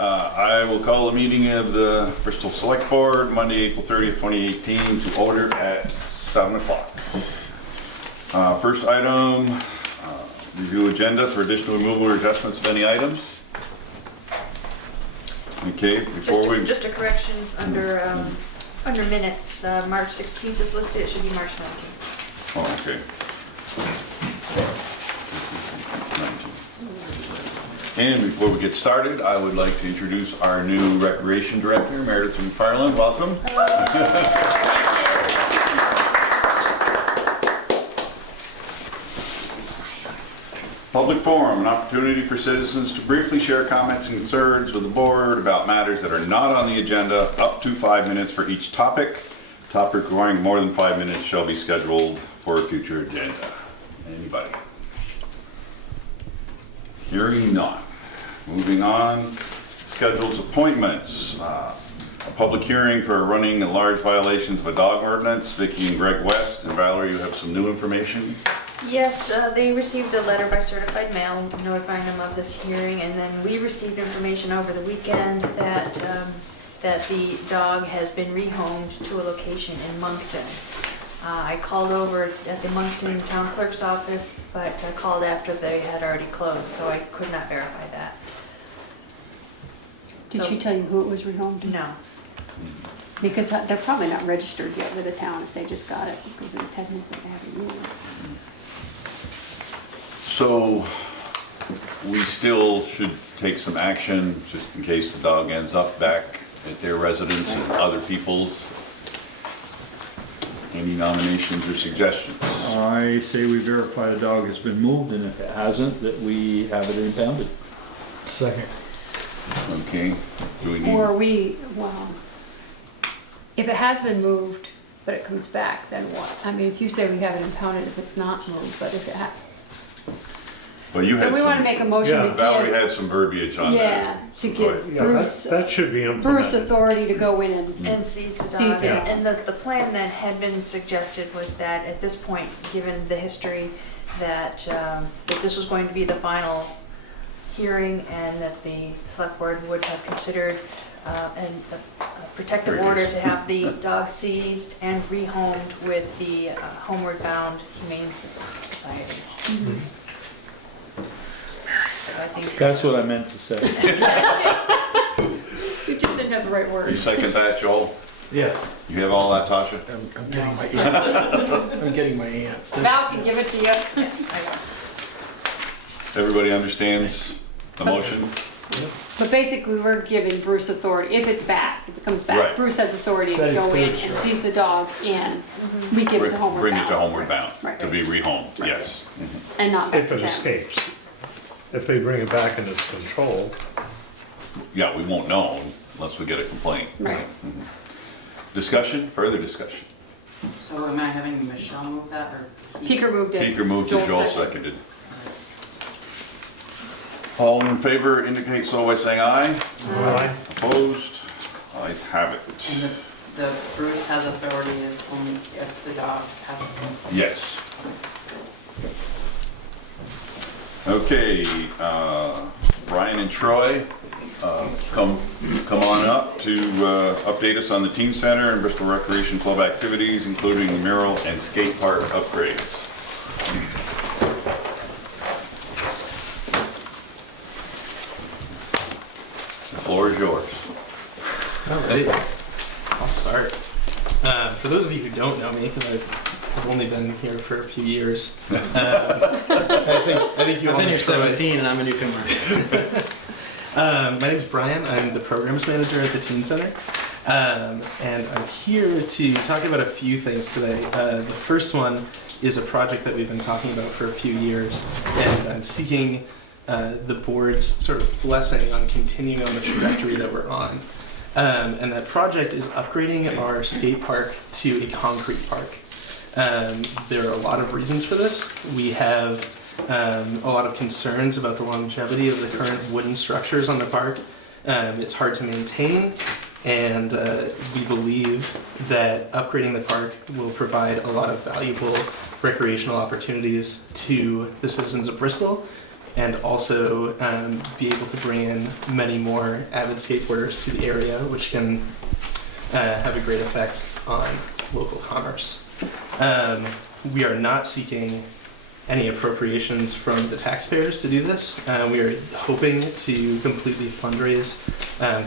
I will call the meeting of the Bristol Select Board, Monday, April 30th, 2018, to order at 7 o'clock. First item, review agenda for additional removal or adjustments of any items. Okay, before we... Just a correction under minutes, March 16th is listed, it should be March 19th. Oh, okay. And before we get started, I would like to introduce our new Recreation Director, Meredith McFarland. Welcome. Public forum, an opportunity for citizens to briefly share comments and concerns with the board about matters that are not on the agenda, up to 5 minutes for each topic. Topic requiring more than 5 minutes shall be scheduled for a future agenda. Anybody? Hearing none. Moving on, scheduled appointments. A public hearing for running large violations of a dog ordinance. Vicki and Greg West, and Valerie, you have some new information? Yes, they received a letter by certified mail notifying them of this hearing, and then we received information over the weekend that the dog has been rehomed to a location in Moncton. I called over at the Moncton Town Clerk's office, but I called after they had already closed, so I could not verify that. Did she tell you who it was rehomed to? No. Because they're probably not registered yet with the town if they just got it, because they technically haven't moved. So we still should take some action just in case the dog ends up back at their residence and other people's. Any nominations or suggestions? I say we verify the dog has been moved, and if it hasn't, that we have it impounded. Second. Okay, do we need? Or well, if it has been moved, but it comes back, then what? I mean, if you say we have it impounded if it's not moved, but if it Well, you had we want to make a motion Yeah, to Valerie give, had some verbiage on that. yeah, to give Yeah, Bruce, that should be implemented. Bruce authority to go in And seize the Seize dog. the dog. And the plan that had been suggested was that at this point, given the history, that this was going to be the final hearing and that the select board would have considered a protective order to have the dog seized and rehomed with the Homeward Bound Humane Society. Mm-hmm. So I think That's what I meant to say. You just didn't have the right You words. second that, Joel? Yes. You have all that, Tasha? I'm getting my ants. I'm getting my ants. Val can give it to you. I got Everybody understands the motion? But basically, we're giving Bruce authority, if it's back, if it comes back, Right. Bruce has authority to That is go in true. and seize the dog and we give it to Homeward Bound. Bring it to Homeward Bound, Right. to be rehomed, Right. yes. And not back If to it them. escapes. If they bring it back into control, Yeah, we won't know unless we get a complaint. Right. Discussion, further discussion. So am I having Michelle move that or? Peeker moved it. Peeker moved it, Joel seconded. All in favor indicate so by saying aye. Aye. Opposed? Ayes have it. And the Bruce has authority is only if the dog has. Yes. Okay, Brian and Troy, come on up to update us on the teen center and Bristol Recreation Club activities, including mural and skate park upgrades. The floor is yours. All right, I'll start. For those of you who don't know me, because I've only been here for a few years, I think you all I've been know here Troy. 17 and I'm a newcomer. My name's Brian. I'm the programs manager at the Teen Center, and I'm here to talk about a few things today. The first one is a project that we've been talking about for a few years, and I'm seeking the board's sort of blessing on continuing on the trajectory that we're on. And that project is upgrading our skate park to a concrete park. There are a lot of reasons for this. We have a lot of concerns about the longevity of the current wooden structures on the park. It's hard to maintain, and we believe that upgrading the park will provide a lot of valuable recreational opportunities to the citizens of Bristol and also be able to bring in many more avid skateboarders to the area, which can have a great effect on local commerce. We are not seeking any appropriations from the taxpayers to do this. We are hoping to completely fundraise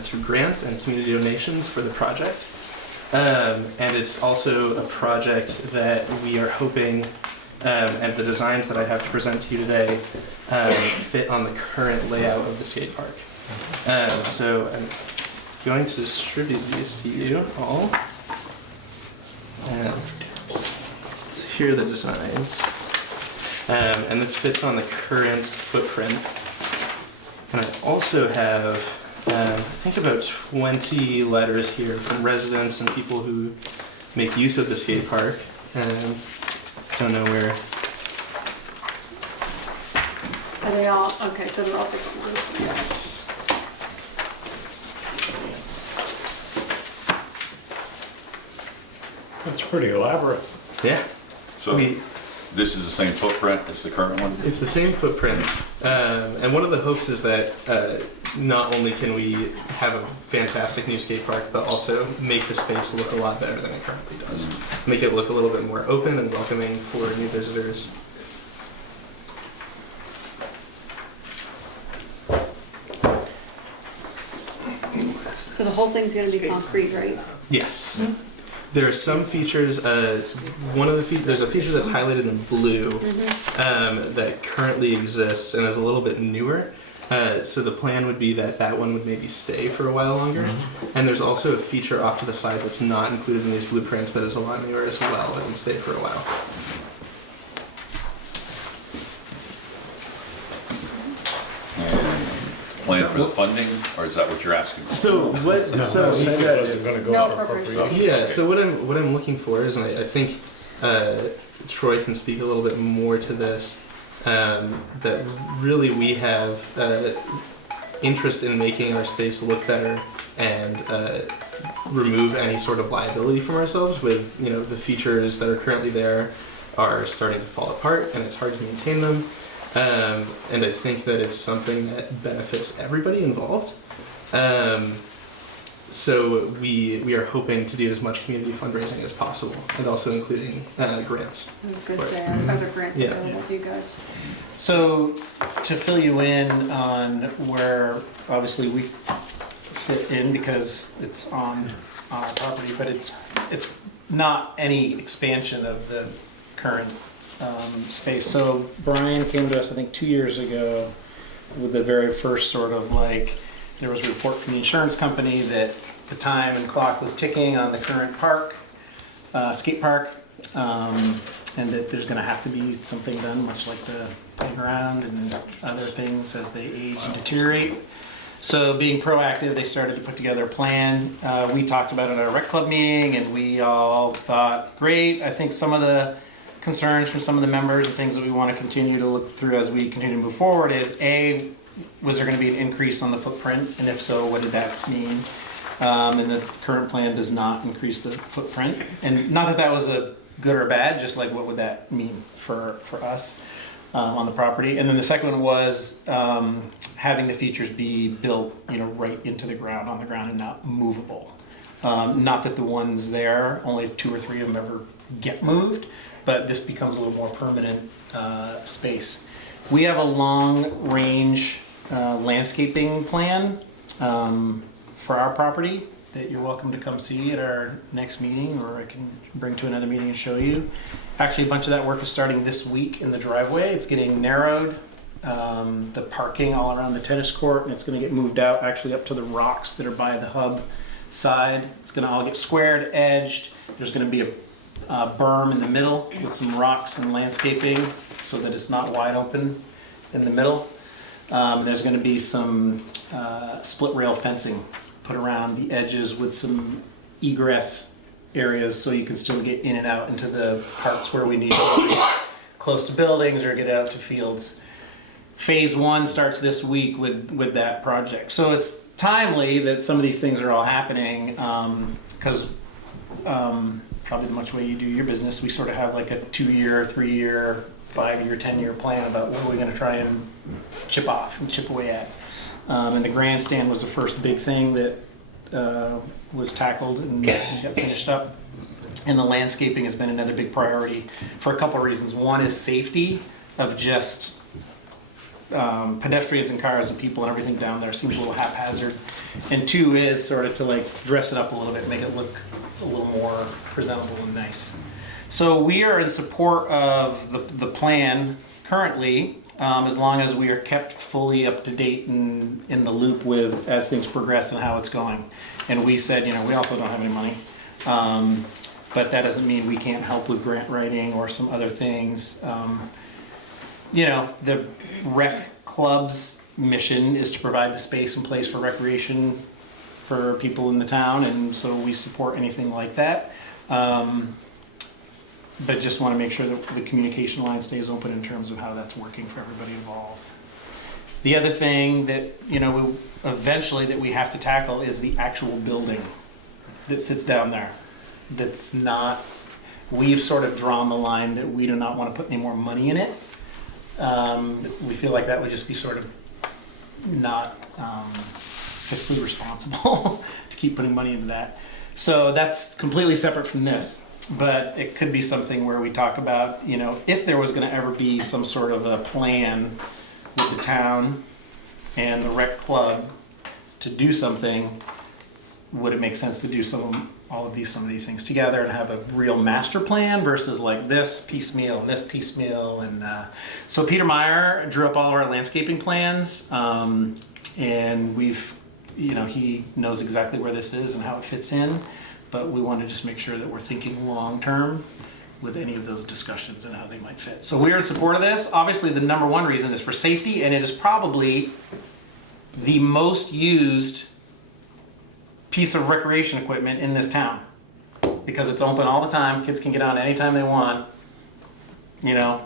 through grants and community donations for the project. And it's also a project that we are hoping, and the designs that I have to present to you today fit on the current layout of the skate park. So I'm going to distribute these to you all. So here are the designs. And this fits on the current footprint. And I also have, I think about 20 letters here from residents and people who make use of the skate park. Don't know where. Are they all, okay, so they're all different ones. Yes. That's pretty elaborate. Yeah. So this is the same footprint as the current one? It's the same footprint, and one of the hopes is that not only can we have a fantastic new skate park, but also make the space look a lot better than it currently does. Make it look a little bit more open and welcoming for new visitors. So the whole thing's gonna be concrete, right? Yes. There are some features. There's a feature that's highlighted in blue that currently exists and is a little bit newer. So the plan would be that that one would maybe stay for a while longer. And there's also a feature off to the side that's not included in these blueprints that is a lot newer as well and would stay for a while. Plan for the funding, or is that what you're asking? So what? No, So he said it wasn't gonna go No out of appropriation. yeah. So what I'm looking for is, and I think Troy can speak a little bit more to this. That really we have interest in making our space look better and remove any sort of liability from ourselves. With the features that are currently there are starting to fall apart, and it's hard to maintain them. And I think that it's something that benefits everybody involved. So we are hoping to do as much community fundraising as possible, and also including grants. I was gonna say, are there grants Yeah. available to you guys? So, to fill you in on where obviously we fit in because it's on our property, but it's not any expansion of the current space. So Brian came to us, I think, 2 years ago with the very first sort of there was a report from the insurance company that the time and clock was ticking on the current park, skate park, and that there's going to have to be something done, much like the playground and other things as they age and deteriorate. So being proactive, they started to put together a plan. We talked about it at our rec club meeting, and we all thought, great. I think some of the concerns from some of the members and things that we want to continue to look through as we continue to move forward is, A, was there going to be an increase on the footprint? And if so, what did that mean? And the current plan does not increase the footprint. And not that that was a good or bad, just what would that mean for us on the property? And then the second one was having the features be built right into the ground, on the ground, and not movable. Not that the ones there, only 2 or 3 of them ever get moved, but this becomes a little more permanent space. We have a long range landscaping plan for our property that you're welcome to come see at our next meeting, or I can bring to another meeting and show you. Actually, a bunch of that work is starting this week in the driveway. It's getting narrowed, the parking all around the tennis court, and it's going to get moved out actually up to the rocks that are by the hub side. It's going to all get squared, edged. There's going to be a berm in the middle with some rocks and landscaping so that it's not wide open in the middle. There's going to be some split rail fencing put around the edges with some egress areas so you can still get in and out into the parts where we need to be close to buildings or get out to fields. Phase 1 starts this week with that project. So it's timely that some of these things are all happening because probably the much way you do your business, we sort of have a 2-year, 3-year 5-year, 10-year plan about what we're gonna try and chip off and chip away at. And the grandstand was the first big thing that was tackled and got finished up. And the landscaping has been another big priority for a couple of reasons. One is safety of just pedestrians and cars and people and everything down there seems a little haphazard. And two is sort of to like dress it up a little bit, make it look a little more presentable and nice. So we are in support of the plan currently, as long as we are kept fully up to date and in the loop with as things progress and how it's going. And we said, you know, we also don't have any money. But that doesn't mean we can't help with grant writing or some other things. You know, the rec club's mission is to provide the space and place for recreation for people in the town, and so we support anything like that. But just want to make sure that the communication line stays open in terms of how that's working for everybody involved. The other thing that, you know, eventually that we have to tackle is the actual building that sits down there. That's not, we've sort of drawn the line that we do not want to put any more money in it. We feel like that would just be sort of not fiscally responsible to keep putting money into that. So that's completely separate from this. But it could be something where we talk about, you know, if there was going to ever be some sort of a plan with the town and the rec club to do something, would it make sense to do some of these things together and have a real master plan versus like this piecemeal and this piecemeal? And so Peter Meyer drew up all of our landscaping plans, and we've, you know, he knows exactly where this is and how it fits in. But we want to just make sure that we're thinking long-term with any of those discussions and how they might fit. So we're in support of this. Obviously, the number one reason is for safety, and it is probably the most used piece of recreation equipment in this town because it's open all the time. Kids can get on anytime they want. You know,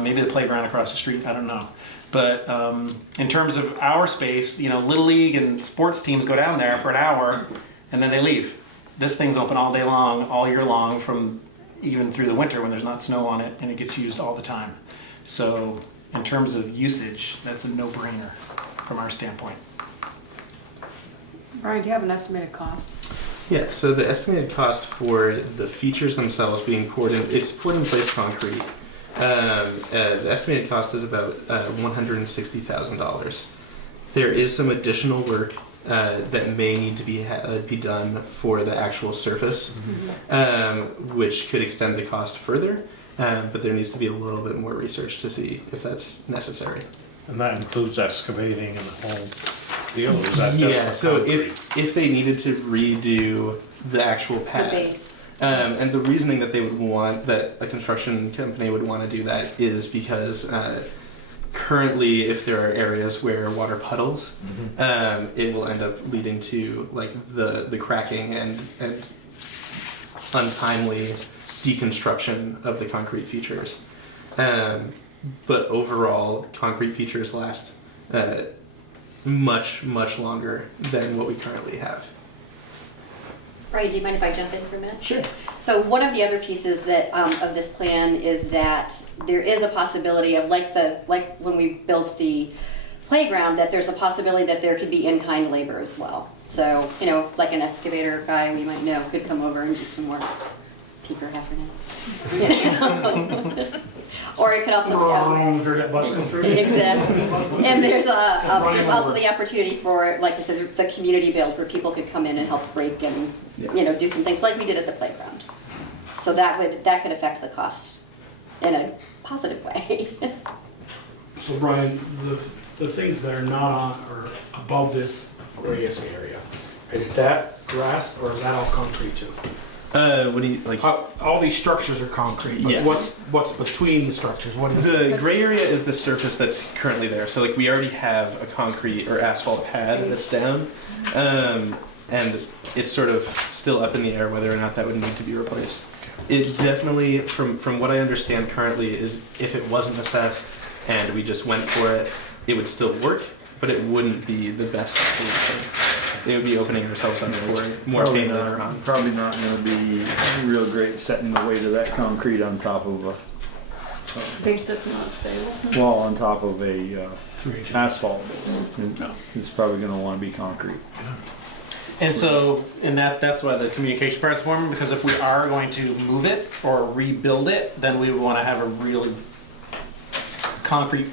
maybe the playground across the street, I don't know. But in terms of our space, you know, Little League and sports teams go down there for an hour and then they leave. This thing's open all day long, all year long, from even through the winter when there's not snow on it, and it gets used all the time. So in terms of usage, that's a no-brainer from our standpoint. Brian, do you have an estimated cost? Yeah, so the estimated cost for the features themselves being poured in, it's poured in place concrete. The estimated cost is about $160,000. There is some additional work that may need to be done for the actual surface, which could extend the cost further, but there needs to be a little bit more research to see if that's necessary. And that includes excavating and the whole deal, or is that just Yeah, for so concrete? if they needed to redo the actual pad, The base. and the reasoning that they would want, that a construction company would want to do that is because currently, if there are areas where water puddles, it will end up leading to like the cracking and untimely deconstruction of the concrete features. But overall, concrete features last much longer than what we currently have. Brian, do you mind if I jump in for a minute? Sure. So one of the other pieces that of this plan is that there is a possibility of like when we built the playground, that there's a possibility that there could be in-kind labor as well. So, you know, like an excavator guy we might know could come over and do some work. Peeker Heffernan. Or it could also exactly. And there's also the opportunity for, like I said, the community build where people could come in and help break and you know, do some things like we did at the playground. So that could affect the costs in a positive way. So Brian, the things that are not on or above this grass area, is that grass or is that all concrete too? What do you like? All these structures are concrete, but Yes. what's between the structures? What is The gray area is the surface that's currently there. So like we already have a concrete or asphalt pad that's down, and it's sort of still up in the air whether or not that would need to be replaced. It definitely, from what I understand currently, is if it wasn't assessed and we just went for it, it would still work, but it wouldn't be the best solution. It would be opening ourselves up for more pain later on. Probably not gonna be real great setting the weight of that concrete on top of a Base that's not stable. Well, on top of a 3 inches. asphalt base, it's probably gonna wanna be concrete. And so, that's why the communication part's important, because if we are going to move it or rebuild it, then we would wanna have a really concrete,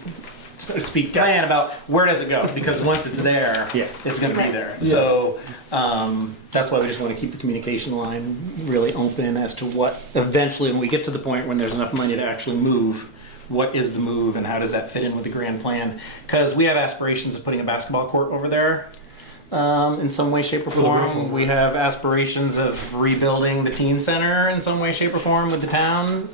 so to speak, plan about where does it go, because once it's there, Yeah. it's gonna be Right. there. So, that's why we just wanna keep the communication line really open as to what, eventually, when we get to the point when there's enough money to actually move, what is the move and how does that fit in with the grand plan? Because we have aspirations of putting a basketball court over there. In some way, shape, or form. We have aspirations of rebuilding the teen center in some way, shape, or form with the town.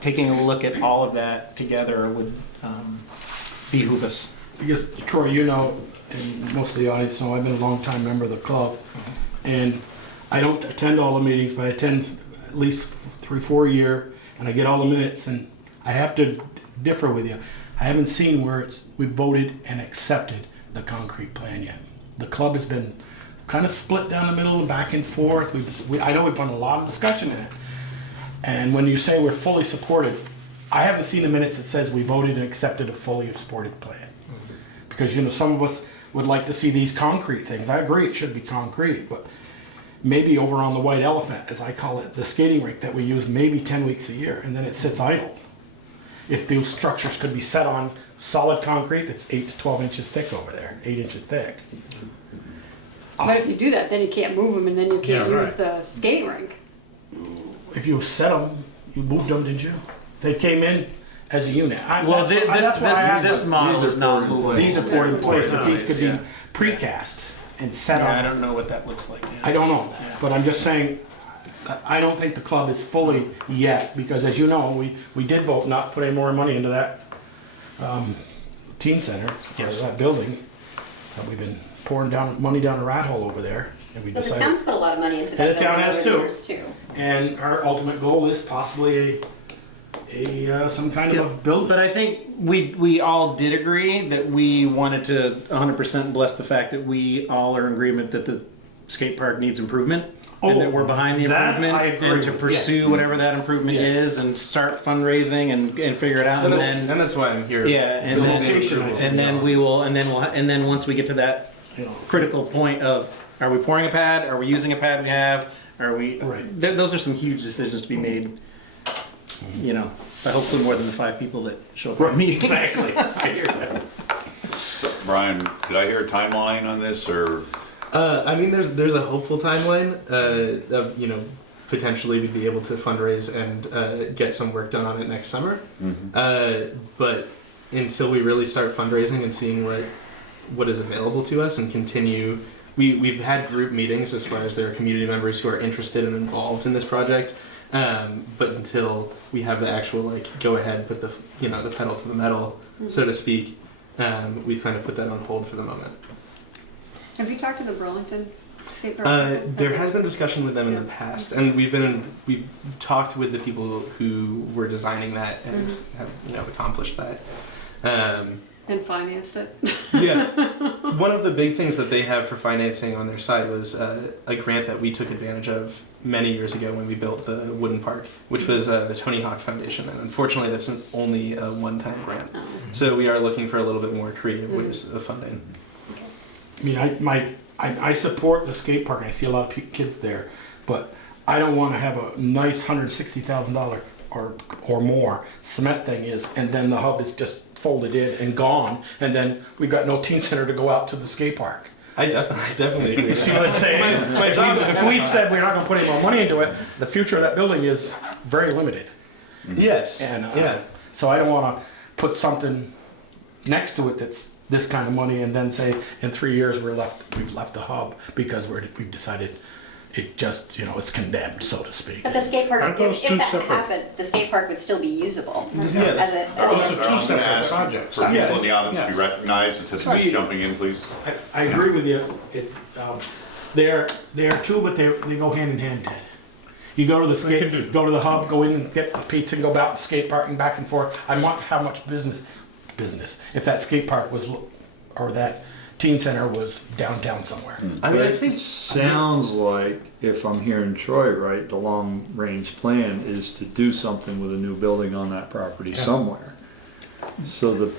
Taking a look at all of that together would behoove us. I guess, Troy, you know, and most of the audience know, I've been a long time member of the club. And I don't attend all the meetings, but I attend at least 3-4 a year, and I get all the minutes, and I have to differ with you. I haven't seen where we voted and accepted the concrete plan yet. The club has been kind of split down the middle and back and forth. I know we've done a lot of discussion in it. And when you say we're fully supported, I haven't seen the minutes that says we voted and accepted a fully supported plan. Because, you know, some of us would like to see these concrete things. I agree, it should be concrete, but maybe over on the white elephant, as I call it, the skating rink that we use maybe 10 weeks a year, and then it sits idle. If those structures could be set on solid concrete that's 8 to 12 inches thick over there, 8 inches thick. But if you do that, then you can't move them, and then you can't Yeah, use the skate rink. If you set them, you moved them, didn't you? They came in as a unit. Well, this model is not poured in moving. These are poured in place, if these could be Yeah. precast and set Yeah, I on. don't know what that looks like. I don't know, but I'm just saying, I don't think the club is fully yet, because as you know, we did vote not to put any more money into that teen center, or Yes. that building. We've been pouring money down a rat hole over there, and we But the decided. town's put a lot of money into And that the town building has over the too. years too. And our ultimate goal is possibly some kind of a building. But I think we all did agree that we wanted to 100% bless the fact that we all are in agreement that the skate park needs improvement. And that we're behind the that improvement I agree and to with, pursue yes. whatever that improvement Yes. is and start fundraising and figure it out. And And that's, then, and that's why I'm here. yeah, The location, I think, and then we will, and then once we get to that You know, critical point of, are we pouring a pad? Are we using a pad we have? Are we? Right. Those are some huge decisions to be made. You know, by hopefully more than the 5 people that show up at meetings. exactly. I hear that. Brian, did I hear a timeline on this, or? I mean, there's a hopeful timeline of, you know, potentially we'd be able to fundraise and get some work done on it next summer. But until we really start fundraising and seeing what is available to us and continue, we've had group meetings as far as there are community members who are interested and involved in this project. But until we have the actual go ahead, put the the pedal to the metal, so to speak, we've kind of put that on hold for the moment. Have you talked to the Burlington skate park? There has been discussion with them in the past, and we've talked with the people who were designing that and have accomplished that. And financed it. Yeah, one of the big things that they have for financing on their side was a grant that we took advantage of many years ago when we built the wooden park, which was the Tony Hawk Foundation, and unfortunately that's only a one-time grant. So we are looking for a little bit more creative ways of funding. I mean, I support the skate park. I see a lot of kids there, but I don't want to have a nice $160,000 or more cement thing and then the hub is just folded in and gone, and then we've got no teen center to go out to the skate park. I definitely agree. See what I'm saying? If we've said we're not going to put any more money into it, the future of that building is very limited. Yes. And yeah. so I don't want to put something next to it that's this kind of money and then say in 3 years we've left the hub because we've decided it just it's condemned, so to speak. But the skate park, Aren't those if two that separate? happened, the skate park would still be usable Yes. as a Those are two I'm gonna separate ask projects. for people Yes, in the audience to be yes. recognized. It says who's jumping in, please. I agree with you. They are two, but they go hand in hand, Ted. You go to the go to the hub, go in and get a pizza and go back to skate parking back and forth. I want how much business. If that skate park was, or that teen center was downtown somewhere. I mean, I But think it sounds like, if I'm hearing Troy right, the long-range plan is to do something with a new building on that property somewhere. So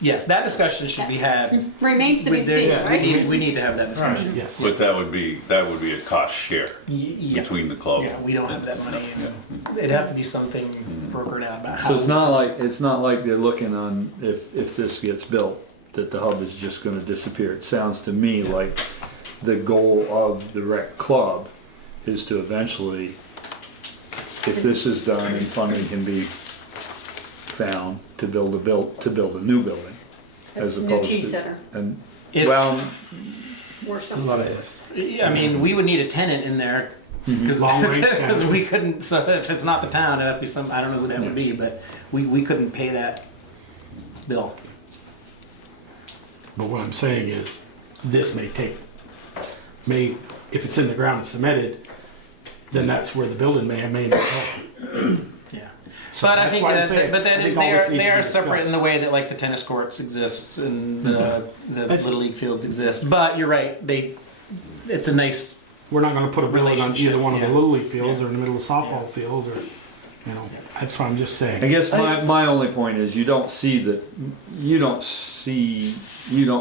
Yes, that discussion should be had. Remains to be seen, yeah, right? We need to have that discussion. Yes. But that would be a cost share Yeah. between the club. Yeah, we don't have that money. It'd have to be something brokered out about how. So it's not like they're looking on, if this gets built, that the hub is just gonna disappear. It sounds to me like the goal of the rec club is to eventually, if this is done and funding can be found, to build a new building, as New opposed tea to. center. And, If- well, Or There's a something. lot of ifs. I mean, we would need a tenant in there because Long range tenant. we couldn't. So if it's not the town, it'd have to be some. I don't know who that would be, but we couldn't pay that bill. But what I'm saying is, this if it's in the ground and cemented, then that's where the building may or may not go. Yeah. So But I that's think why I'm that, saying, but I then think all they this are needs they to be are separate in discussed. the way that like the tennis courts exist and the little league fields exist. But you're right. It's a nice. We're not gonna put a building on Relationship, either one of the yeah. Little League fields or in the middle of softball field or, that's what I'm just saying. I guess my only point is you don't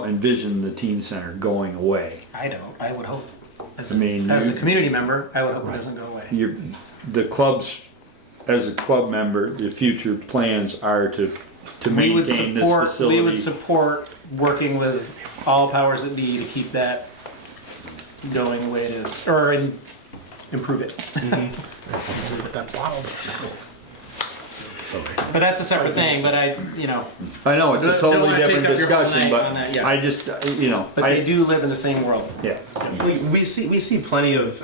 envision the teen center going away. I don't. I would hope. As I mean, as a you- community member, I would hope it doesn't go away. The clubs, as a club member, the future plans are to We would maintain this support. facility. We would support working with all powers that be to keep that going the way it is, or improve it. But that's a separate thing. But I I know, it's a Don't totally wanna take different up your whole discussion, night but on that, yeah. I just, But they do live in the same world. yeah. like, we see plenty of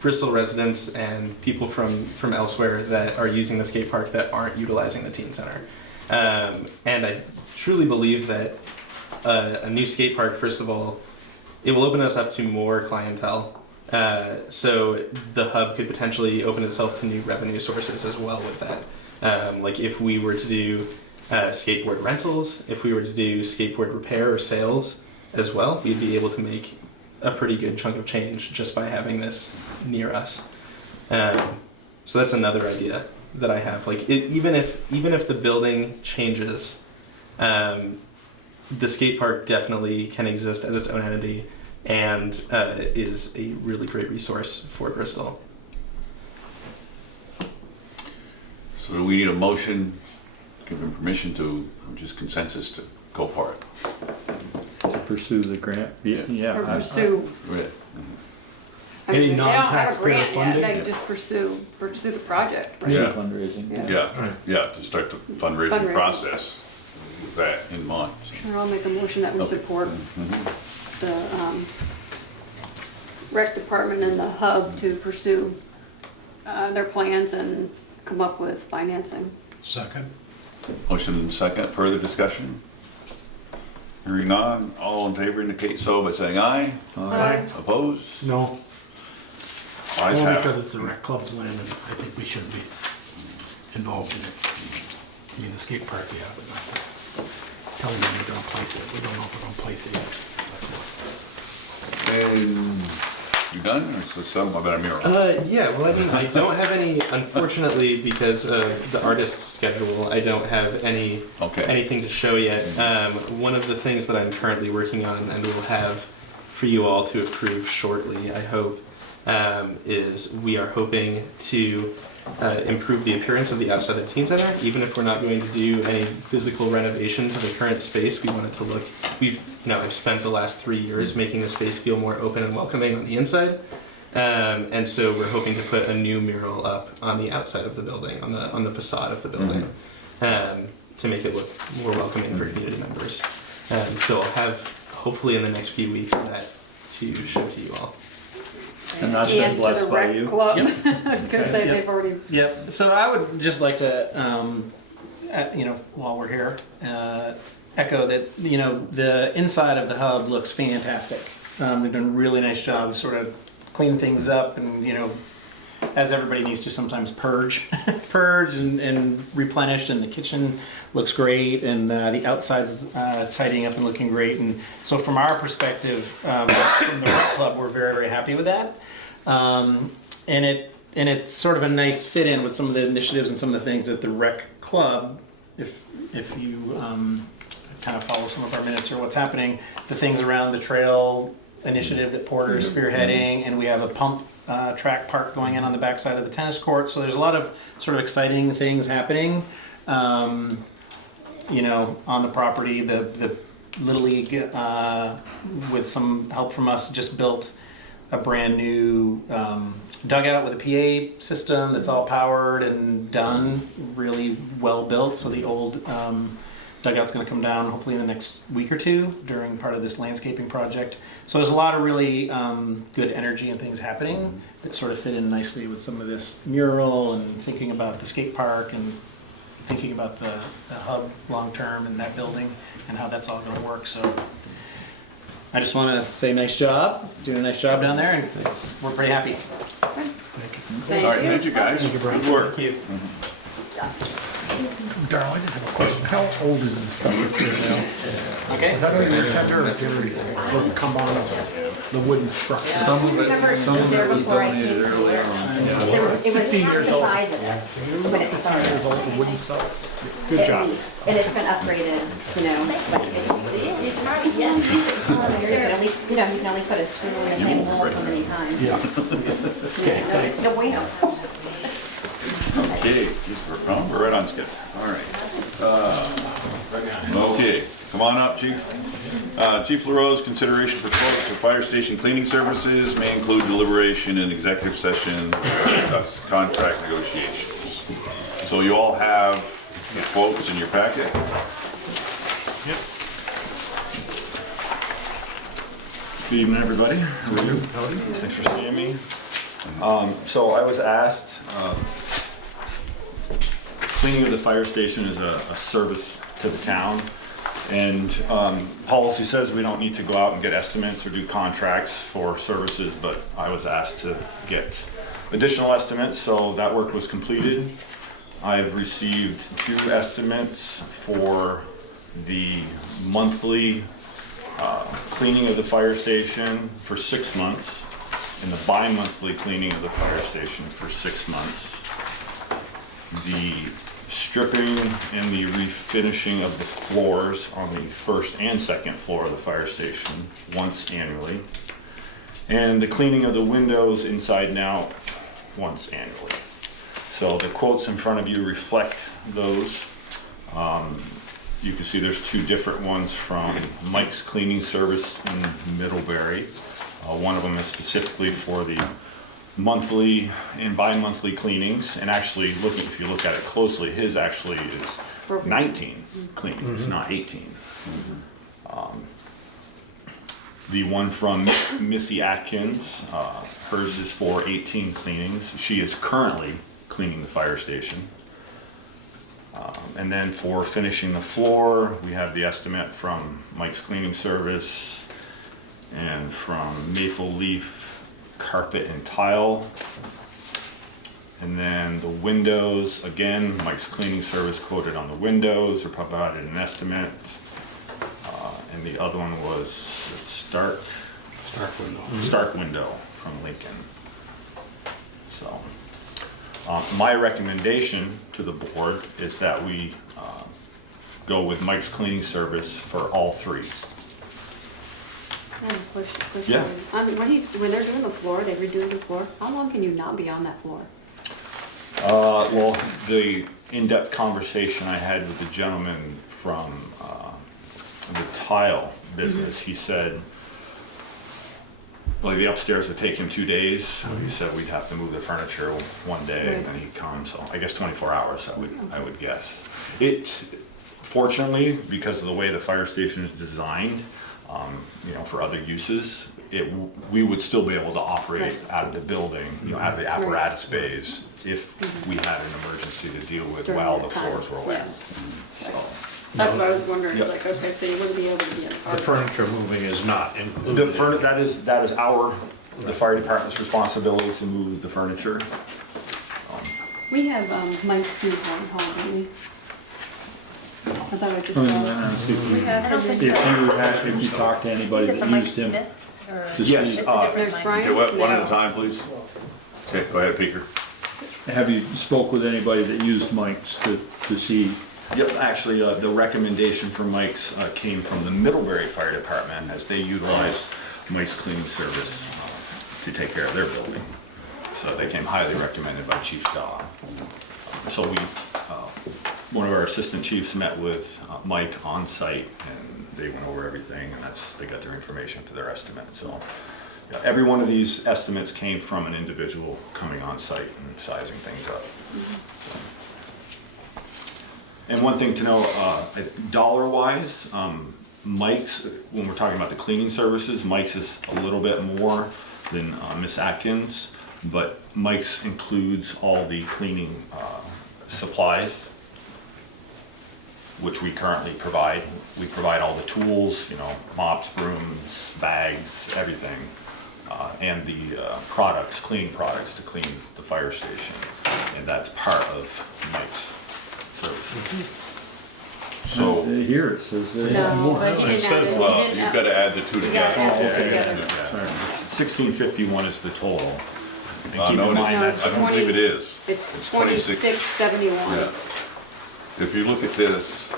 Bristol residents and people from elsewhere that are using the skate park that aren't utilizing the teen center, and I truly believe that a new skate park, first of all, it will open us up to more clientele. So the hub could potentially open itself to new revenue sources as well with that. Like if we were to do skateboard rentals, if we were to do skateboard repair or sales as well, we'd be able to make a pretty good chunk of change just by having this near us. So that's another idea that I have. Like even if the building changes, the skate park definitely can exist as its own entity and is a really great resource for Bristol. So do we need a motion, giving permission to, just consensus to go for it? To pursue the grant, yeah. Or I- pursue. Right. I mean, Any if they don't have a non-taxpayer grant yet, funding? they just pursue the project. right? Pursue Yeah. fundraising. Yeah. Yeah, to start the fundraising Fundraising. process with that in mind. Sure, I'll make a motion that we Okay. support the rec department and the hub to pursue their plans and come up with financing. Second. Motion and second, further discussion? Hearing none, all in favor indicate so by saying aye. Aye. Opposed? No, Ayes only have because it. it's the rec club's land and I think we should be involved in it. I mean, the skate park, yeah, but not telling them we're gonna place it. We don't know if we're gonna place it yet. And you done, or is this some about a mural? Yeah, well, I mean, I don't have any, unfortunately, because of the artist's schedule, I don't have Okay. anything to show yet. One of the things that I'm currently working on and will have for you all to approve shortly, I hope, is we are hoping to improve the appearance of the outside of the teen center. Even if we're not going to do any physical renovation to the current space, we want it to look. I've spent the last 3 years making the space feel more open and welcoming on the inside, and so we're hoping to put a new mural up on the outside of the building, on the facade of the building, to make it look more welcoming for community members. So I'll have hopefully in the next few weeks that to show to you all. And that's been blessed by you. And to the rec club. Yep. I was gonna say, Yep. they've already, Yep. So I would just like to, while we're here, echo that the inside of the hub looks fantastic. They've done a really nice job of sort of cleaning things up and as everybody needs to sometimes purge, purge and replenish, and the kitchen looks great, and the outside's tidying up and looking great. And so from our perspective, from the rec club, we're very, very happy with that. And it's sort of a nice fit in with some of the initiatives and some of the things that the rec club, if you kind of follow some of our minutes or what's happening, the things around the trail initiative that Porter is spearheading, and we have a pump track park going in on the backside of the tennis court. So there's a lot of sort of exciting things happening, you know, on the property. The Little League, with some help from us, just built a brand new dugout with a PA system that's all powered and done, really well built. So the old dugout's going to come down hopefully in the next week or two during part of this landscaping project. So there's a lot of really good energy and things happening that sort of fit in nicely with some of this mural and thinking about the skate park and thinking about the hub long term and that building and how that's all going to work. So I just want to say nice job, doing a nice job down there, and we're pretty happy. Thank All right, you. thank you guys. Good work. Thank you. Darryl, I just have a question. How old is this stuff that's there now? Okay. Is that already been cut or is it already come on the wooden structure? Some of it was there before I came to work. It was half the size of it when it started. There's all the wooden stuff. Good At job. least. And it's been upgraded, you know, but it's yes, it's on there. You can only, you know, you can only put a screw in the same hole so many times. Yeah. No bueno. Okay, we're right on schedule. All right. Okay, come on up, Chief. Chief LaRose, consideration for quotes for fire station cleaning services may include deliberation in executive session to discuss contract negotiations. So you all have the quotes in your packet? Yep. Good evening, everybody. How are you? Thanks for seeing me. So I was asked, cleaning of the fire station is a service to the town, and policy says we don't need to go out and get estimates or do contracts for services, but I was asked to get additional estimates, so that work was completed. I've received 2 estimates for the monthly cleaning of the fire station for 6 months and the bi-monthly cleaning of the fire station for 6 months. The stripping and the refinishing of the floors on the first and second floor of the fire station once annually. And the cleaning of the windows inside and out once annually. So the quotes in front of you reflect those. You can see there's 2 different ones from Mike's Cleaning Service in Middlebury. One of them is specifically for the monthly and bi-monthly cleanings, and actually if you look at it closely, his actually is 19 cleanings, not 18. The one from Missy Atkins, hers is for 18 cleanings. She is currently cleaning the fire station. And then for finishing the floor, we have the estimate from Mike's Cleaning Service and from Maple Leaf Carpet and Tile. And then the windows, again, Mike's Cleaning Service quoted on the windows or provided an estimate. And the other one was Stark Window from Lincoln. So my recommendation to the board is that we go with Mike's Cleaning Service for all 3. I have a question. Yeah. When they're doing the floor, they redo the floor, how long can you not be on that floor? Well, the in-depth conversation I had with the gentleman from the tile business, he said, like, the upstairs would take him 2 days. So he said we'd have to move the furniture one day and then he'd come. So I guess 24 hours, I would guess. Fortunately, because of the way the fire station is designed, you know, for other uses, we would still be able to operate out of the building, you know, out of the apparatus bays if we had an emergency to deal with while the floors were wet. So. That's what I was wondering, Yep. like, okay, so you wouldn't be able to be in the car. The furniture moving is not included. That is our the fire department's responsibility to move the furniture. We have Mike's due one home, don't we? I thought I just Oh, saw. yeah, see if you- I don't think If you talk to anybody it's a that Mike used him. Smith or to Yes, see- it's a different There's Mike. Brian. Okay, one at a Smith. time, please. Okay, go ahead, Peter. Have you spoke with anybody that used Mike's to see? Yep, actually, the recommendation for Mike's came from the Middlebury Fire Department as they utilize Mike's cleaning service to take care of their building. So they came highly recommended by Chief Daw. So one of our assistant chiefs met with Mike on site and they went over everything and they got their information for their estimate. So yeah, every one of these estimates came from an individual coming on site and sizing things up. And one thing to know, dollar-wise, Mike's, when we're talking about the cleaning services, Mike's is a little bit more than Miss Atkins, but Mike's includes all the cleaning supplies, which we currently provide. We provide all the tools, mops, brooms, bags, everything, and the products, cleaning products to clean the fire station, and that's part of Mike's services. So, Here it says there. No, but he didn't have it. well, He didn't you've have- got to add the two You gotta together. add it okay. together. Sorry. 1651 is the total. And keep No, in it mind, isn't. that's I don't believe it is. It's 26. 2671. Yeah. If you look at this,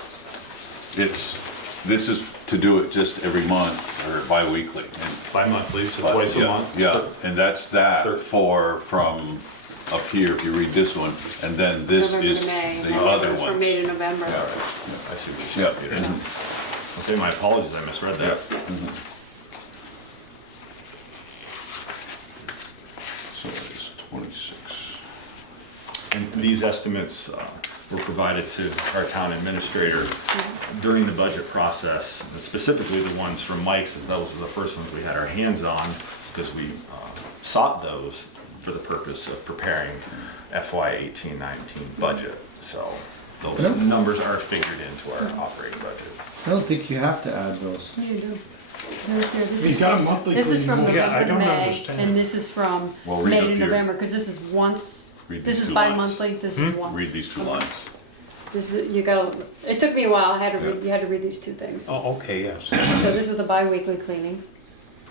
this is to do it just every month or bi-weekly. And- bi-monthly, so twice a yeah, month. Yeah, and that's that from up here, if you read this one, and then this November is to May. the other From ones. May to November. Yeah, I see what yeah. you're saying. Okay, my apologies, I misread Yeah. that. So it's 26. And these estimates were provided to our town administrator during the budget process, specifically the ones from Mike's, as those were the first ones we had our hands on, because we sought those for the purpose of preparing FY 18-19 budget. So those numbers are figured into our operating budget. I don't think you have to add those. What do you do? This He's is got a from- monthly This is from cleaning. Yeah, I November to don't May, understand. and this is from Well, read May up to here. November, because this is once, Read this these is two lines. bi-monthly, this is once. Read these two lines. This is, you gotta, it took me a while, I had to read, you had to read these two things. Oh, okay, yes. So this is the bi-weekly cleaning,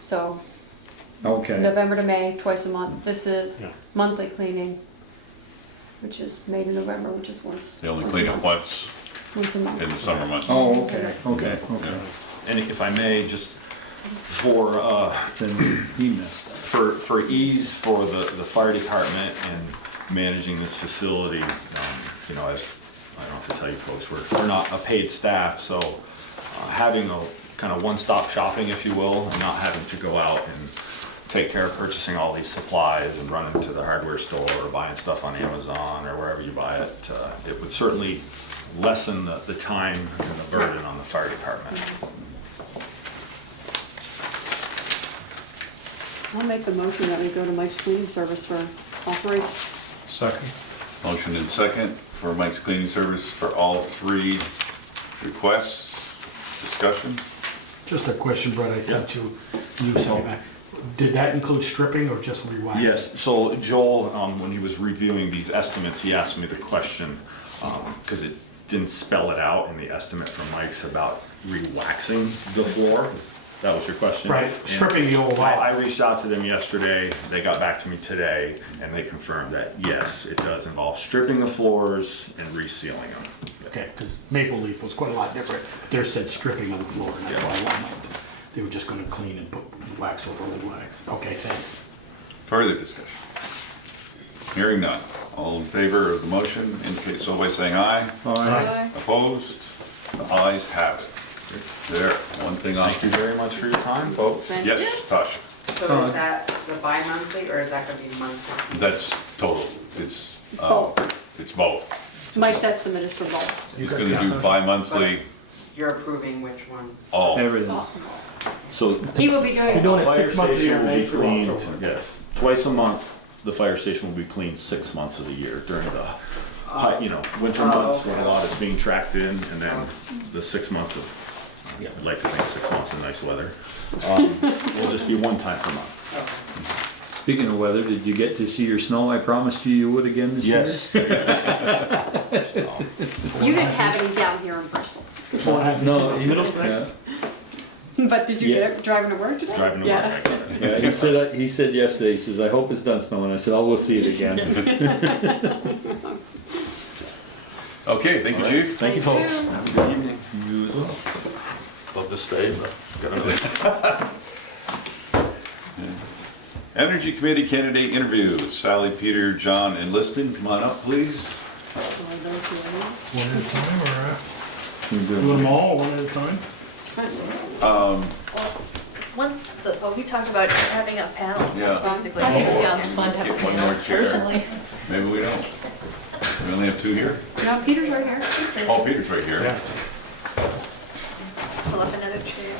so Okay. November to May, twice a month. This is Yeah. monthly cleaning, which is May to November, which is once. They only once clean a it month. once Once a month. in the summer months. Oh, okay, okay. And if I may, just for Then he missed that. for ease for the fire department and managing this facility, as I don't have to tell you folks, we're not a paid staff, so having a kind of one-stop shopping, if you will, and not having to go out and take care of purchasing all these supplies and running to the hardware store or buying stuff on Amazon or wherever you buy it, it would certainly lessen the time and the burden on the fire department. I'll make the motion that we go to Mike's Cleaning Service for all three. Second. Motion and second for Mike's Cleaning Service for all three requests. Discussion? Just a question, Brett, I sent you sent me back. Did that include stripping or just re-waxing? Yes, so Joel, when he was reviewing these estimates, he asked me the question, because it didn't spell it out in the estimate from Mike's about re-waxing the floor. That was your question? Right, And stripping the old I wall. reached out to them yesterday, they got back to me today, and they confirmed that, yes, it does involve stripping the floors and resealing them. Okay, because Maple Leaf was quite a lot different. Theirs said stripping on the floor, and that's why I wanted. They were just gonna clean and put wax over old wax. Okay, thanks. Further discussion? Hearing none. All in favor of the motion indicate so by saying aye. Aye. Opposed? The ayes have it. There, one thing on. Thank you very much for your time, folks. Thank Yes, you. Tasha. So is that the bi-monthly or is that gonna be monthly? That's total. It's Both. It's both. Mike's estimate is for both. He's gonna do bi-monthly, You're approving which one? all. Everything. So He will be doing. doing it fire 6 months a year, station will May be through cleaned, October. yes, twice a month. The fire station will be cleaned 6 months of the year during the, winter months when a lot is being tracked in, and then the 6 months of, I'd like to think 6 months of nice weather. Will just be one time per month. Okay. Speaking of weather, did you get to see your snow? I promised you would again this year. Yes. You didn't have any down here in Bristol. No, Middlesex? But did you Yeah. get it driving to work today? Driving to Yeah. work. Yeah, he said yesterday, he says, I hope it's done snowing. I said, oh, we'll see it again. Okay, thank you, Chief. Thank you, folks. Have a good evening. You as well. Love to stay, but gotta Energy Committee candidate interviews. Sally, Peter, John, and Liston, come on up, please. For those who are new. One at a time, or do them all one at a time? We talked about having a panel, Yeah. basically. I think it sounds fun to have a Get one panel, more chair. personally. Maybe we don't. We only have two here? No, Peter's right here. Oh, Peter's right here. Yeah. Pull up another chair.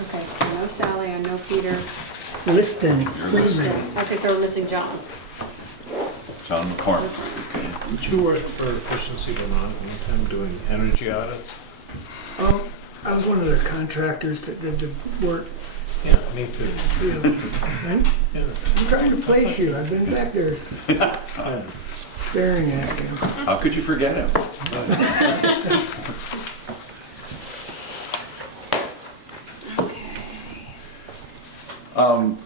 Okay, I know Sally, I know Peter. Liston. Okay, so we're missing John. John McCormick. Would you work for Efficiency Vermont anytime doing energy audits? Oh, I was one of their contractors that did the work. Yeah, me too. I'm trying to place you. I've been back there staring at you. How could you forget him?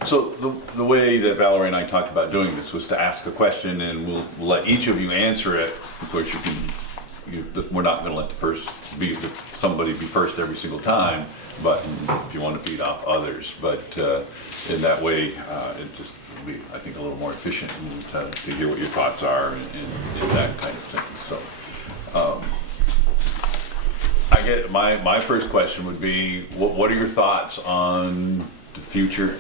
So the way that Valerie and I talked about doing this was to ask a question and we'll let each of you answer it. Of course, we're not gonna let somebody be first every single time, but if you want to feed off others. But in that way, it just will be, I think, a little more efficient to hear what your thoughts are and that kind of thing. So I get my first question would be, what are your thoughts on the future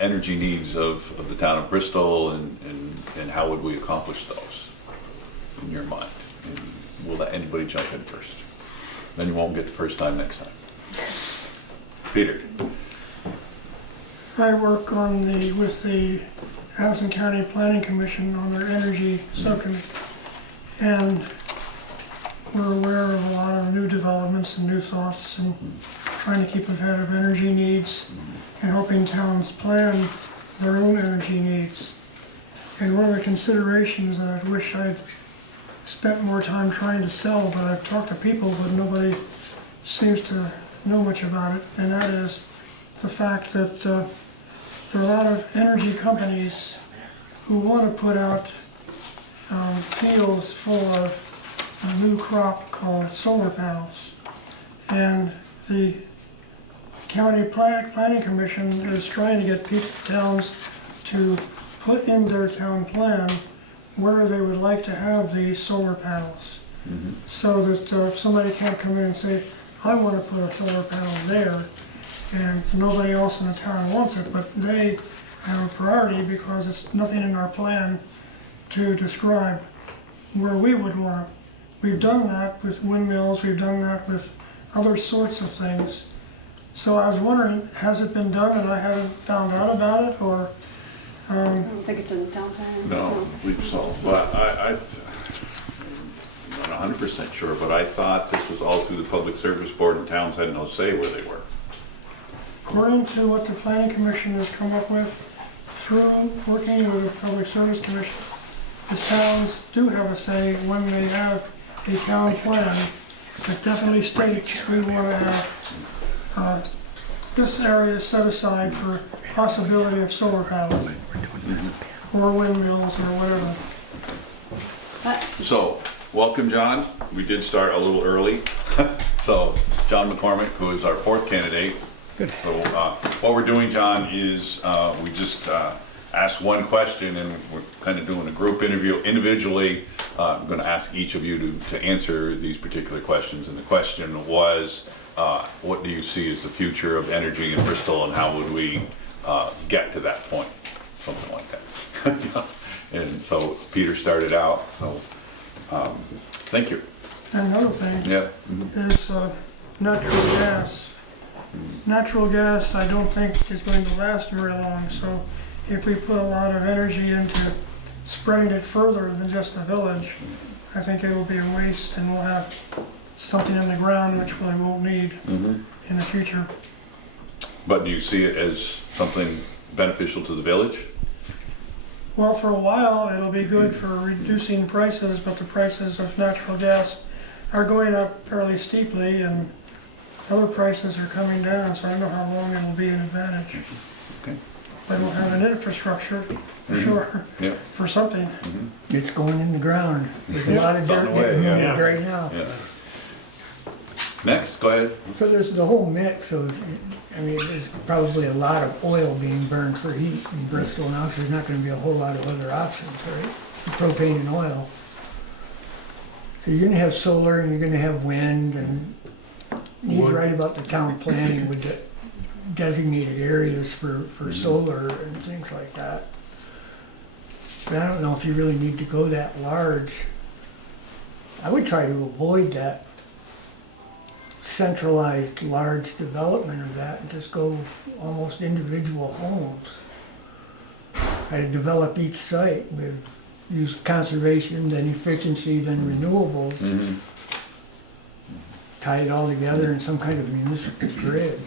energy needs of the town of Bristol and how would we accomplish those in your mind? And we'll let anybody jump in first. Then you won't get the first time next time. Peter. I work with the Addison County Planning Commission on their energy subcommittee. And we're aware of a lot of new developments and new thoughts and trying to keep ahead of energy needs and helping towns plan their own energy needs. And one of the considerations that I wish I'd spent more time trying to sell, but I've talked to people, but nobody seems to know much about it, and that is the fact that there are a lot of energy companies who want to put out fields full of a new crop called solar panels. And the County Planning Commission is trying to get towns to put in their town plan where they would like to have these solar panels. So that if somebody can't come in and say, I want to put a solar panel there, and nobody else in the town wants it, but they have a priority because it's nothing in our plan to describe where we would want it. We've done that with windmills, we've done that with other sorts of things. So I was wondering, has it been done and I haven't found out about it, or? I don't think it's in the town plan. No, I believe so. But I'm not 100% sure, but I thought this was all through the Public Service Board and towns had no say where they were. According to what the Planning Commission has come up with, through working with the Public Service Commission, the towns do have a say when they have a town plan that definitely states we want to have this area set aside for possibility of solar panels or windmills or whatever. So, welcome, John. We did start a little early. So, John McCormick, who is our fourth candidate. Good. So, what we're doing, John, is we just ask one question, and we're kind of doing a group interview individually. I'm going to ask each of you to answer these particular questions. And the question was, what do you see as the future of energy in Bristol, and how would we get to that point? Something like that. And so Peter started out, so thank you. And another thing is natural gas. Natural gas, I don't think is going to last very long, so if we put a lot of energy into spreading it further than just the village, I think it will be a waste, and we'll have something in the ground which we won't need in the future. But do you see it as something beneficial to the village? Well, for a while, it'll be good for reducing prices, but the prices of natural gas are going up fairly steeply, and other prices are coming down, so I don't know how long it'll be an advantage. Okay. But we'll have an infrastructure, for sure, Yeah. for something. It's going in the ground. There's a lot of It's on dirt the way, getting moved yeah. right now. Yeah. Next, go ahead. So there's the whole mix of, I mean, there's probably a lot of oil being burned for heat in Bristol now, so there's not gonna be a whole lot of other options, right? Propane and oil. So you're gonna have solar and you're gonna have wind, and he's right about the town planning with the designated areas for solar and things like that. But I don't know if you really need to go that large. I would try to avoid that centralized large development of that and just go almost individual homes. Try to develop each site with use conservation, then efficiency, then renewables. Tie it all together in some kind of municipal grid.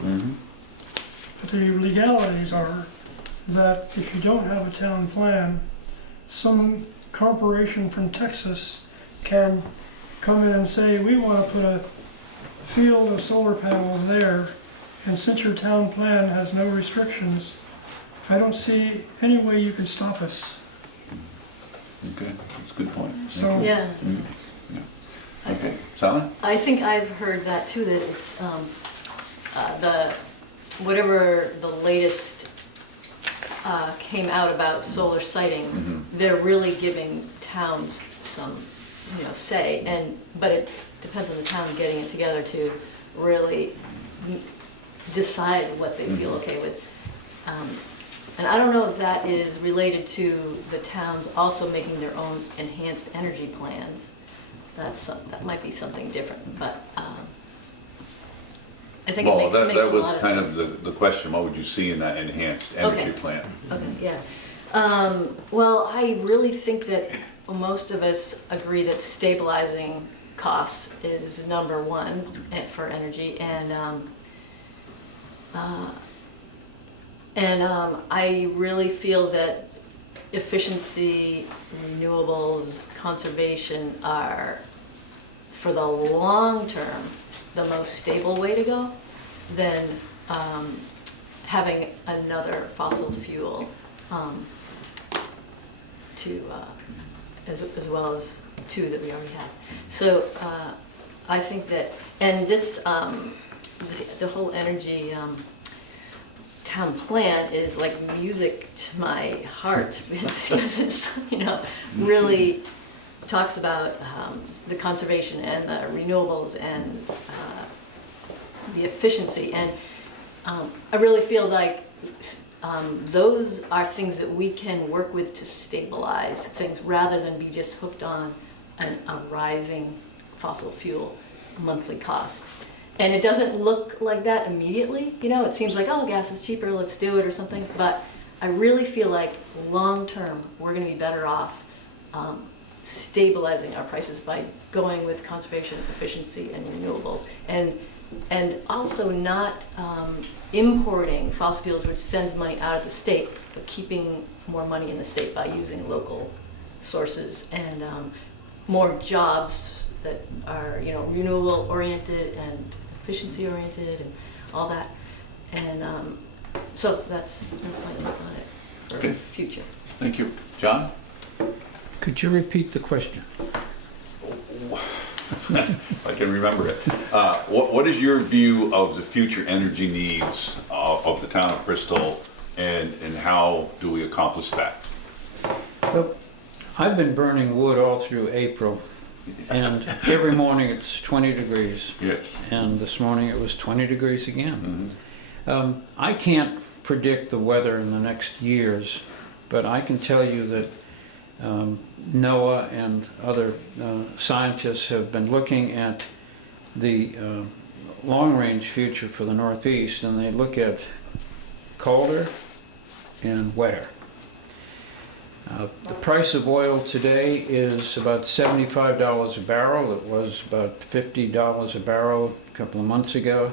But the legalities are that if you don't have a town plan, some corporation from Texas can come in and say, we want to put a field of solar panels there, and since your town plan has no restrictions, I don't see any way you can stop us. Okay, that's a good point. So Yeah, Okay, Sally? I think I've heard that too, that it's, whatever the latest came out about solar siting, they're really giving towns some, say, but it depends on the town getting it together to really decide what they feel okay with. And I don't know if that is related to the towns also making their own enhanced energy plans. That might be something different, but I think it makes a lot of sense. That was kind of the question, what would you see in that enhanced energy plan? Okay, yeah. Well, I really think that most of us agree that stabilizing costs is number one for energy, and I really feel that efficiency, renewables, conservation are, for the long term, the most stable way to go than having another fossil fuel as well as two that we already have. So I think that, and this, the whole energy town plan is like music to my heart. It's really talks about the conservation and the renewables and the efficiency, and I really feel like those are things that we can work with to stabilize things rather than be just hooked on a rising fossil fuel monthly cost. And it doesn't look like that immediately, it seems like, oh, gas is cheaper, let's do it or something, but I really feel like long term we're going to be better off stabilizing our prices by going with conservation, efficiency, and renewables, and also not importing fossil fuels, which sends money out of the state, but keeping more money in the state by using local sources and more jobs that are renewable oriented and efficiency oriented and all that, and so that's my take on it for the future. Thank you. John? Could you repeat the question? I can remember it. What is your view of the future energy needs of the town of Bristol, and how do we accomplish that? Well, I've been burning wood all through April, and every morning it's 20 degrees. Yes. And this morning it was 20 degrees again. I can't predict the weather in the next years, but I can tell you that NOAA and other scientists have been looking at the long-range future for the Northeast, and they look at colder and wetter. The price of oil today is about $75 a barrel. It was about $50 a barrel a couple of months ago.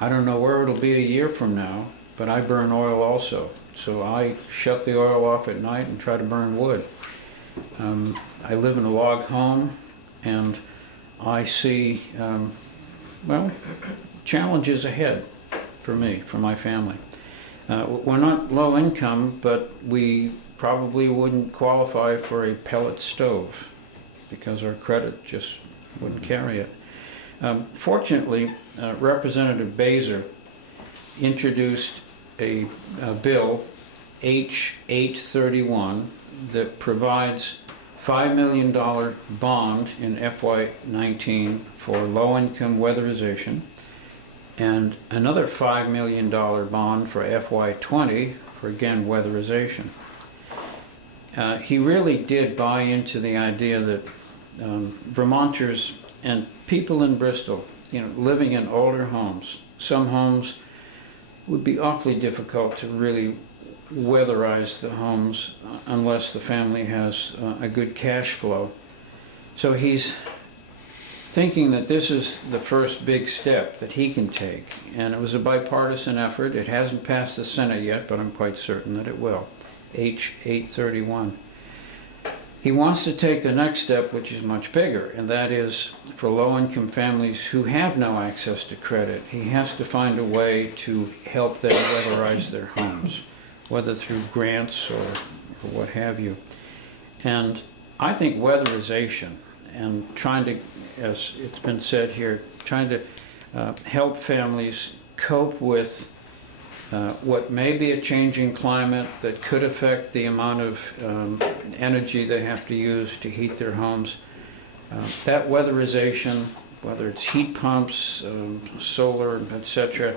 I don't know where it'll be a year from now, but I burn oil also. So I shut the oil off at night and try to burn wood. I live in a log home, and I see, well, challenges ahead for me, for my family. We're not low income, but we probably wouldn't qualify for a pellet stove because our credit just wouldn't carry it. Fortunately, Representative Baser introduced a bill, H831, that provides $5 million bond in FY19 for low-income weatherization, and another $5 million bond for FY20 for, again, weatherization. He really did buy into the idea that Vermonters and people in Bristol, living in older homes, some homes would be awfully difficult to really weatherize the homes unless the family has a good cash flow. So he's thinking that this is the first big step that he can take, and it was a bipartisan effort. It hasn't passed the Senate yet, but I'm quite certain that it will. H831. He wants to take the next step, which is much bigger, and that is for low-income families who have no access to credit. He has to find a way to help them weatherize their homes, whether through grants or what have you. And I think weatherization and trying to, as it's been said here, trying to help families cope with what may be a changing climate that could affect the amount of energy they have to use to heat their homes. That weatherization, whether it's heat pumps, solar, etc.,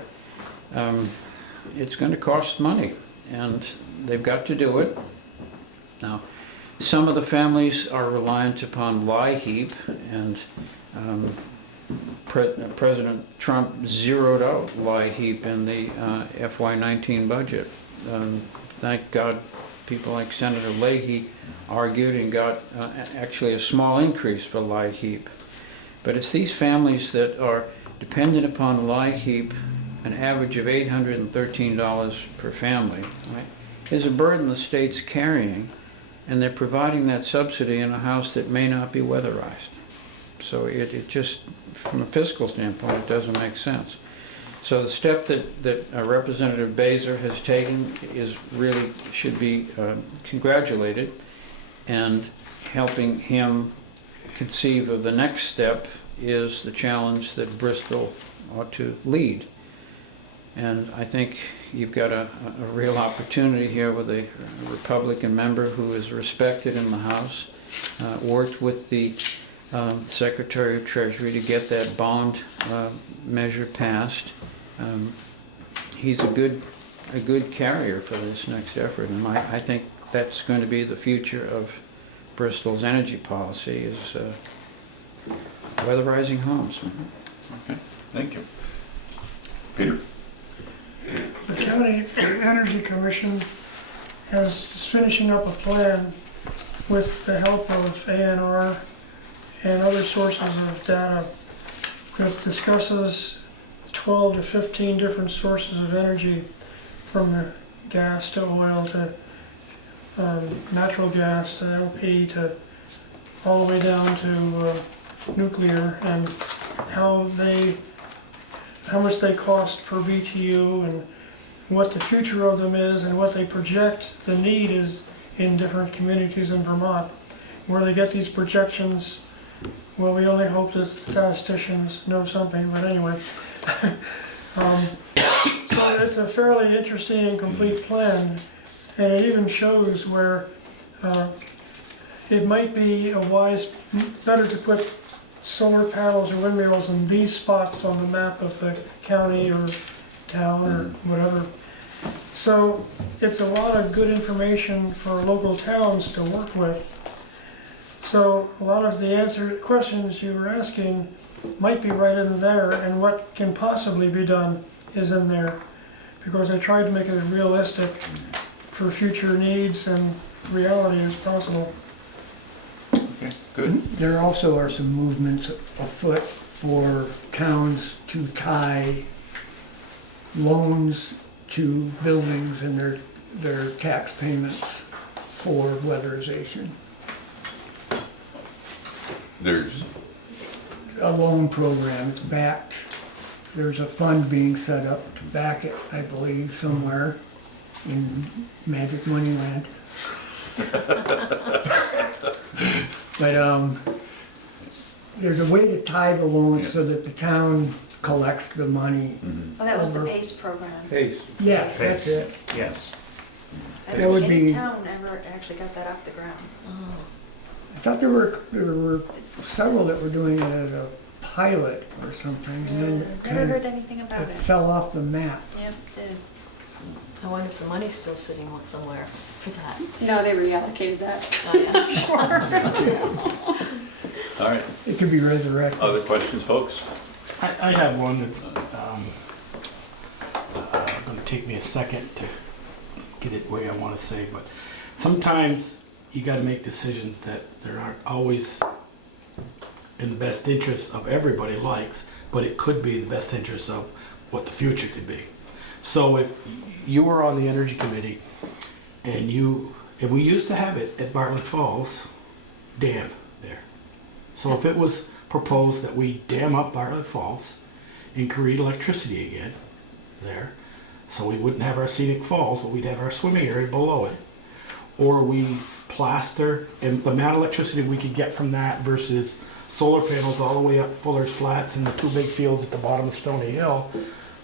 it's going to cost money, and they've got to do it. Now, some of the families are reliant upon LIHEAP, and President Trump zeroed out LIHEAP in the FY19 budget. Thank God people like Senator Leahy argued and got actually a small increase for LIHEAP. But it's these families that are dependent upon LIHEAP, an average of $813 per family, right, is a burden the state's carrying, and they're providing that subsidy in a house that may not be weatherized. So it just, from a fiscal standpoint, it doesn't make sense. So the step that Representative Baser has taken is really should be congratulated, and helping him conceive of the next step is the challenge that Bristol ought to lead. And I think you've got a real opportunity here with a Republican member who is respected in the House, worked with the Secretary of Treasury to get that bond measure passed. He's a good carrier for this next effort, and I think that's going to be the future of Bristol's energy policy, is weatherizing homes. Okay, thank you. Peter? The County Energy Commission is finishing up a plan with the help of ANR and other sources of data that discusses 12 to 15 different sources of energy, from gas to oil to natural gas to LP to all the way down to nuclear, and how much they cost per BTU, and what the future of them is, and what they project the need is in different communities in Vermont. Where they get these projections, well, we only hope that statisticians know something, but anyway. So it's a fairly interesting and complete plan, and it even shows where it might be better to put solar panels or windmills in these spots on the map of the county or town or whatever. So it's a lot of good information for local towns to work with. So a lot of the questions you were asking might be right in there, and what can possibly be done is in there, because I tried to make it realistic for future needs and reality as possible. Okay, good. There also are some movements afoot for towns to tie loans to buildings and their tax payments for weatherization. There's, A loan program, it's backed. There's a fund being set up to back it, I believe, somewhere in Magic Money Land. But there's a way to tie the loan so that the town collects the money. Oh, that was the over- PACE program. Yes, that's it. Yes. I That don't would think any be- town ever actually got that off the ground. I thought there were several that were doing it as a pilot or something, and then it Never kind heard of, anything about it it. fell off the map. Yep, did. I wonder if the money's still sitting somewhere for that. No, they reallocated that. Oh, yeah. Sure. all right. It could be resurrected. Other questions, folks? I have one that's going to take me a second to get it where I want to say, but sometimes you got to make decisions that there aren't always in the best interest of everybody likes, but it could be the best interest of what the future could be. So if you were on the Energy Committee and we used to have it at Bartlett Falls Dam there. So if it was proposed that we dam up Bartlett Falls and create electricity again there, so we wouldn't have our scenic falls, but we'd have our swimming area below it, or we plaster, and the amount of electricity we could get from that versus solar panels all the way up Fuller's Flats and the two big fields at the bottom of Stony Hill,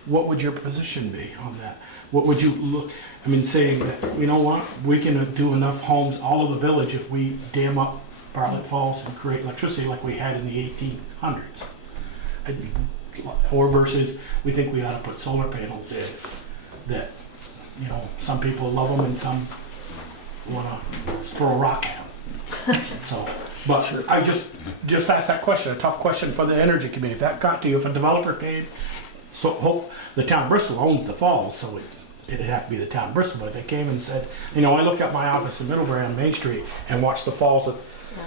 what would your position be on that? What would you look, I mean, saying that, you know what, we can do enough homes all over the village if we dam up Bartlett Falls and create electricity like we had in the 1800s. Or versus, we think we ought to put solar panels in that, you know, some people love them and some want to throw a rock at them. So, but I just asked that question, a tough question for the Energy Committee. If that got to you, if a developer came, so hope the town of Bristol owns the falls, so it'd have to be the town of Bristol. But if they came and said, you know, I look at my office in Middlebury on Main Street and watch the falls.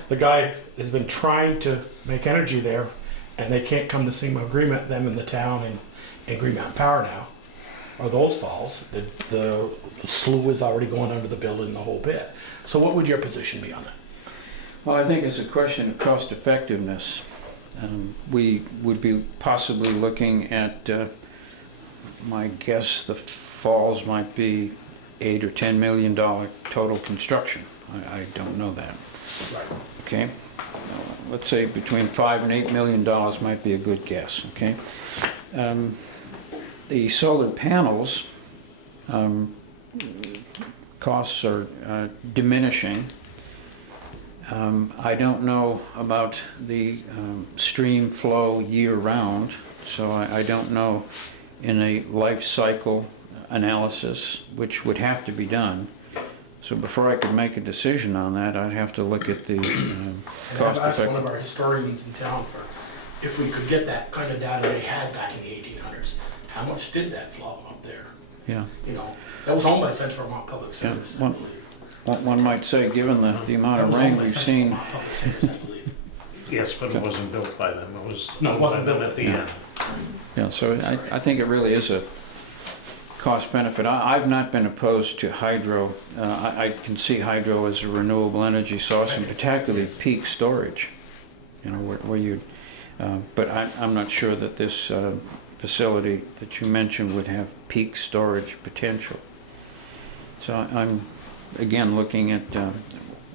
The guy has been trying to make energy there, and they can't come to some agreement. Them in the town and Green Mountain Power now, or those falls. The slough is already going under the building, the whole bit. So, what would your position be on that? Well, I think it's a question of cost effectiveness. We would be possibly looking at, my guess, the falls might be $8 or $10 million total construction. I don't know that. Right. Okay, let's say between $5 and $8 million might be a good guess. Okay, the solar panels costs are diminishing. I don't know about the stream flow year-round, so I don't know in a life cycle analysis, which would have to be done. So before I could make a decision on that, I'd have to look at the cost I've asked one effective. of our historians in town for if we could get that kind of data they had back in the 1800s. How much did that flow up there? Yeah. You know, that was owned by Central Vermont Public Yeah. Service, I believe. One might say, given the amount That of was rain owned by we've Central seen, Vermont Public Service, I believe. Yes, but it wasn't built by them. It was No, it wasn't built at the yeah. end. yeah, so I think it really is a cost benefit. I've not been opposed to hydro. I can see hydro as a renewable energy source, and particularly peak storage. You know, where you, but I'm not sure that this facility that you mentioned would have peak storage potential. So I'm again looking at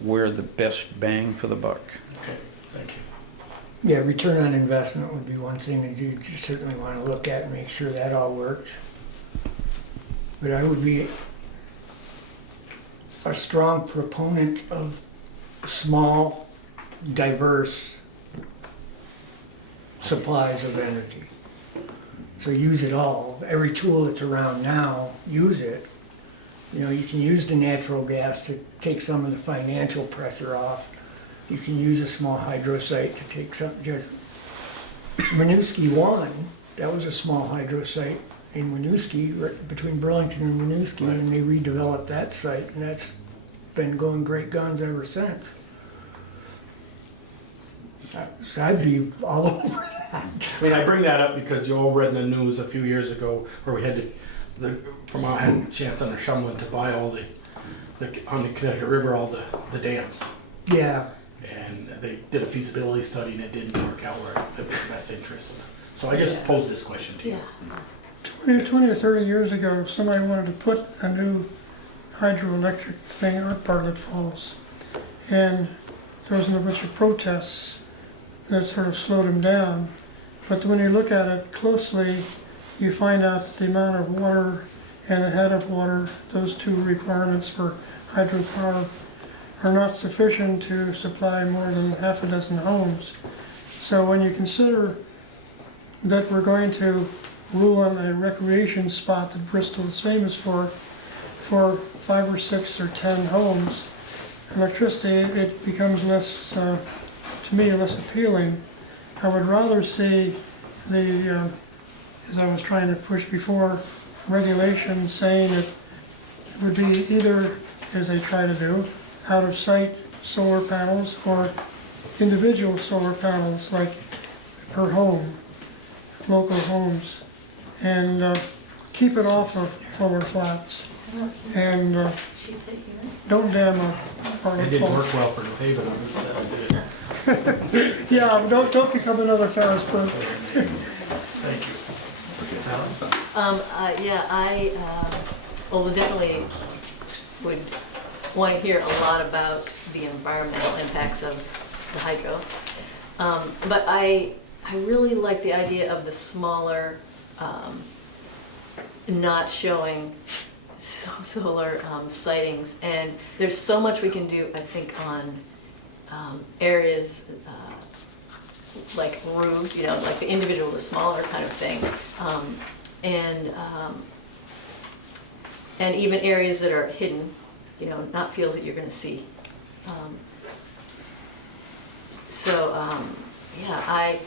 where the best bang for the buck. Okay, thank you. Yeah, return on investment would be one thing that you certainly want to look at and make sure that all works. But I would be a strong proponent of small, diverse supplies of energy. So use it all. Every tool that's around now, use it. You know, you can use the natural gas to take some of the financial pressure off. You can use a small hydro site to take some. Winooski 1, that was a small hydro site in Winooski, right between Burlington and Winooski, and they redeveloped that site, and that's been going great guns ever since. So I'd be all over that. I mean, I bring that up because you all read in the news a few years ago where we had I had a chance under Shumlin to buy all on the Connecticut River, all the dams. Yeah. And they did a feasibility study and it didn't work out where it was the best interest. So I just posed this question to you. 20 or 30 years ago, somebody wanted to put a new hydroelectric thing at Bartlett Falls. And there was a bunch of protests that sort of slowed them down. But when you look at it closely, you find out that the amount of water and the head of water, those two requirements for hydropower, are not sufficient to supply more than half a dozen homes. So when you consider that we're going to rule on a recreation spot that Bristol is famous for 5 or 6 or 10 homes, electricity, it becomes less, to me, less appealing. I would rather see the, as I was trying to push before, regulation saying that it would be either, as they try to do, out-of-sight solar panels or individual solar panels, like per home, local homes, and keep it off of fuller flats. And don't dam up Bartlett It didn't Falls. work well for the Haven. Yeah, don't become another Ferrisburg. Thank you. Yeah, I well, definitely would want to hear a lot about the environmental impacts of the hydro. But I really like the idea of the smaller, not showing solar sightings. And there's so much we can do, I think, on areas like roofs, you know, like the individual, the smaller kind of thing. And even areas that are hidden, you know, not fields that you're gonna see. Yeah,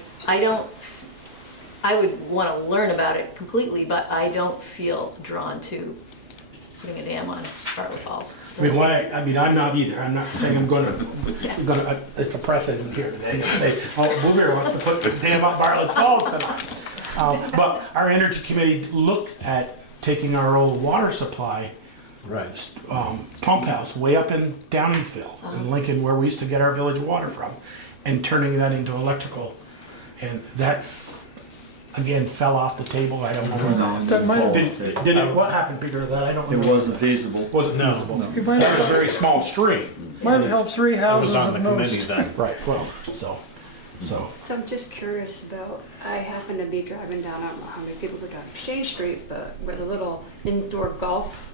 I would wanna learn about it completely, but I don't feel drawn to putting a dam on Bartlett Falls. I mean, I'm not either. I'm not saying I'm gonna, if the press isn't here today, say, oh, Boomer wants to put the dam up Bartlett Falls tonight. But our energy committee looked at taking our old water supply, pump house way up in Downingsville, in Lincoln, where we used to get our village water from, and turning that into electrical. And that, again, fell off the table. I don't know where That might have did it, what happened, Peter, to that? I don't know. It wasn't feasible. Wasn't feasible. No. You might That was a have, very small stream. might have helped 3 houses at most. Right, well, so. So I'm just curious about, I happen to be driving down, I don't know how many people go down Exchange Street, but where the little indoor golf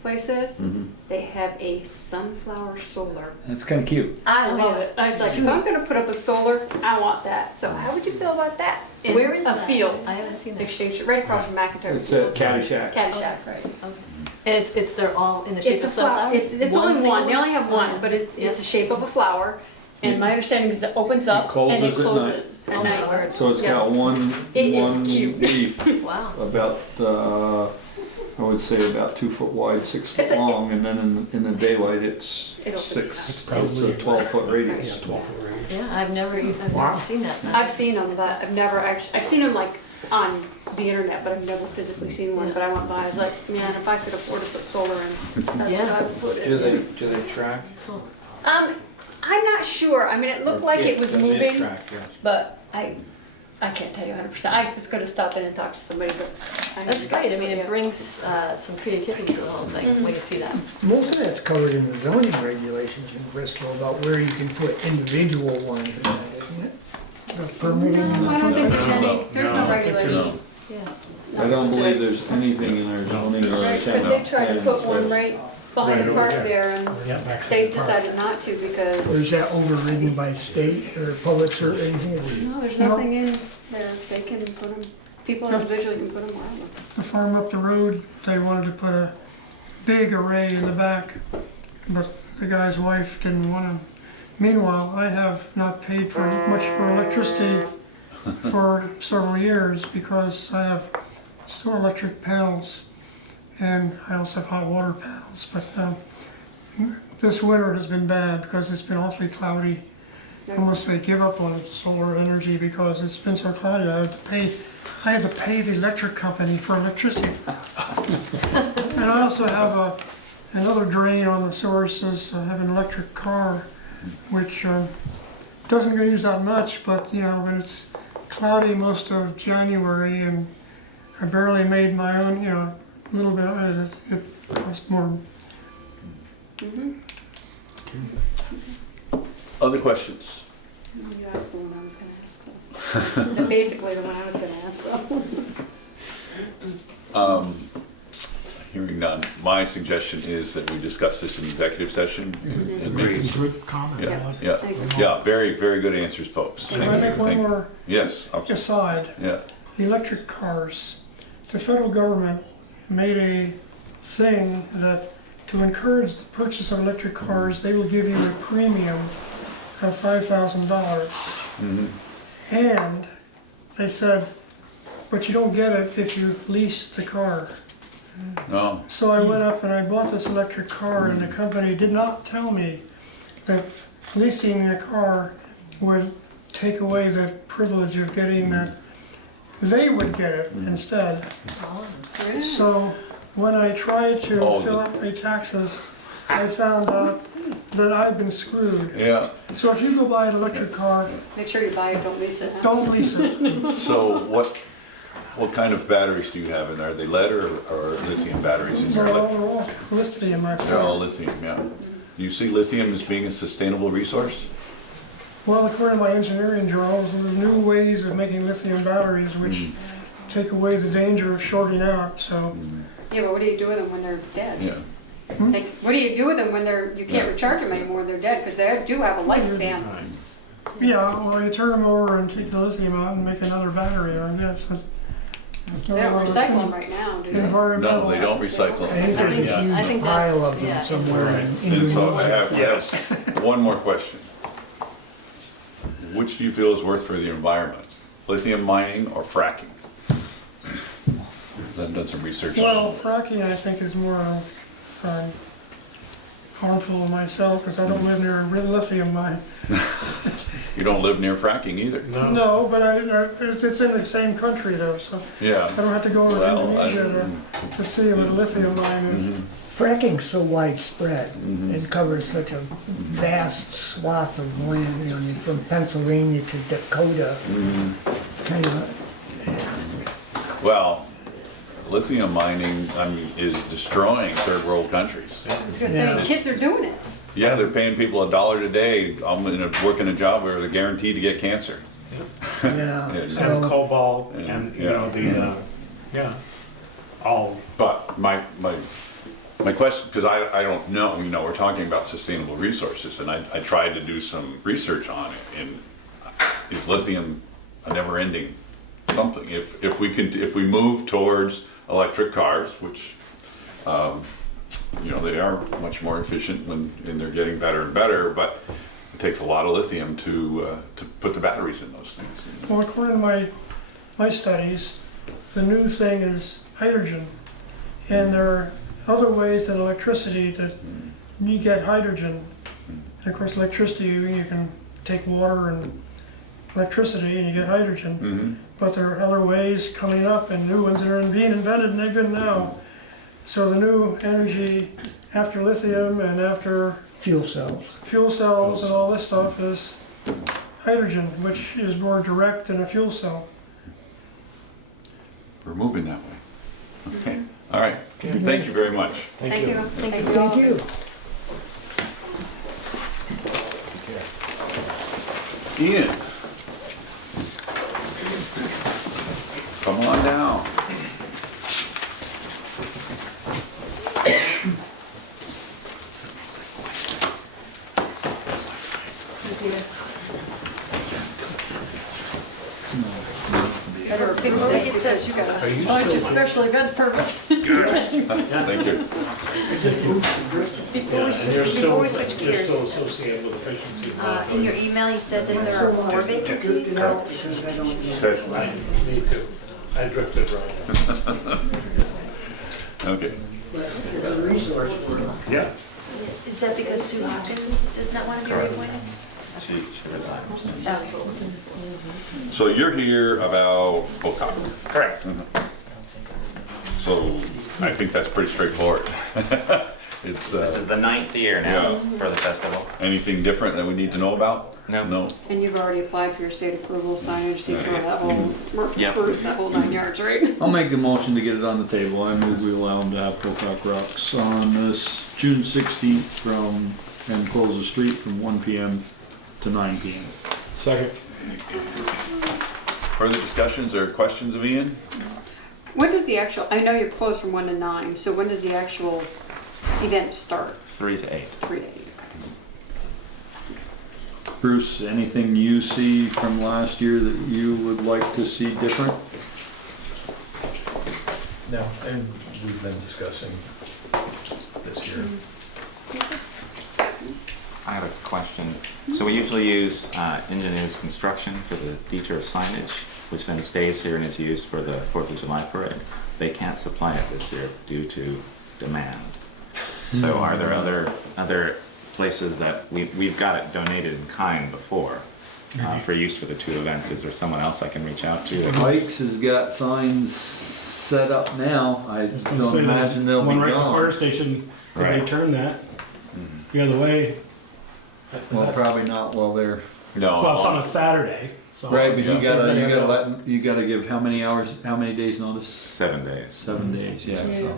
place is, they have a sunflower solar. That's kind of cute. I love it. I was like, if I'm gonna put up a solar, I want that. So how would you feel about that? In Where is a that? field? I haven't seen that. Exchange Street, right across from McIntyre. It's a Caddyshack. Caddyshack, right. Okay. And they're all in the shape It's a of flower, sunflowers? it's only single one, they only have one, but it's a shape of a flower. And my understanding is it opens up and it closes at night. closes at Oh my night. word. So it's Yeah. got one It's cute. leaf, Wow. about, I would say about 2 foot wide, 6 foot It's a- long, and then in the daylight, it's It opens 6. It's probably It's a 12-foot radius. Yeah, I've never seen that. I've seen them, but I've never actually, I've seen them like on the internet, but I've never physically seen one. Yeah. But I went by, I was like, man, if I could afford to put solar in, that's Yeah. what I would put in. Do they track? I'm not sure. I mean, it looked like it was Does moving, track, yes. but I can't tell you 100%. I was gonna stop in and talk to somebody, but. That's great, I mean, it Yeah. brings some creativity to the whole thing when you see that. Most of that's covered in the zoning regulations in Bristol about where you can put individual ones in that, isn't it? The permitting. No, I don't think there's no regulations. Yes. I don't believe there's anything in our zoning or our Right, because they tried to put one right behind the park there, and Yeah, back they to the park. decided not to Or because, is that overridden by state or public or anything? no, there's nothing in there. They can put them, people individually can put them wherever. The farm up the road, they wanted to put a big array in the back, but the guy's wife didn't want him. Meanwhile, I have not paid for much for electricity for several years because I have still electric panels and I also have hot water panels. But this winter has been bad because it's been awfully cloudy. I almost say give up on solar energy because it's been so cloudy. I had to pay the electric company for electricity. And I also have another drain on the sources. I have an electric car, which doesn't use that much, but you know, when it's cloudy most of January and I barely made my own, you know, a little bit of it, it costs more. Other questions? You asked the one I was gonna ask, so. Basically the one I was gonna ask, so. Hearing none, my suggestion is that we discuss this in executive session. And make it- Good comment. Yeah, very, very good answers, folks. Can I make one more Yes. aside? Yeah. The electric cars. The federal government made a thing that to encourage the purchase of electric cars, they will give you a premium of $5,000. And they said, but you don't get it if you lease the car. No. So I went up and I bought this electric car, and the company did not tell me that leasing the car would take away the privilege of getting that. They would get it instead. So when I tried to fill out my taxes, I found out that I've been screwed. Yeah. So if you go buy an electric car, Make sure you buy it, don't lease it. don't lease it. So what kind of batteries do you have in there? Are they lead or lithium batteries? Is there They're all listed in my They're all car. lithium, yeah. Do you see lithium as being a sustainable resource? Well, according to my engineering drawings, there are new ways of making lithium batteries which take away the danger of shorting out, so. Yeah, but what do you do with them when they're dead? Yeah. Like, what do you do with them when you can't recharge them anymore when they're dead? Because they do have a lifespan. Yeah, well, you turn them over and take the lithium out and make another battery, I guess. But it's no They don't longer recycle them right now, do they? environmental. No, they don't recycle. I think there's a I huge think pile that's- of them yeah, somewhere in And so I Indonesia. have one more question. Which do you feel is worse for the environment? Lithium mining or fracking? I've done some research on Well, it. fracking, I think, is more harmful to myself because I don't live near a real lithium mine. You don't live near fracking either. No, but it's in the same country though, so Yeah. I don't have to go over to Well, Indonesia to see what a lithium mine is. Fracking's so widespread and covers such a vast swath of land, you know, from Pennsylvania to Dakota. Kind of, Well, lithium mining, I mean, is destroying third world countries. I was gonna say, kids are doing it. Yeah, they're paying people $1 a day. I'm working a job where they're guaranteed to get cancer. yeah. Yeah. And So, cobalt and, you know, all. But my question, because I don't know, you know, we're talking about sustainable resources, and I tried to do some research on it, and is lithium a never-ending something? If we move towards electric cars, which you know, they are much more efficient and they're getting better and better, but it takes a lot of lithium to put the batteries in those things. Well, according to my studies, the new thing is hydrogen. And there are other ways than electricity that you get hydrogen. And of course, electricity, you can take water and electricity and you get hydrogen. But there are other ways coming up and new ones that are being invented even now. So the new energy after lithium and after fuel cells. and all this stuff is hydrogen, which is more direct than a fuel cell. We're moving that way. Okay, all right. Thank you very much. Thank you. Thank you. Thank you. Ian. Come on down. Better pick this because you got a bunch of special events purpose. Thank you. Before we switch gears, associated with efficiency. in your email, you said that there are 4 vacancies. Me too. I drifted right. Okay. Yeah. Is that because Sue Hawkins does not want to be reappointed? She resigned. Okay. So you're here about Pocock. Correct. So I think that's pretty straightforward. It's, This is the 9th year now yeah. for the festival. Anything different that we need to know about? No. No. And you've already applied for your state approval, signage, detour, that whole, Yep. that whole 9 yards, right? I'll make a motion to get it on the table. I move we allow them to have Pocock Rocks on this June 16th and close the street from 1 PM to 9 PM. Second. Further discussions or questions of Ian? When does the actual, I know you're closed from 1 to 9, so when does the actual event start? 3 to 8. 3 to 8, okay. Bruce, anything you see from last year that you would like to see different? No, and we've been discussing this year. I have a question. So we usually use engineers construction for the detour signage, which then stays here and is used for the 4th of July parade. They can't supply it this year due to demand. So are there other places that we've got it donated in kind before for use for the 2 events? Is there someone else I can reach out to? Pikes has got signs set up now. I don't imagine they'll be One right at the fire gone. station, could they Right. turn that the other way? Well, probably not while they're, No. Well, it's on a Saturday, so. right, but you Yeah. you gotta give how many hours, how many days notice? 7 days. 7 days, yeah, so.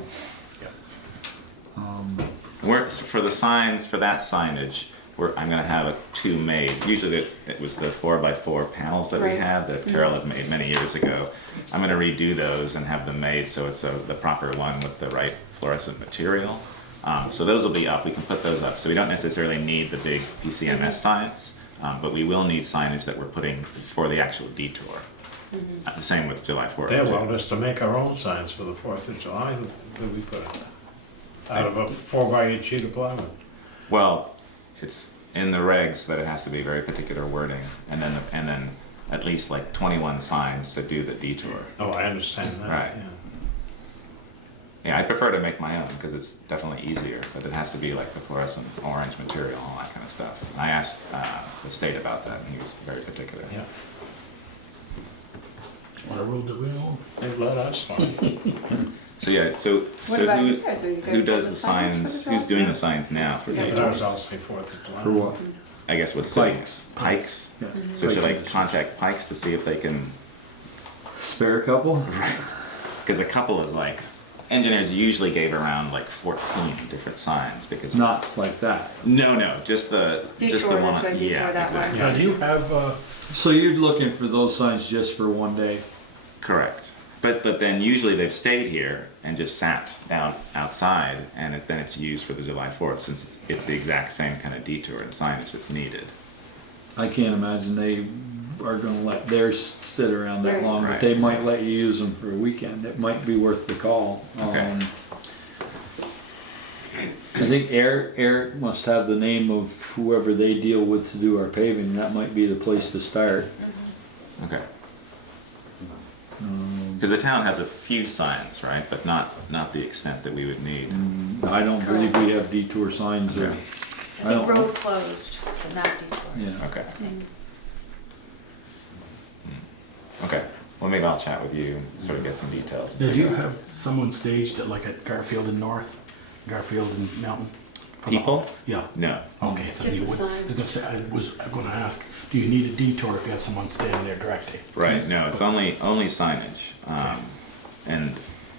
We're, for the signs, for that signage, I'm gonna have 2 made. Usually it was the 4x4 panels that we Right. had that Carol had made many years ago. I'm gonna redo those and have them made so it's the proper one with the right fluorescent material. So those will be up, we can put those up. So we don't necessarily need the big PCMS signs, but we will need signage that we're putting for the actual detour. The same with July 4th. They too. allowed us to make our own signs for the 4th of July that we put in. Out of a 4x8 sheet of plywood. Well, it's in the regs that it has to be very particular wording, and then at least like 21 signs to do the detour. Oh, I understand that. Right. yeah. Yeah, I prefer to make my own because it's definitely easier, but it has to be like the fluorescent orange material, all that kind of stuff. And I asked the state about that, and he was very particular. Yeah. What rule do we own? They've let us on. So yeah, so What about who you guys? Are you guys who does doing the signage for signs? the Who's job? doing the signs now for Yeah, the But ours detours? all say 4th of July. For what? I guess with Pikes. Pikes. Yeah. So should I Pikes. contact Pikes to see if they can? Spare a couple? Because a couple is like, engineers usually gave around like 14 different signs because Not like that. no, just the Detour one. this way, detour Yeah, that way. exactly. Yeah, do you have, So you're looking for those signs just for one day? Correct. But then usually they've stayed here and just sat down outside, and then it's used for the July 4th since it's the exact same kind of detour and signage that's needed. I can't imagine they are gonna let theirs sit around that Right. long, but Right. they might let you use them for a weekend. It might be worth the call. Okay. I think Eric must have the name of whoever they deal with to do our paving. That might be the place to start. Okay. Because the town has a few signs, right? But not the extent that we would need. I don't believe we have detour signs or, Okay. I don't know. Road closed, but not detour. Yeah. Okay. Okay. Well, maybe I'll chat with you and sort of get some details. did you have someone staged at like at Garfield and North, Garfield and Mountain? For the- People? Yeah. No. Okay, then Just you a would, sign. I'm gonna ask, do you need a detour if you have someone standing there directly? Right. No, it's only signage.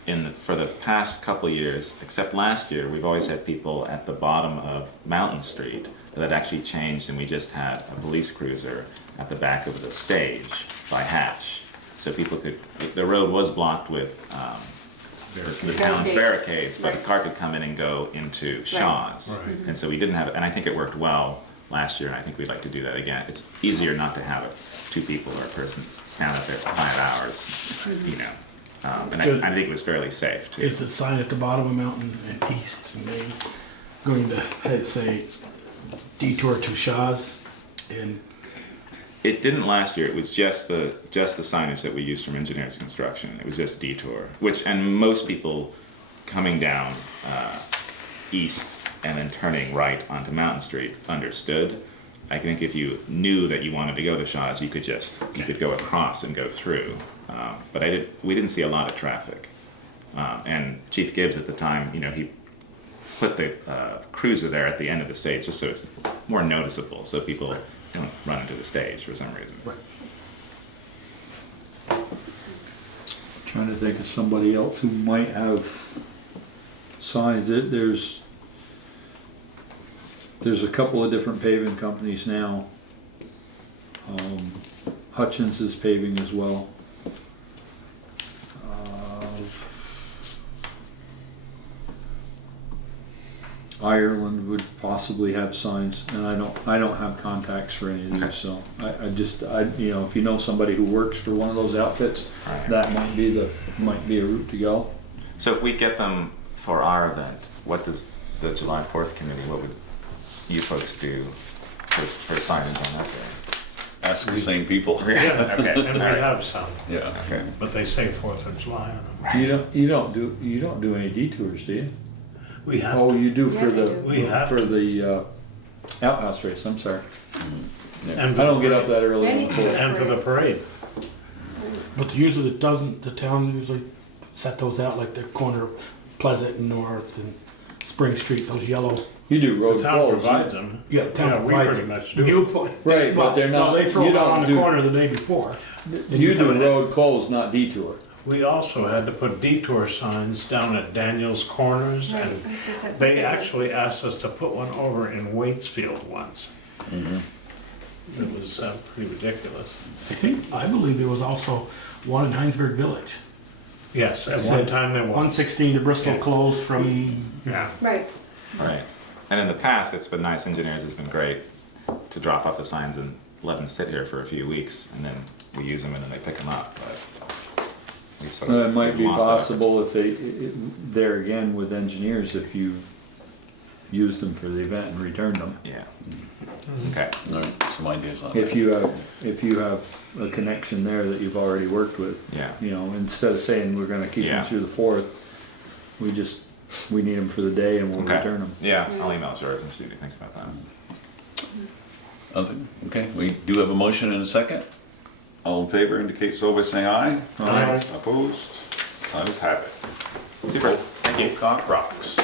And for the past couple of years, except last year, we've always had people at the bottom of Mountain Street. That actually changed, and we just had a police cruiser at the back of the stage by Hatch, so people could. The road was blocked with the town's barricades, but the car could come in and go into Shaw's, Right. and so we didn't have it. And I think it worked well last year, and I think we'd like to do that again. It's easier not to have 2 people or a person stand up there for 5 hours, you know. And I think it was fairly safe too. Is the sign at the bottom of Mountain and East Main going to say detour to Shaw's? And It didn't last year. It was just the signage that we used from Engineers Construction. It was just detour, and most people coming down east and then turning right onto Mountain Street, understood. I think if you knew that you wanted to go to Shaw's, you could go across and go through. But we didn't see a lot of traffic. And Chief Gibbs at the time, he put the cruiser there at the end of the stage just so it's more noticeable, so people don't run into the stage for some reason. Right. Trying to think of somebody else who might have signs. There's a couple of different paving companies now. Hutchins is paving as well. Ireland would possibly have signs, and I don't have contacts for any of these, so if you know somebody who works for one of those outfits, that might be a route to go. So if we get them for our event, what does the July 4th committee, what would you folks do for signage on that day? Ask the same people. Yeah, Okay. and we have some, Yeah. Okay. but they say 4th of July on them. You don't do any detours, do you? We have, Oh, you do for Yeah, the we do. outhouse race. I'm sorry. and I don't get up that early on the Anything. fourth. And for the parade. But usually the town usually set those out like the corner of Pleasant and North and Spring Street, those yellow. You do road The town closed. provides them. Yeah, town Yeah, we provides pretty it. much do. You put, Right, but they're not- They throw you it out don't on the do- corner the day before. You do road closed, not detour. We also had to put detour signs down at Daniel's Corners, Right, and I was gonna say, they bigger. actually asked us to put one over in Waitsfield once. It was pretty ridiculous. I believe there was also one in Heinsberg Village. Yes, at Said one time there was. 116 to Bristol Yeah. closed from. Yeah. Right. Right. And in the past, it's been nice. Engineers has been great to drop off the signs and let them sit here for a few weeks, and then we use them and then they pick them up. But we've sort of It might be lost that. possible if there again with engineers, if you use them for the event and return them. Yeah. Okay. All right, some ideas on If you have a connection there that you've already worked with. Yeah. Instead of saying we're gonna keep them through the 4th, we need them for the day and we'll Okay. return them. Yeah, I'll email George and see what he thinks about that. Nothing? Okay, we do have a motion and a second. All in favor indicate so by saying aye. Aye. Opposed? Ayes have it. Super. Thank you. Cock rocks.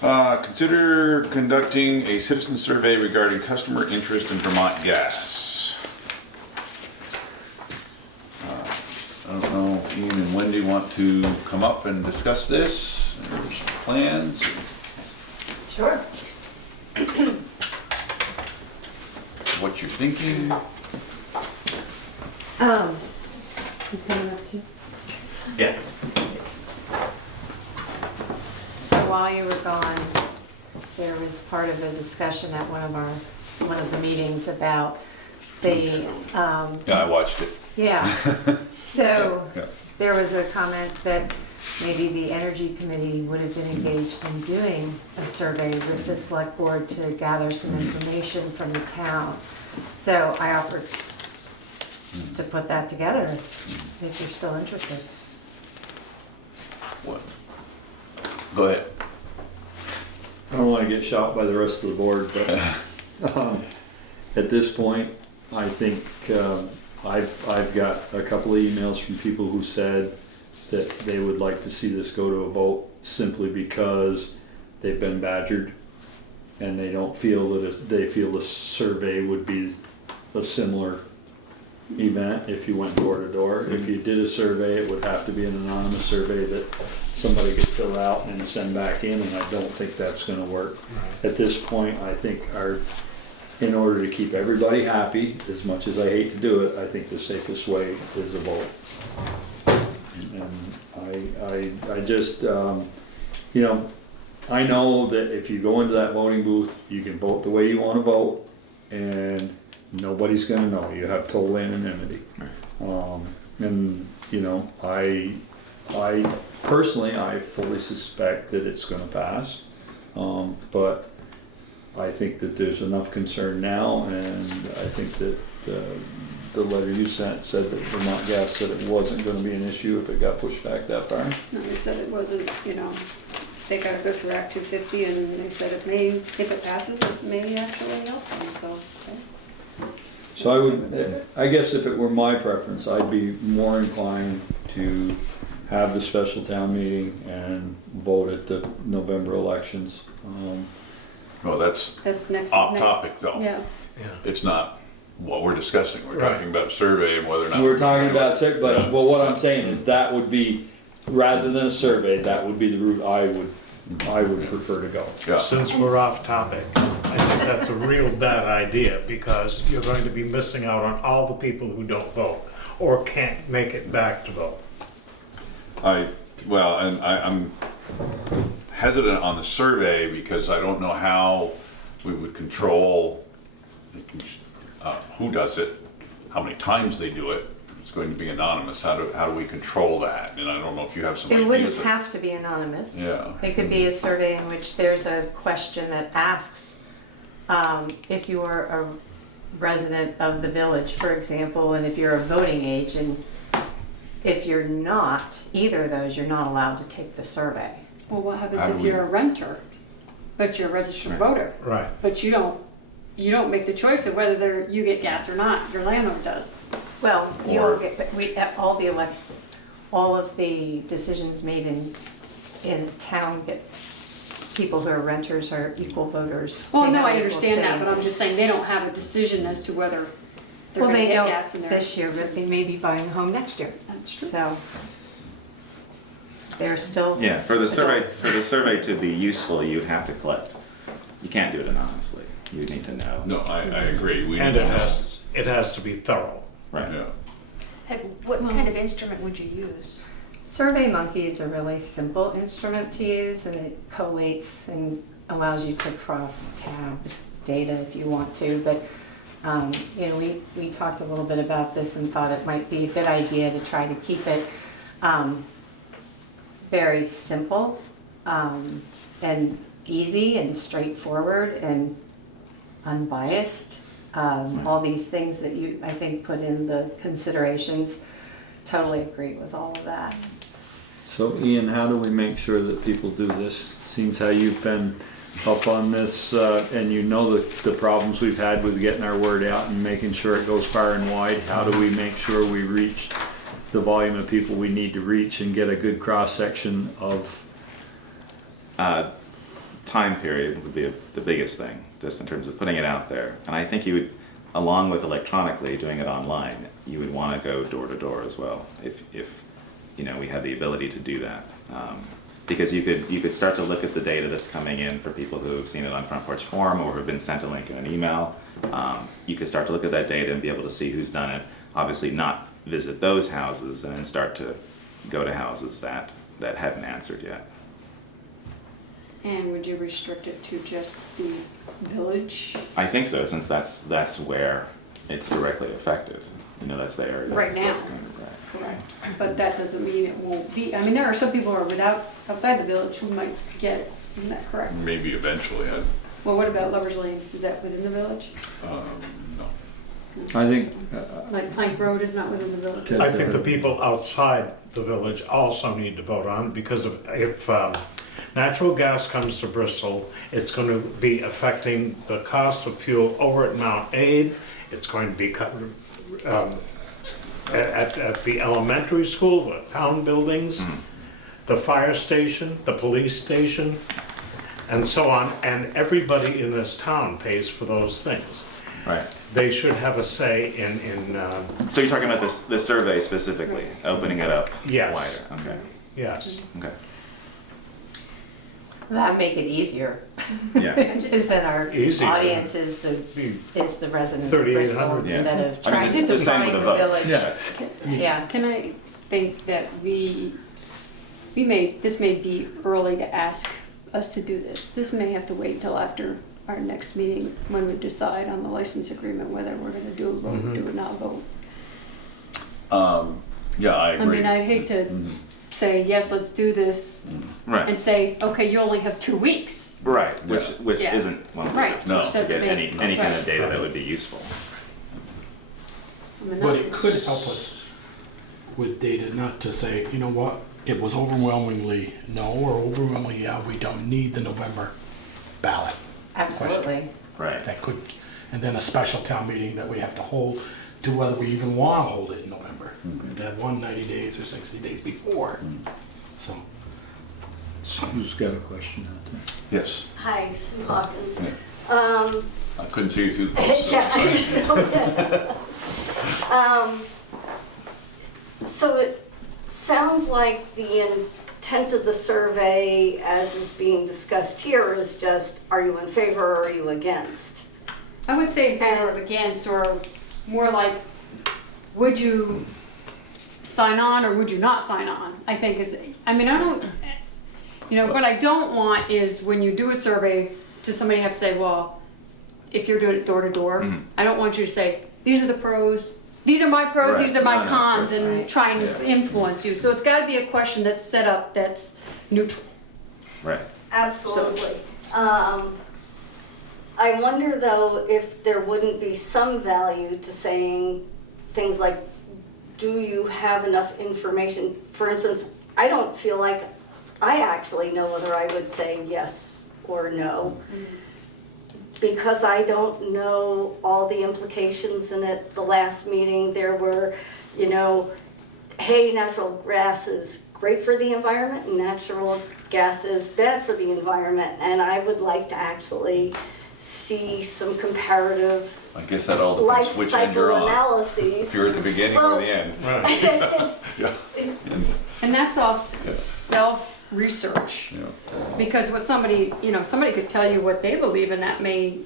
Consider conducting a citizen survey regarding customer interest in Vermont gas. I don't know if Ian and Wendy want to come up and discuss this, or some plans. Sure. What you're thinking. You coming up too? Yeah. So while you were gone, there was part of a discussion at one of the meetings about the, Yeah, I watched it. yeah. So Yeah. there was a comment that maybe the Energy Committee would have been engaged in doing a survey with the Select Board to gather some information from the town. So I offered to put that together if you're still interested. What? Go ahead. I don't wanna get shot by the rest of the board, but, at this point, I think, I've got a couple of emails from people who said that they would like to see this go to a vote simply because they've been badgered and they don't feel that they feel the survey would be a similar event if you went door to door. If you did a survey, it would have to be an anonymous survey that somebody could fill out and send back in, and I don't think that's gonna work. At this point, I think in order to keep everybody happy, as much as I hate to do it, I think the safest way is a vote. And I just, I know that if you go into that voting booth, you can vote the way you wanna vote, and nobody's gonna know. You have total anonymity. And, I personally, I fully suspect that it's gonna pass. But I think that there's enough concern now, and I think that the letter you sent said that Vermont Gas said it wasn't gonna be an issue if it got pushed back that far. No, they said it wasn't, they gotta go through Act 250, and they said if it passes, it may actually help them, so. Okay. So I would, I guess if it were my preference, I'd be more inclined to have the special town meeting and vote at the November elections. Well, that's That's next. off topic though. Yeah. It's not what we're discussing. We're talking about a survey and whether or not. We're talking about, but well, what I'm saying is that would be, rather than a survey, that would be the route I would prefer to go. Yeah. Since we're off topic, I think that's a real bad idea because you're going to be missing out on all the people who don't vote or can't make it back to vote. I'm hesitant on the survey because I don't know how we would control who does it, how many times they do it. It's going to be anonymous. How do we control that? And I don't know if you have some It ideas. wouldn't have to be anonymous. Yeah. It could be a survey in which there's a question that asks if you're a resident of the village, for example, and if you're a voting age, and if you're not either of those, you're not allowed to take the survey. Well, what happens How do if we- you're a renter, but you're a registered voter? Right. But you don't make the choice of whether you get gas or not, your landlord does. Well, Or- you'll get, all of the decisions made in town get, people who are renters are equal voters. Well, They no, have I equal understand that, say. but I'm just saying they don't have a decision as to whether they're Well, gonna they get don't gas in there. this year, but they may be buying a home next year. That's true. So they're still. Yeah, for the adults. survey to be useful, you'd have to collect. You can't do it anonymously. You need to know. No, I agree. And it has to be thorough. Right. Yeah. What kind of instrument would you use? SurveyMonkey is a really simple instrument to use, and it collates and allows you to cross-tab data if you want to. But we talked a little bit about this and thought it might be a good idea to try to keep it very simple and easy and straightforward and unbiased. All these things that you, I think, put in the considerations. Totally agree with all of that. So Ian, how do we make sure that people do this? Seems how you've been up on this, and you know the problems we've had with getting our word out and making sure it goes far and wide. How do we make sure we reach the volume of people we need to reach and get a good cross-section of... Time period would be the biggest thing, just in terms of putting it out there. And I think you would, along with electronically doing it online, you would want to go door to door as well, if we had the ability to do that. Because you could start to look at the data that's coming in for people who have seen it on Front Porch Forum or who have been sent a link in an email. You could start to look at that data and be able to see who's done it. Obviously not visit those houses and then start to go to houses that hadn't answered yet. And would you restrict it to just the village? I think so, since that's where it's directly affected. That's the area. Right now. Correct. But that doesn't mean it won't be. I mean, there are some people who are outside the village who might get it. Isn't that correct? Maybe eventually. Well, what about Lover's Lane? Is that within the village? No. I think... Like Plank Road is not within the village? I think the people outside the village also need to vote on, because if natural gas comes to Bristol, it's going to be affecting the cost of fuel over at Mount Aid. It's going to be cut at the elementary school, the town buildings, the fire station, the police station, and so on. And everybody in this town pays for those things. Right. They should have a say in. So you're talking about the survey specifically, opening it up Yes. wider. Okay. Yes. Okay. That'd make it easier. Yeah. Because then our Easier. audience is the residents of 3,800. Bristol Yeah. instead of I mean, trying it's to the same define with the the vote. village. Yeah. Can I think that this may be early to ask us to do this. This may have to wait until after our next meeting when we decide on the license agreement whether we're gonna do a vote, do or not vote. Yeah, I agree. I mean, I'd hate to say, yes, let's do this, Right. and say, okay, you only have 2 weeks. Right. Which Yeah. isn't one Right, no, which to doesn't get make- any kind right. of data that would be useful. I mean, But that's- it could help us with data, not to say, you know what, it was overwhelmingly no, or overwhelmingly, yeah, we don't need the November ballot. Absolutely. Right. That could, and then a special town meeting that we have to hold to whether we even want to hold it in November. To have 190 days or 60 days before. So. Who's got a question out there? Yes. Hi, Sue Hawkins. I couldn't see you through the post. Yeah, I know. So it sounds like the intent of the survey, as is being discussed here, is just, are you in favor or are you against? I would say in favor of against, or more like, would you sign on or would you not sign on? I think is, I mean, I don't, you know, what I don't want is when you do a survey to somebody have to say, well, if you're doing it door to door, I don't want you to say, these are the pros, these are my pros, Right. these are my No, no, cons, of course. and try and influence you. So it's gotta be a question that's set up that's neutral. Right. Absolutely. I wonder though if there wouldn't be some value to saying things like, do you have enough information? For instance, I don't feel like I actually know whether I would say yes or no, because I don't know all the implications. And at the last meeting, there were, you know, hey, natural gas is great for the environment and natural gas is bad for the environment. And I would like to actually see some comparative I guess that all life depends which end you're cycle on. analyses. If you're at the beginning or the end. Yeah. And that's all self-research. Yeah. Because what somebody, you know, somebody could tell you what they believe, and that may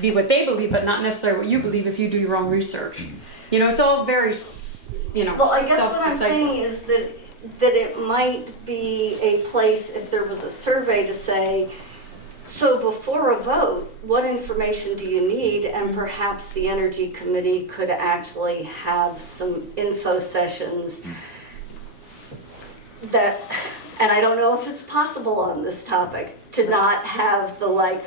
be what they believe, but not necessarily what you believe if you do your own research. You know, it's all very, you know, Well, I guess what I'm self-decisive. saying is that it might be a place, if there was a survey, to say, so before a vote, what information do you need? And perhaps the Energy Committee could actually have some info sessions that, and I don't know if it's possible on this topic, to not have the like,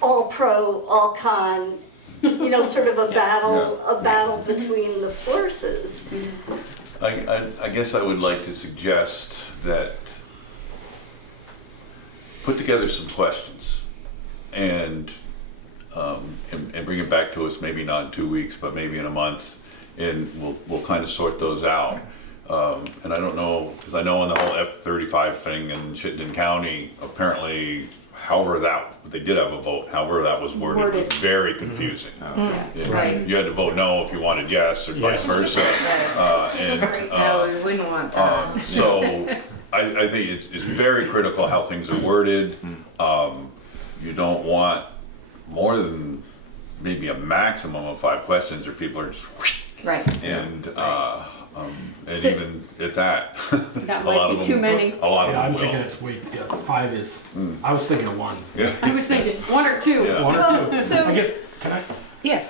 all pro, all con, you know, sort of a battle between the forces. I guess I would like to suggest that put together some questions and bring it back to us, maybe not in 2 weeks, but maybe in a month, and we'll kind of sort those out. And I don't know, because I know on the whole F-35 thing in Chittenden County, apparently, they did have a vote, however that was worded was very confusing. And Right. You had to vote no if you wanted yes, or vice versa. No, we wouldn't want that. So I think it's very critical how things are worded. You don't want more than maybe a maximum of 5 questions, or people are just Right. and So- even at that, That a lot might be of too them, many. a lot of Yeah, them I'm will. thinking it's 5 is, I was thinking of 1. Yeah. I was thinking 1 or 2. Yeah. 1 or 2. So- I guess, can I? Yeah.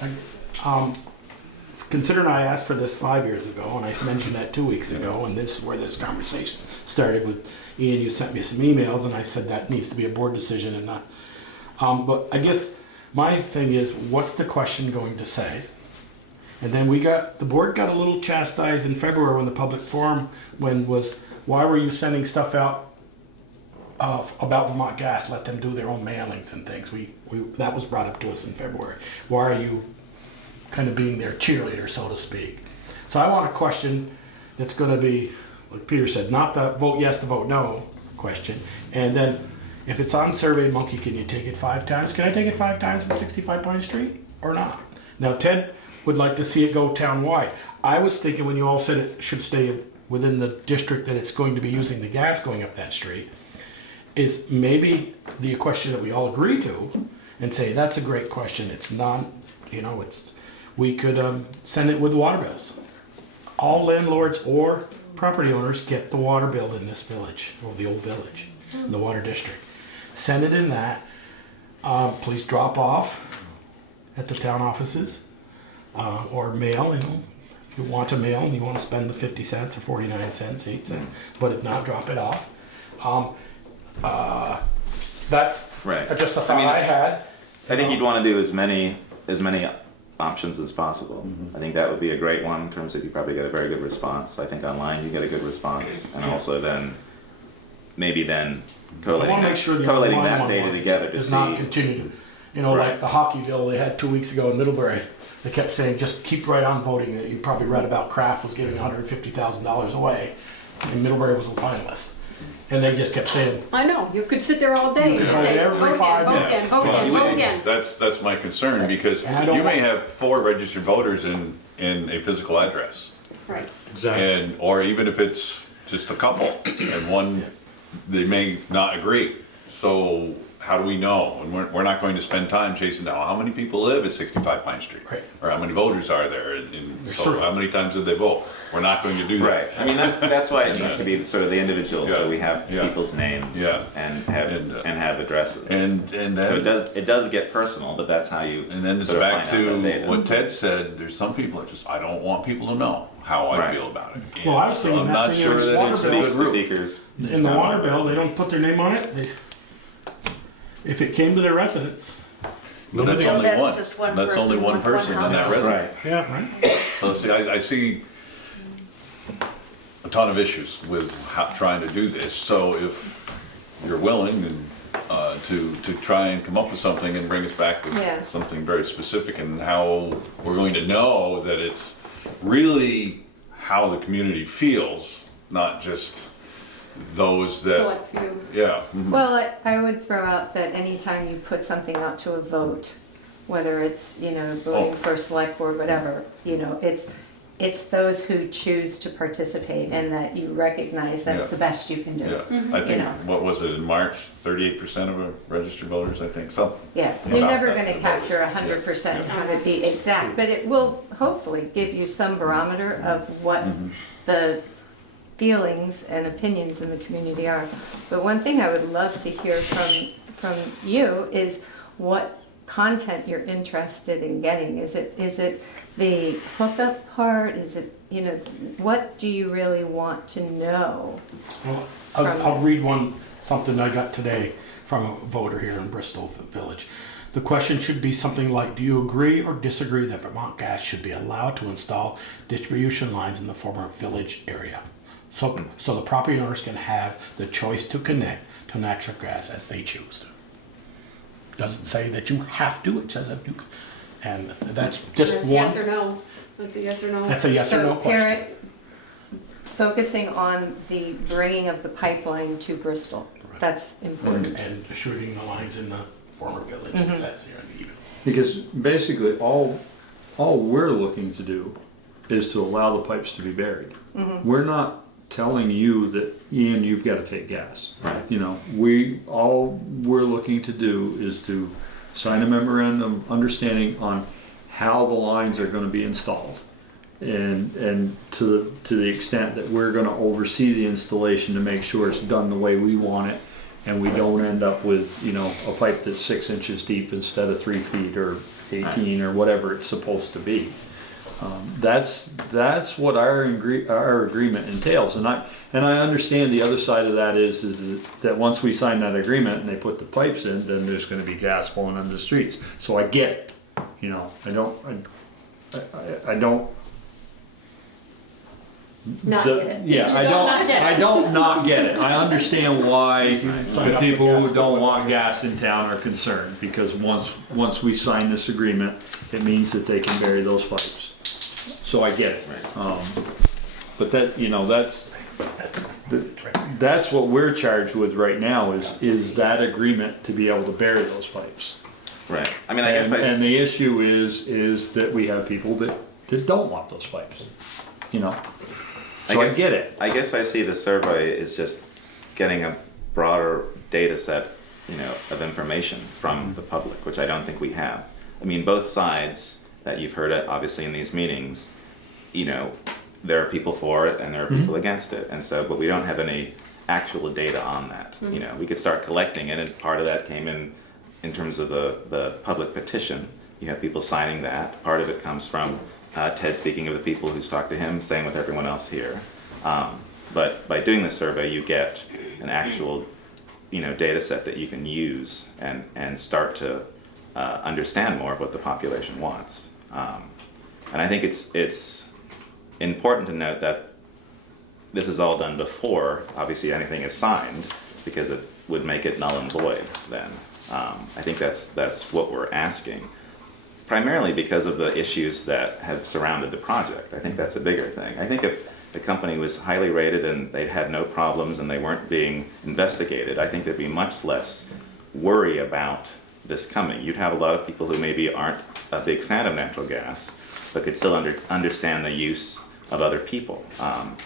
Considering I asked for this 5 years ago, and I mentioned that 2 weeks ago, and this is where this conversation started with Ian, you sent me some emails, and I said that needs to be a board decision and not. But I guess my thing is, what's the question going to say? And then the board got a little chastised in February when the public forum, why were you sending stuff out about Vermont Gas? Let them do their own mailings and things. That was brought up to us in February. Why are you kind of being their cheerleader, so to speak? So I want a question that's going to be, like Peter said, not the vote yes to vote no question. And then if it's on Survey Monkey, can you take it 5 times? Can I take it 5 times in 65 Pine Street or not? Now Ted would like to see it go town-wide. I was thinking when you all said it should stay within the district that it's going to be using the gas going up that street, is maybe the question that we all agree to and say, that's a great question. It's not, we could send it with water bills. All landlords or property owners get the water bill in this village, or the old village, the water district. Send it in that. Please drop off at the town offices. Or mail, if you want to mail and you want to spend the 50 cents or 49 cents, 8 cents, but if not, drop it off. That's Right. just a thought I had. I think you'd want to do as many options as possible. I think that would be a great one in terms of you probably get a very good response. I think online you get a good response, and also then maybe then I want to make sure the collating online that one data together to is see. not continued. You know, like the Hockeyville they had 2 weeks ago in Middlebury. They kept saying, just keep right on voting. You probably read about Kraft was giving $150,000 away, and Middlebury was a finalist. And they just kept saying, I know, you could sit there all day and just say, Every vote again, 5 vote minutes. again, vote Well, again, vote again. That's my concern, because And I don't you may want- have 4 registered voters in a physical address. Right. Exactly. And, or even if it's just a couple, and one, they may not agree. So how do we know? And we're not going to spend time chasing down, how many people live at 65 Pine Street? Right. Or how many voters are there, and so how many times did they vote? We're not going to do that. Right. I mean, that's why it needs to be sort of the individual, so we have Yeah. people's names and have addresses. And So then, it does get personal, but that's how you. and then it's sort of back find out that to data. what Ted said, there's some people that just, I don't want people to know how I Right. feel about it. Well, I was thinking I'm that not thing sure in that it's a Waterville. good route. Speakers. in the water bill, they don't put their name on it. If it came to their residents, But that's So only that's one. just one That's only person, one one person in that household. resident. Right. Yeah. right? So see, I see a ton of issues with trying to do this. So if you're willing and to try and come up with something and bring us back with Yeah. something very specific, and how we're going to know that it's really how the community feels, not just those that, Select few. yeah. mhm. Well, I would throw out that anytime you put something out to a vote, whether it's, voting for a select board, whatever, it's those who choose to participate and that you recognize that's Yeah. the best you can do. Yeah, Mm-hmm. I think, know. what was it, in March, 38% of registered voters, I think, so. Yeah, you're About never that, gonna the capture voters. 100% Yeah. have it be exact, but it will hopefully give you some barometer of what the feelings and opinions in the community are. But one thing I would love to hear from you is what content you're interested in getting. Is it the hookup part? Is it, what do you really want to know? Well, From I'll this. read something I got today from a voter here in Bristol Village. The question should be something like, do you agree or disagree that Vermont Gas should be allowed to install distribution lines in the former village area? So the property owners can have the choice to connect to natural gas as they choose to. Doesn't say that you have to, it says that you, and that's just That's one. yes or no. That's a yes or no. That's a yes or no So, question. Parrot, focusing on the bringing of the pipeline to Bristol, that's important. And distributing the lines in the former village, Mhm. it says here. Because basically, all we're looking to do is to allow the pipes to be buried. Mhm. We're not telling you that, Ian, you've got to take gas. Right. All we're looking to do is to sign a memorandum of understanding on how the lines are going to be installed. And to the extent that we're going to oversee the installation to make sure it's done the way we want it, and we don't end up with, a pipe that's 6 inches deep instead of 3 feet or 18 or whatever it's supposed to be. That's what our agreement entails, and I understand the other side of that is that once we sign that agreement and they put the pipes in, then there's going to be gas flowing under the streets. So I get it, I don't. Not get it. Yeah, You don't not get it. I don't not get it. I understand why the people who don't want gas in town are concerned, because once we sign this agreement, it means that they can bury those pipes. So I get it. But that's what we're charged with right now is that agreement to be able to bury those pipes. Right. I mean, I guess and the issue is that we have people that don't want those pipes. So I get it. I guess I see the survey as just getting a broader data set, of information from the public, which I don't think we have. I mean, both sides that you've heard it, obviously in these meetings, there are people for it and there are people against it, and so, but we don't have any actual data on that. We could start collecting it, and part of that came in terms of the public petition. You have people signing that. Part of it comes from Ted speaking of the people who's talked to him, same with everyone else here. But by doing the survey, you get an actual, data set that you can use and start to understand more of what the population wants. And I think it's important to note that this is all done before, obviously, anything is signed, because it would make it null and void then. I think that's what we're asking, primarily because of the issues that have surrounded the project. I think that's a bigger thing. I think if the company was highly rated and they had no problems and they weren't being investigated, I think there'd be much less worry about this coming. You'd have a lot of people who maybe aren't a big fan of natural gas, but could still understand the use of other people.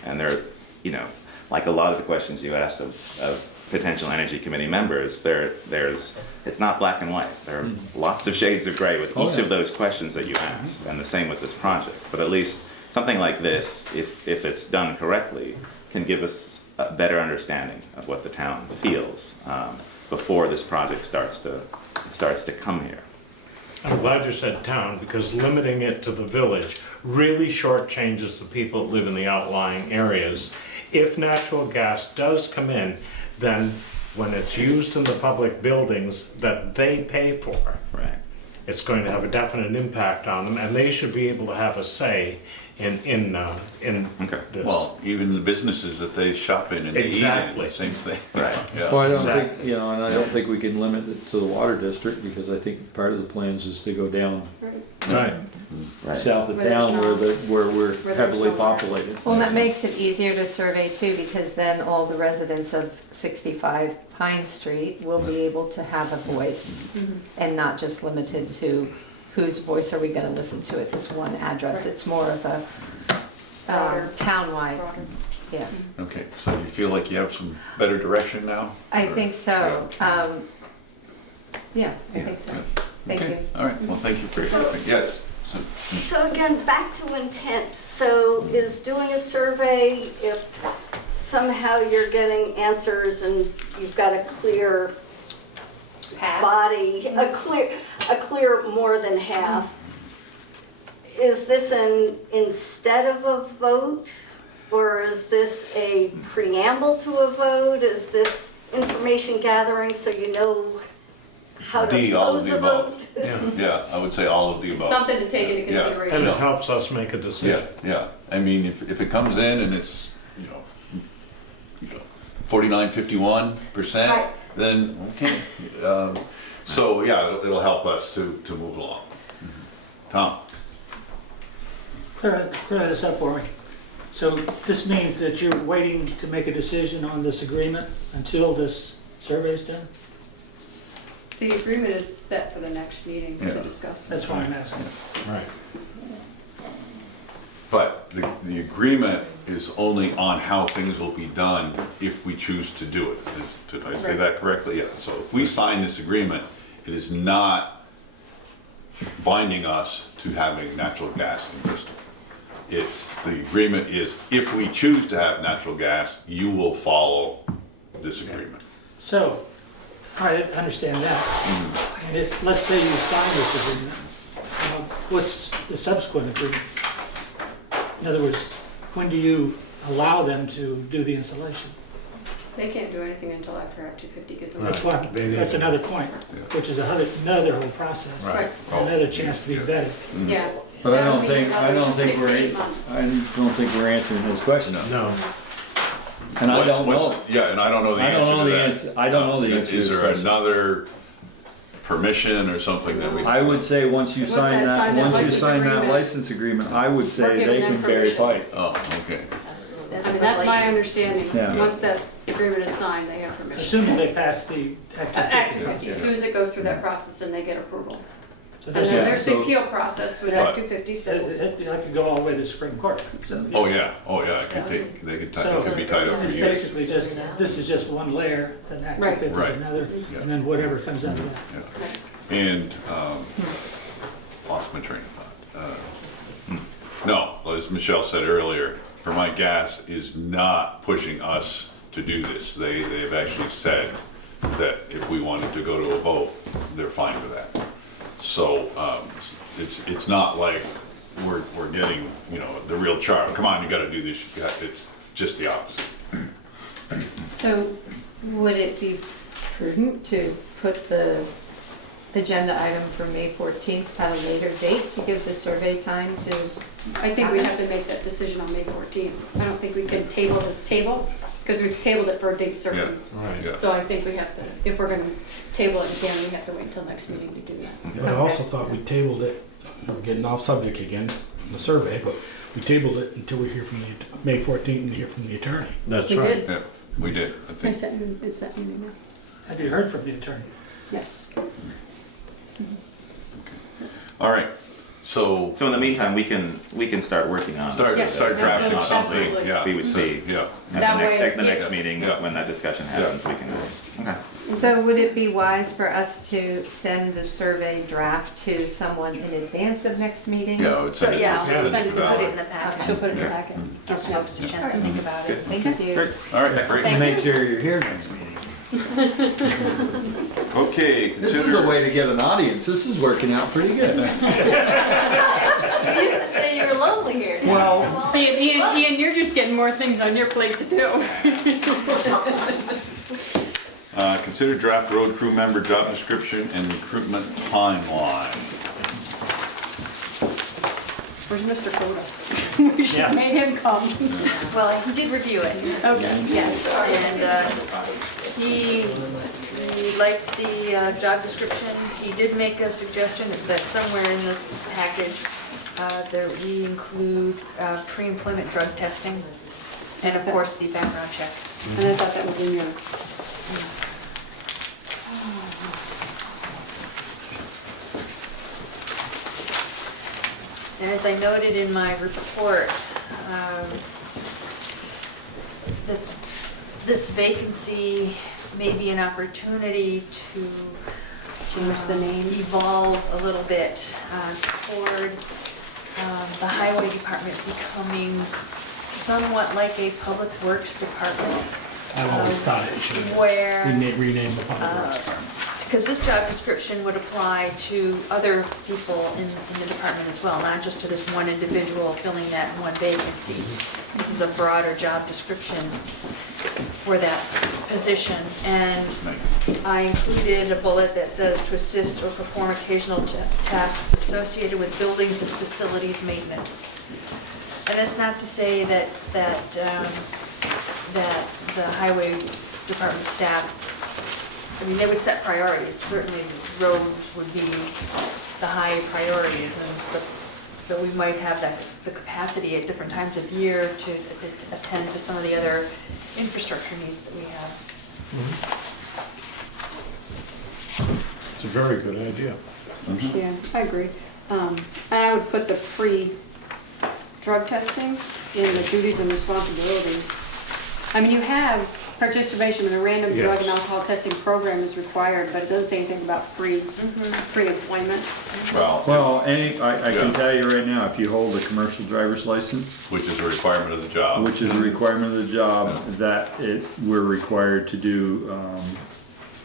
And they're, you know, like a lot of the questions you asked of potential energy committee members, it's not black and white. There are lots of shades of gray with each of those questions that you asked, and the same with this project. But at least something like this, if it's done correctly, can give us a better understanding of what the town feels before this project starts to come here. I'm glad you said town, because limiting it to the village really shortchanges the people that live in the outlying areas. If natural gas does come in, then when it's used in the public buildings that they pay for, right, it's going to have a definite impact on them, and they should be able to have a say in this. Well, even the businesses that they shop in and they eat in, the same thing. Right. Yeah. Well, I don't think, you know, and I don't think we can limit it to the water district, because I think part of the plans is to go down Right. south of Where there's town no- where we're there's heavily no water. populated. Well, that makes it easier to survey too, because then all the residents of 65 Pine Street will be able to have a voice and not just limited to whose voice are we gonna listen to at this one address. It's more of a townwide. Yeah, Okay, so you feel like you have some better direction now? I Or- think so. Yeah, I think so. Thank Okay, you. all right, well, thank you for your statement. Yes. So- So again, back to intent. So is doing a survey, if somehow you're getting answers and you've got a clear body, a clear more than half, is this instead of a vote? Or is this a preamble to a vote? Is this information gathering so you know how to all of pose the a above. vote? Yeah, I would say all of the above. Something to take into Yeah. consideration. And it helps us make a decision. Yeah. I mean, if it comes in and it's, you know, 49, 51%, Right. then okay. So yeah, it'll help us to move along. Tom? Clear this up for me. So this means that you're waiting to make a decision on this agreement until this survey is done? The agreement is set for the next meeting Yeah. to discuss. That's why I'm asking. Right. But the agreement is only on how things will be done if we choose to do it. Did I say that correctly? Yeah. So if we sign this agreement, it is not binding us to having natural gas in Bristol. The agreement is, if we choose to have natural gas, you will follow this agreement. So, I understand that. And if, let's say you sign this agreement, what's the subsequent agreement? In other words, when do you allow them to do the installation? They can't do anything until after Act 250 gets That's elected. what, that's another point, which is another whole process. Right. Another chance to be vetted. Yeah. But I That would don't be think, another 6 to 8 months. we're answering his question. No. And I don't know. Yeah, and I don't know the I don't answer know to the that. answer. I don't know the answer to Is this there question. another permission or something that we? I would say once you Once sign I that, sign that once you license sign that agreement, license agreement, I would we're say giving they them can bury permission. pipe. Oh, okay. I mean, that's my understanding. Yeah. Once that agreement is signed, they have permission. Assuming they pass the Act Act 250 250, process. as soon as it goes through that process and they get approval. So And that's then just, there's the appeal process with Act 250, so. I could go all the way to the Supreme Court, so. Oh, yeah, it could take, it could be tied up for It's years. basically just, this is just one layer, then Act Right. 250 Right. is another, Yeah. and then whatever comes out of that. Yeah. And, lost my train of thought. No, as Michelle said earlier, Vermont Gas is not pushing us to do this. They've actually said that if we wanted to go to a vote, they're fine with that. So, it's not like we're getting, the real charge. Come on, you gotta do this. It's just the opposite. So would it be prudent to put the agenda item for May 14th at a later date to give the survey time to? I think we have to make that decision on May 14th. I don't think we can table the table, because we've tabled it for a date certain. Yeah. So I think we have to, if we're gonna table it again, we have to wait till next meeting to do that. But I also thought we tabled it, we're getting off subject again, the survey, but we tabled it until we hear from the, May 14th and hear from the attorney. That's We right. did. Yeah, we did, I think. Is that your name now? Have you heard from the attorney? Yes. All right, so So in the meantime, we can start working on start this. drafting something, Absolutely. yeah. We would see. Yeah. That way, At the yeah. next meeting, Yeah. when that discussion happens, we can, okay. So would it be wise for us to send the survey draft to someone in advance of next meeting? Yeah, I would So, send it yeah, to- I'll send it send to it to put Valerie. it in the packet. She'll put it in the Okay. packet. Give folks a chance to think about it. Thank you. Great, all right, great. Thanks. Make sure you're here next meeting. Okay, This is a consider, way to get an audience. This is working out pretty good. You used to say you were lonely here. Well, See, Ian, you're just getting more things on your plate to do. consider draft road crew member job description and recruitment timeline. Where's Mr. Coda? We should have made him come. Well, he did review it. Okay. Yes, and he liked the job description. He did make a suggestion that somewhere in this package, that we include pre-employment drug testing, and of course, the background check. And I thought that was in your, And as I noted in my report, that this vacancy may be an opportunity to change the name. evolve a little bit toward the highway department becoming somewhat like a public works department. I've always thought it should Where rename the public works department. because this job description would apply to other people in the department as well, not just to this one individual filling that one vacancy. This is a broader job description for that position. And I included a bullet that says to assist or perform occasional tasks associated with buildings and facilities maintenance. And that's not to say that the highway department staff, I mean, they would set priorities. Certainly roads would be the high priorities, but we might have the capacity at different times of year to attend to some of the other infrastructure needs that we have. It's a very good idea. Yeah, I agree. And I would put the pre-drug testing in the duties and responsibilities. I mean, you have participation in a random drug and alcohol testing program is required, but it doesn't say anything about pre-employment. well, I can Yeah. tell you right now, if you hold a commercial driver's license, Which is a requirement of the job. which is a requirement of the job, that we're required to do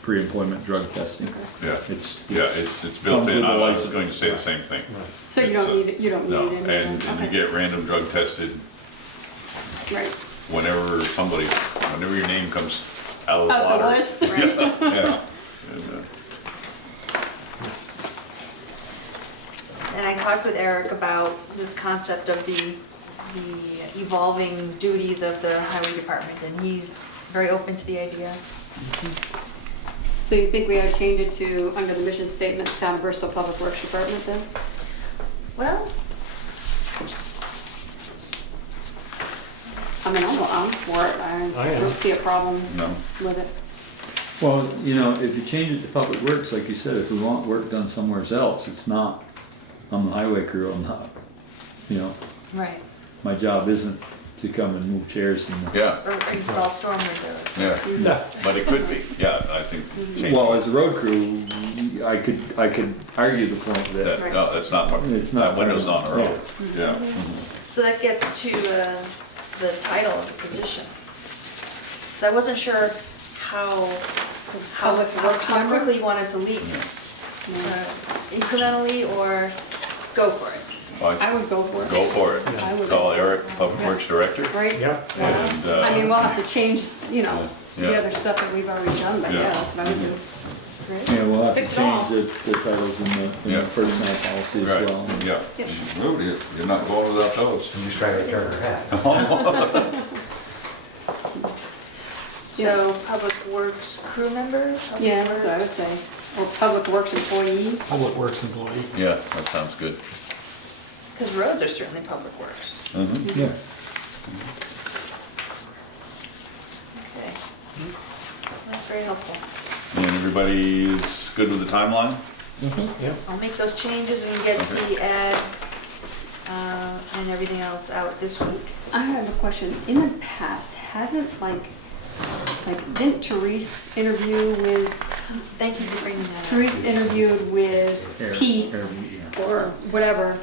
pre-employment drug testing. Yeah, It's built comes in. with the I was license. going to say the same thing. So you don't need it, you don't need No, it in there. and you Okay. get random drug tested Right. whenever your name comes out of the Out the lottery. list. Yeah. And I talked with Eric about this concept of the evolving duties of the highway department, and he's very open to the idea. So you think we ought to change it to, under the mission statement, Town of Bristol Public Works Department then? Well, I mean, I'm for it. I am. don't see a problem No. with it. Well, if you change it to public works, like you said, if we want work done somewhere else, it's not, I'm the highway crew, I'm not, right. my job isn't to come and move chairs and. Yeah, Or install storm windows. yeah, but it could be, yeah, I think. changing Well, as a road crew, I could argue the point that No, that's not, it's not. that window's on the road, yeah. So that gets to the title of the position. So I wasn't sure how Public Works how member? quickly you wanted to leap. Incrementally or go for it. I would go for it. Go for it. I would. Call Eric, Public Works Director. Right? Yep. And, I mean, we'll have to change, the Yeah. other stuff that we've already done, but Yeah. yeah, that's what I would do. Great. Yeah, we'll have to Fix it all. change the titles in the personnel policy as Right, well. yeah. Yep. Well, you're not going without those. I'm just trying to turn her head. So, Public Works crew member? Public Yeah, that's what I would Works- say. Or public works employee. Public Works employee. Yeah, that sounds good. Cause roads are certainly public works. Mm-hmm. Yeah. Okay. That's very helpful. And everybody's good with the timeline? I'll make those changes and get the ad, and everything else out this week. I have a question. In the past, hasn't didn't Therese interview with, Thank you for bringing that up. Therese interviewed with Pete or whatever,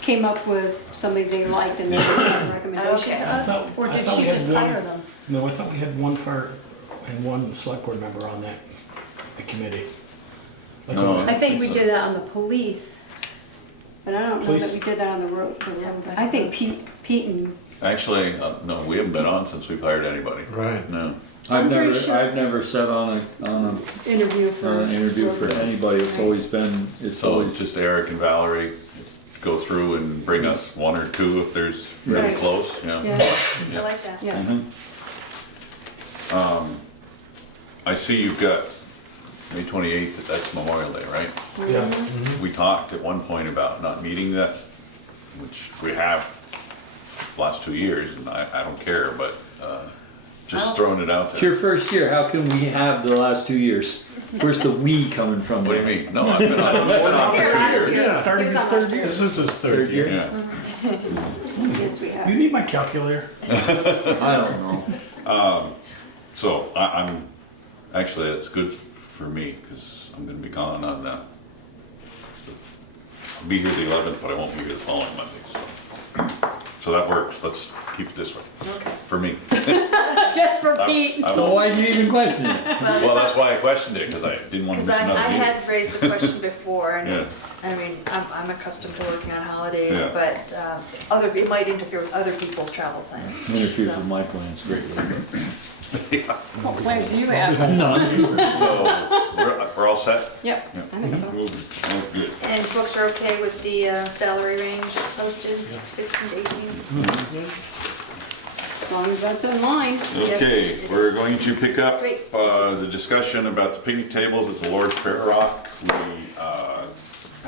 came up with somebody they liked and they made a recommendation Okay. to us? Or I did thought she we had just one- hire them? No, I thought we had one fire and one select board member on that committee. No. I think we did that on the police, but I don't know that Police? we did that on the road. I think Pete and, Actually, no, we haven't been on since we've hired anybody. Right. No. I'm pretty sure- I've never sat on interview for. an interview for anybody. It's always been, it's So always just Eric and Valerie go through and bring us one or two if there's really Right. close, yeah. Yeah, I like that. yeah. I see you've got May 28th, that's Memorial Day, right? Yeah. We talked at one point about not meeting that, which we have the last 2 years, and I don't care, but just throwing it out It's there. your first year. How can we have the last 2 years? Where's the we coming from? What do you mean? No, I've been on for 2 years. Yeah. Started his third year. This is his third year. Yeah. Yes, we have. You need my calculator. I don't know. So I'm, actually, that's good for me, because I'm gonna be gone on that. I'll be here the 11th, but I won't be here the following Monday, so that works. Let's keep it this way, for me. Just for Pete. So why do you even question it? Well, that's why I questioned it, because I didn't want to Because miss another I meeting. had raised the question before, and Yeah. I mean, I'm accustomed to working on holidays, Yeah. but it might interfere with other people's travel plans. Interferes so. with my plans greatly. What plans do you have? None. So, we're all set? Yep, Yeah. I think so. Sounds good. And folks are okay with the salary range posted, 16 to 18? As long as that's in line. Okay, we're going to pick up Great. the discussion about the picnic tables at the Lord's Fair Rock. We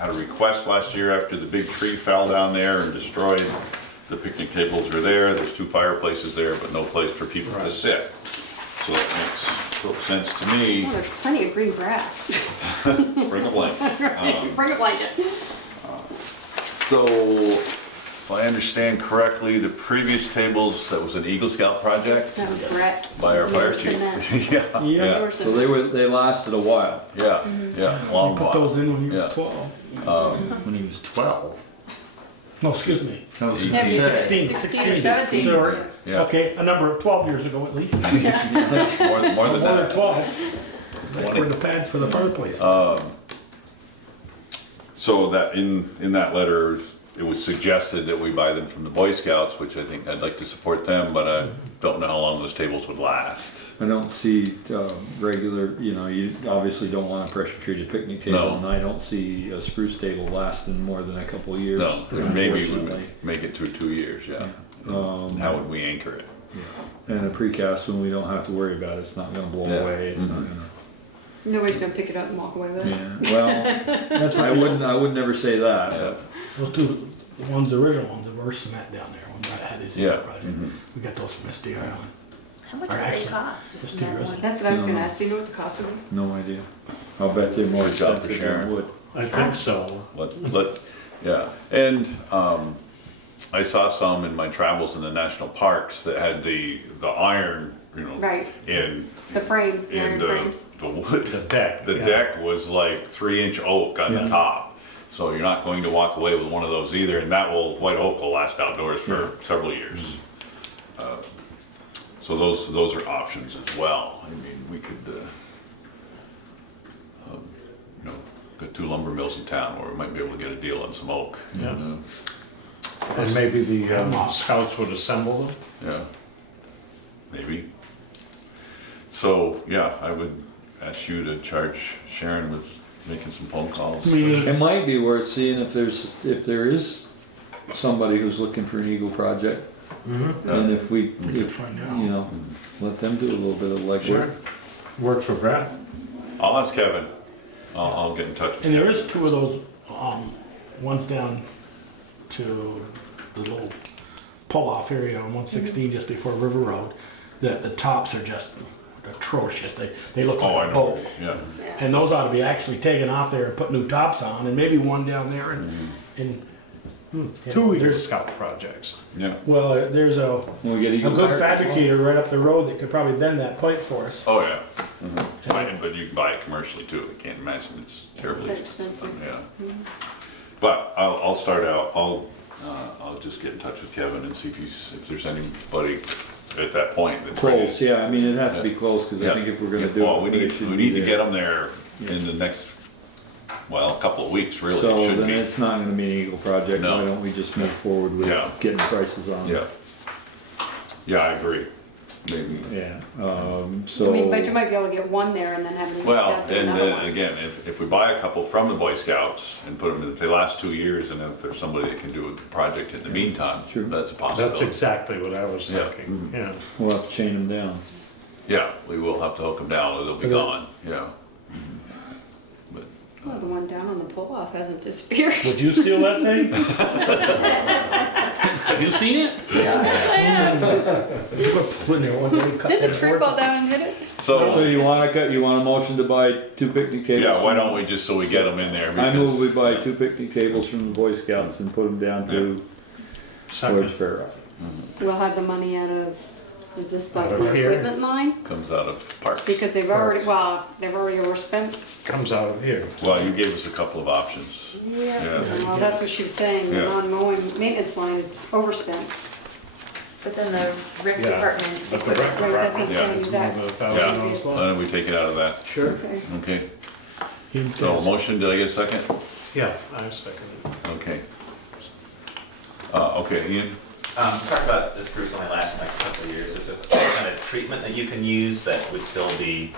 had a request last year after the big tree fell down there and destroyed. The picnic tables are there, there's 2 fireplaces there, but no place for people to sit. So it makes total sense to me. Oh, there's plenty of green grass. Bring a blanket. Bring a blanket. So, if I understand correctly, the previous tables, that was an Eagle Scout project That was Brett. by our They fire were chief. cement. Yeah, They yeah, were So cement. they lasted a while. yeah, yeah, long We put while. those in when he was Yeah. 12. When he was 12. No, excuse me. That was Yeah, 16, 16 or 17. Sorry. Yeah. Okay, a number of 12 years ago at least. More than More that. than 12. That's where the pads for the fireplace. So that in that letter, it was suggested that we buy them from the Boy Scouts, which I think I'd like to support them, but I don't know how long those tables would last. I don't see regular, you obviously don't want a pressure treated picnic table, No. and I don't see a spruce table lasting more than a couple of years. No, maybe we unfortunately. would make it to 2 years, yeah. How would we anchor it? And a precast one, we don't have to worry about, it's not gonna blow Yeah. away, it's not gonna, Nobody's gonna pick it up and walk away with it. yeah, well, That's I would never say that, but. Those two, the ones, the original ones, that were cement down there, when Brett had his Yeah. project. We got those from SD Island. How much Or do they actually, cost? just Just the that resin. one? That's what I was gonna ask. Do you know what the cost of them? No idea. I'll bet they're more Good job for expensive sharing. than wood. I think so. Yeah, and I saw some in my travels in the national parks that had the iron, Right. in The frame, the in iron frames. the wood. The deck. The Yeah. deck was like 3-inch oak on the Yeah. top, so you're not going to walk away with one of those either. And white oak will last outdoors for several years. So those are options as well. I mean, we could, got 2 lumber mills in town where we might be able to get a deal on some oak. Yeah. you know? And maybe the scouts would assemble them? Yeah, maybe. So, yeah, I would ask you to charge Sharon with making some phone calls. It might be worth seeing if there is somebody who's looking for an Eagle project. And if we find out. you know, let them do a little bit of legwork. Sure. Work for Brett. I'll ask Kevin. I'll get in touch with And there Kevin. is two of those, ones down to the little pull-off area on 116 just before River Road, that the tops are just atrocious. They look Oh, like I a know. boat. Yeah. And those ought to be actually taken off there and put new tops on, and maybe one down there and Two Eagle Scout projects. Yeah. well, there's a When we get Eagle good Park as well. fabricator right up the road that could probably bend that pipe for us. Oh, yeah. But you can buy it commercially too. I can't imagine it's terribly That's expensive. Yeah. But I'll start out. I'll just get in touch with Kevin and see if there's anybody at that point that's Close, yeah, I mean, it'd have to be close, cause I think if we're gonna do Well, it. we they need should to be get there. them there in the next, well, a couple of weeks, really. It So should then be. it's not gonna be an Eagle project, No. why don't we just move forward with Yeah. getting prices on it? Yeah. Yeah, I agree. Maybe. Yeah, I so. mean, but you might be able to get one there and then have them Well, step to and another then one. again, if we buy a couple from the Boy Scouts and put them in, if they last 2 years, and if there's somebody that can do a project in the meantime, Sure. that's a possibility. That's exactly what I was Yeah. thinking, yeah. We'll have to chain them down. Yeah, we will have to hook them down or they'll be Okay. gone, yeah. Well, the one down on the pull-off hasn't disappeared. Would you steal that thing? Have you seen it? Put in there one day, cut Did the that tree board. fall down and hit it? So you want a motion to buy 2 picnic tables? Yeah, why from- don't we, just so we get them in there? I move we because- buy 2 picnic tables from the Boy Scouts and put them down to George Fair Rock. We'll have the money out of, is this like Out of the here? equipment line? Comes out of parks. Because they've already overspent. Comes out of here. Well, you gave us a couple of options. Yeah. Well, that's what she was saying, the Yeah. non-mowing maintenance line is overspent. But then the rec Yeah. department. But the rec Right, that's department what I'm saying, is exactly. another Yeah, $1,000 why long. don't we take it out of that? Sure. Okay. Okay, Ian's so got- motion, did I get a second? Yeah, I second it. Okay. Okay, Ian? Talked about this Bruce only lasting like a couple of years. Is there some kind of treatment that you can use that would still be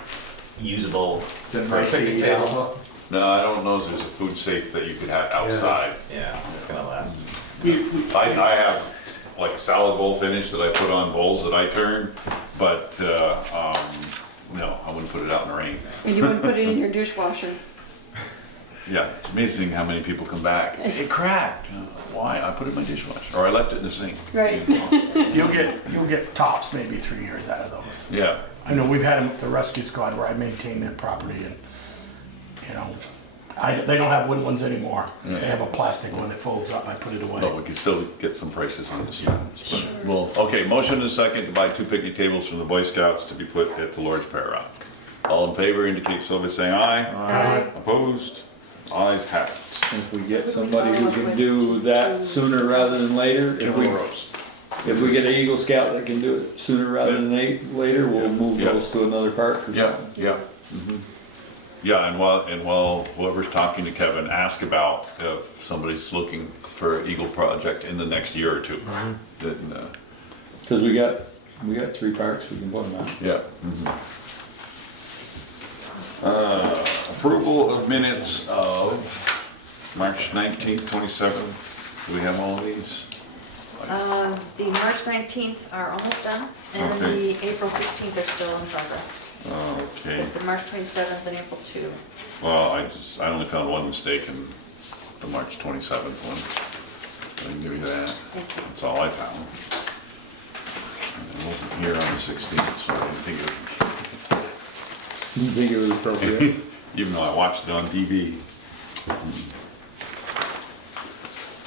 usable for a picnic table? No, I don't know if there's a food safe that you could have outside. Yeah, it's gonna last. I have like a salad bowl finish that I put on bowls that I turn, but, no, I wouldn't put it out in the rain. And you wouldn't put it in your dishwasher. Yeah, it's amazing how many people come back and say, it cracked. You know, why? I put it in my dishwasher, or I left it in the sink. Right. You'll get tops maybe 3 years out of those. Yeah. I know we've had them at the rescue squad where I maintain their property and, you know, they don't have wooden ones anymore. Yeah. They have a plastic one that folds up, I put it But away. we can still get some prices on this. Well, okay, motion and a second to buy 2 picnic tables from the Boy Scouts to be put at the Lord's Prayer Rock. All in favor indicate so by saying aye. Aye. Opposed? Ayes have it. If we get somebody who can do that sooner rather than later, Give them a roast. if we get an Eagle Scout that can do it sooner rather than later, we'll move Yeah. those to another park or Yeah, something. yeah. Yeah, and while whoever's talking to Kevin, ask about if somebody's looking for an Eagle project in the next year or two. Then, Cause we got 3 parks we can put them at. yeah. Approval of minutes of March 19th, 27th. Do we have all of these? The March 19th are almost done, and Okay. the April 16th are still in progress. Okay. The March 27th and April 2. Well, I only found one mistake in the March 27th one. I can give you that. That's all I found. And I wasn't here on the 16th, so I didn't think it was. You think it was appropriate? Even though I watched it on TV.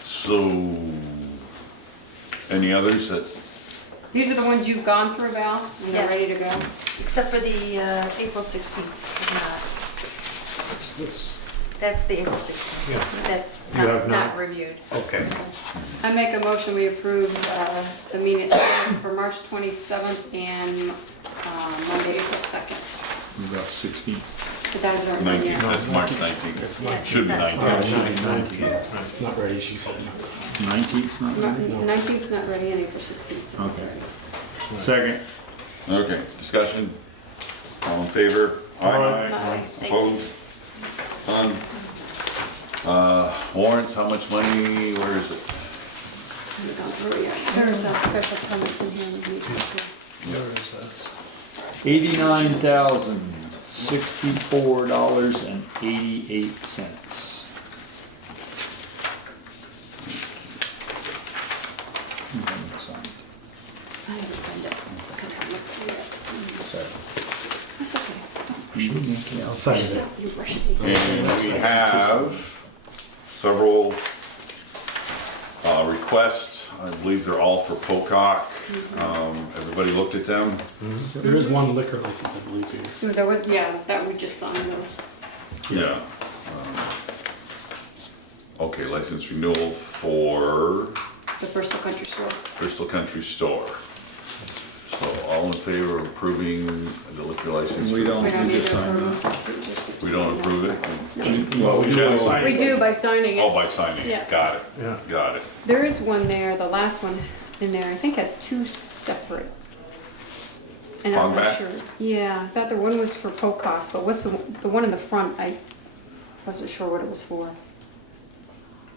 So, any others that, These are the ones you've gone through, Val, and they're Yes. ready to go? Except for the April 16th. is not. What's this? That's the April 16th. Yeah. That's You have not not? reviewed. Okay. I make a motion, we approve the minutes for March 27th and Monday, April 2nd. We got 16. But that is our 19th, yeah. that's March 19th. Yeah, Should be that's- 19th. Not ready, she said. 19th's not ready? 19th's not ready and April 16th's not Okay. ready. Second. Okay, discussion? All in favor? Aye. Opposed? None. Warrants, how much money, where is it? Haven't gone through it yet. There's special permits in here we need to go. $89,064.88. I haven't signed it. Okay, I looked through it. That's okay. I'll sign it. You rushed me. And we have several requests. I believe they're all for Pocock. Everybody looked at them? There is one liquor license, I believe, here. Ooh, there was, yeah, that we just signed those. Yeah. Okay, license renewal for The Bristol Country Store. Bristol Country Store. So all in favor of approving the liquor license? We don't, We don't we need just to signed approve. it. We don't approve it? Well, we Jen do. signed We it. do by signing Oh, it. by signing it, Yeah. got it, Yeah. got it. There is one there, the last one in there, I think has two separate. And I'm not Hogback? sure. Yeah, I thought the one was for Pocock, but what's the one in the front, I wasn't sure what it was for.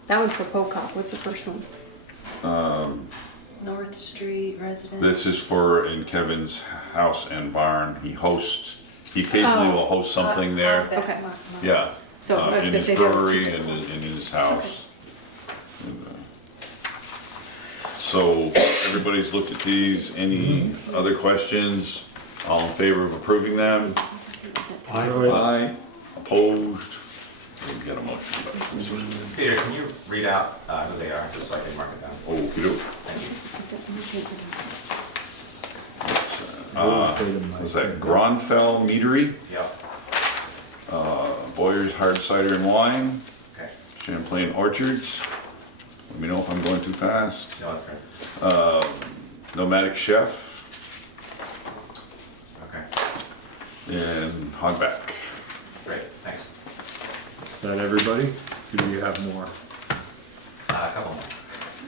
That one's for Pocock, what's the first one? North Street residence. This is for in Kevin's house and barn. He occasionally will host something there. Okay. Yeah. So that's in good, his they do have brewery two. and in his house. And, so everybody's looked at these. Any other questions? All in favor of approving them? Aye. Opposed? Didn't get a motion. Peter, can you read out who they are, just so I can mark it down? Okey-doke. Thank you. Was that Gronfell Meadery? Yep. Boyer's Hard Cider and Wine? Okay. Champlain Orchards? Let me know if I'm going too fast. No, that's great. Nomadic Chef Okay. and Hogback. Great, thanks. Is that everybody? Or do you have more? A couple more.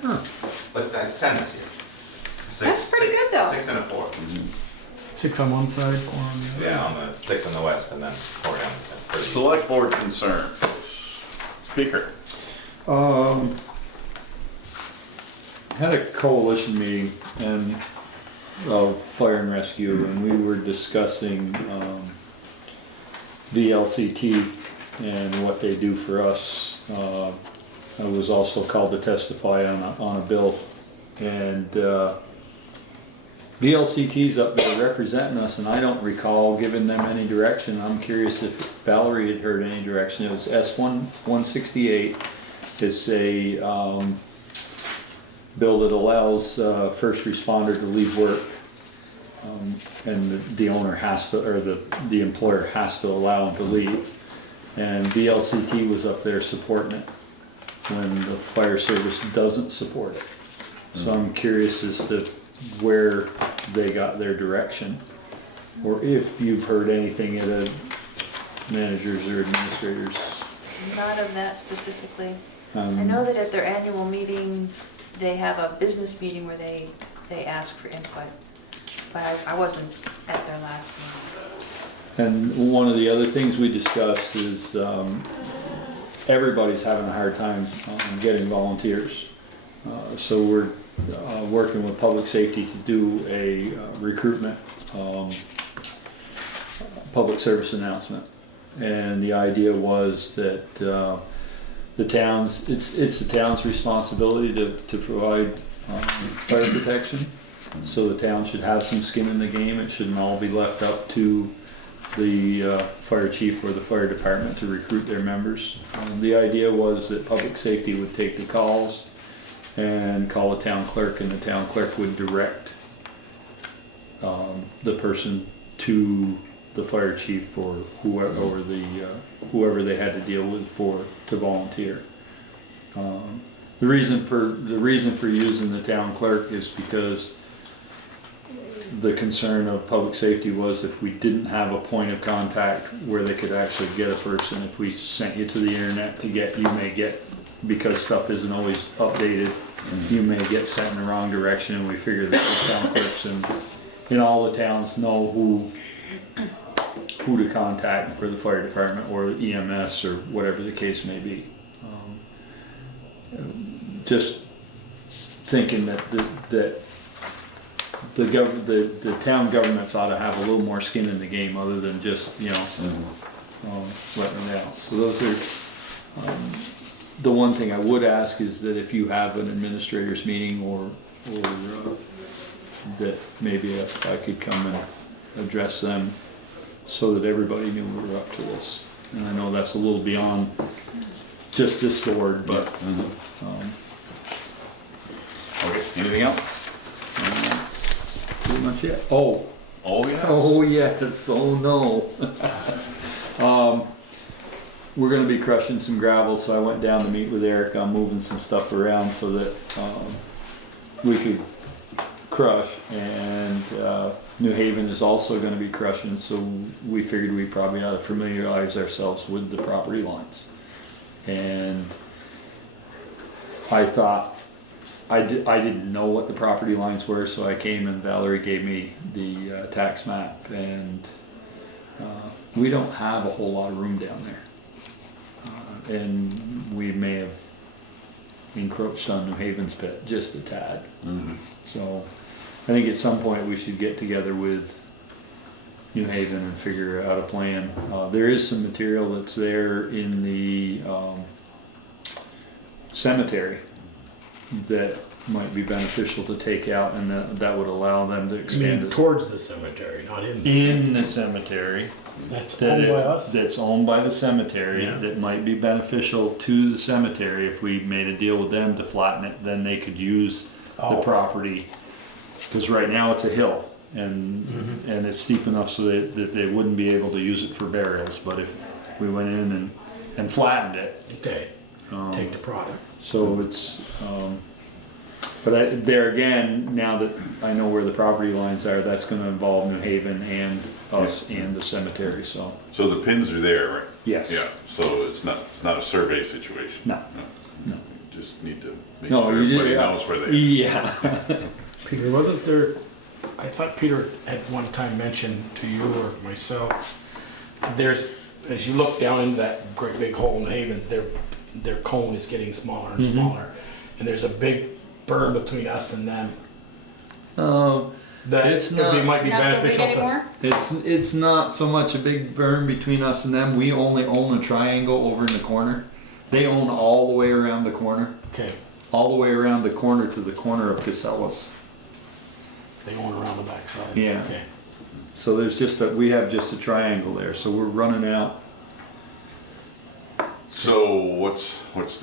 Huh. But that's 10 this year. That's pretty good, though. 6 and a 4. 6 on one side, 4 on the other. Yeah, on the 6 on the west and then 4 down. the east. Select board concerns. Speaker. Had a coalition meeting and of fire and rescue, and we were discussing VLCT and what they do for us. I was also called to testify on a bill, and VLCT's up there representing us, and I don't recall giving them any direction. I'm curious if Valerie had heard any direction. It was S168. It's a bill that allows first responder to leave work, and the owner has to, or the employer has to allow him to leave. And VLCT was up there supporting it when the fire service doesn't support it. So I'm curious as to where they got their direction, or if you've heard anything at a managers or administrators. Not of that specifically. I Um, know that at their annual meetings, they have a business meeting where they ask for input, but I wasn't at their last meeting. And one of the other things we discussed is everybody's having a hard time getting volunteers. So we're working with public safety to do a recruitment public service announcement. And the idea was that the town's, it's the town's responsibility to provide fire protection. So the town should have some skin in the game. It shouldn't all be left up to the fire chief or the fire department to recruit their members. The idea was that public safety would take the calls and call the town clerk, and the town clerk would direct the person to the fire chief or whoever, or whoever they had to deal with to volunteer. The reason for using the town clerk is because the concern of public safety was if we didn't have a point of contact where they could actually get a person, if we sent you to the internet to get, you may get, because stuff isn't always updated, you may get sent in the wrong direction, and we figured that the town clerks and in all the towns know who who to contact for the fire department or EMS or whatever the case may be. Just thinking that the town governments ought to have a little more skin in the game other than just, you know, letting it out. So those are, the one thing I would ask is that if you have an administrators meeting or that maybe if I could come and address them so that everybody knew we were up to this. And I know that's a little beyond just this board, but, Okay, anything else? and that's pretty much it. Oh, yeah? oh yes, oh no. We're gonna be crushing some gravel, so I went down to meet with Eric on moving some stuff around so that, we could crush, and New Haven is also gonna be crushing, so we figured we probably ought to familiarize ourselves with the property lines. And I thought, I didn't know what the property lines were, so I came and Valerie gave me the tax map, and we don't have a whole lot of room down there. And we may have encroached on New Haven's pit just a tad. So I think at some point we should get together with New Haven and figure out a plan. There is some material that's there in the cemetery that might be beneficial to take out, and that would allow them to expand it. Towards the cemetery, not in the cemetery. In the cemetery. That's owned by us? That's owned by the cemetery, Yeah. that might be beneficial to the cemetery. If we made a deal with them to flatten it, then they could use the property. Because right now it's a hill, and it's steep enough so that they wouldn't be able to use it for burials. But if we went in and flattened it. Okay, take the product. So it's, but there again, now that I know where the property lines are, that's gonna involve New Haven and us and the cemetery, so. So the pins are there, right? Yes. Yeah, so it's not a survey situation? No. You just need to make No, sure you just- everybody knows where they are. Yeah. Peter, wasn't there, I thought Peter had one time mentioned to you or myself, there's, as you look down into that great big hole in the Havens, their cone is getting smaller and smaller. And there's a big berm between us and them. That It's not, might be beneficial to. it's not so much a big berm between us and them. We only own a triangle over in the corner. They own all the way around the corner. Okay. All the way around the corner to the corner of Casellas. They own around the backside. Yeah. Okay. So there's we have just a triangle there. So we're running out. So what's does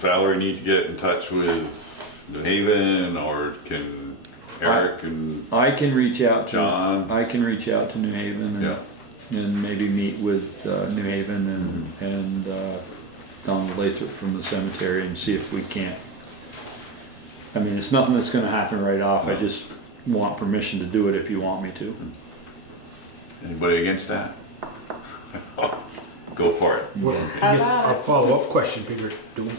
Valerie need to get in touch with New Haven, or can Eric and I can reach out to John? I can reach out to New Haven and maybe meet with New Haven and Don Lathrop from the cemetery and see if we can't. I mean, it's nothing that's going to happen right off. I just want permission to do it if you want me to. Anybody against that? Go for it. Well, I guess a follow-up question, Peter.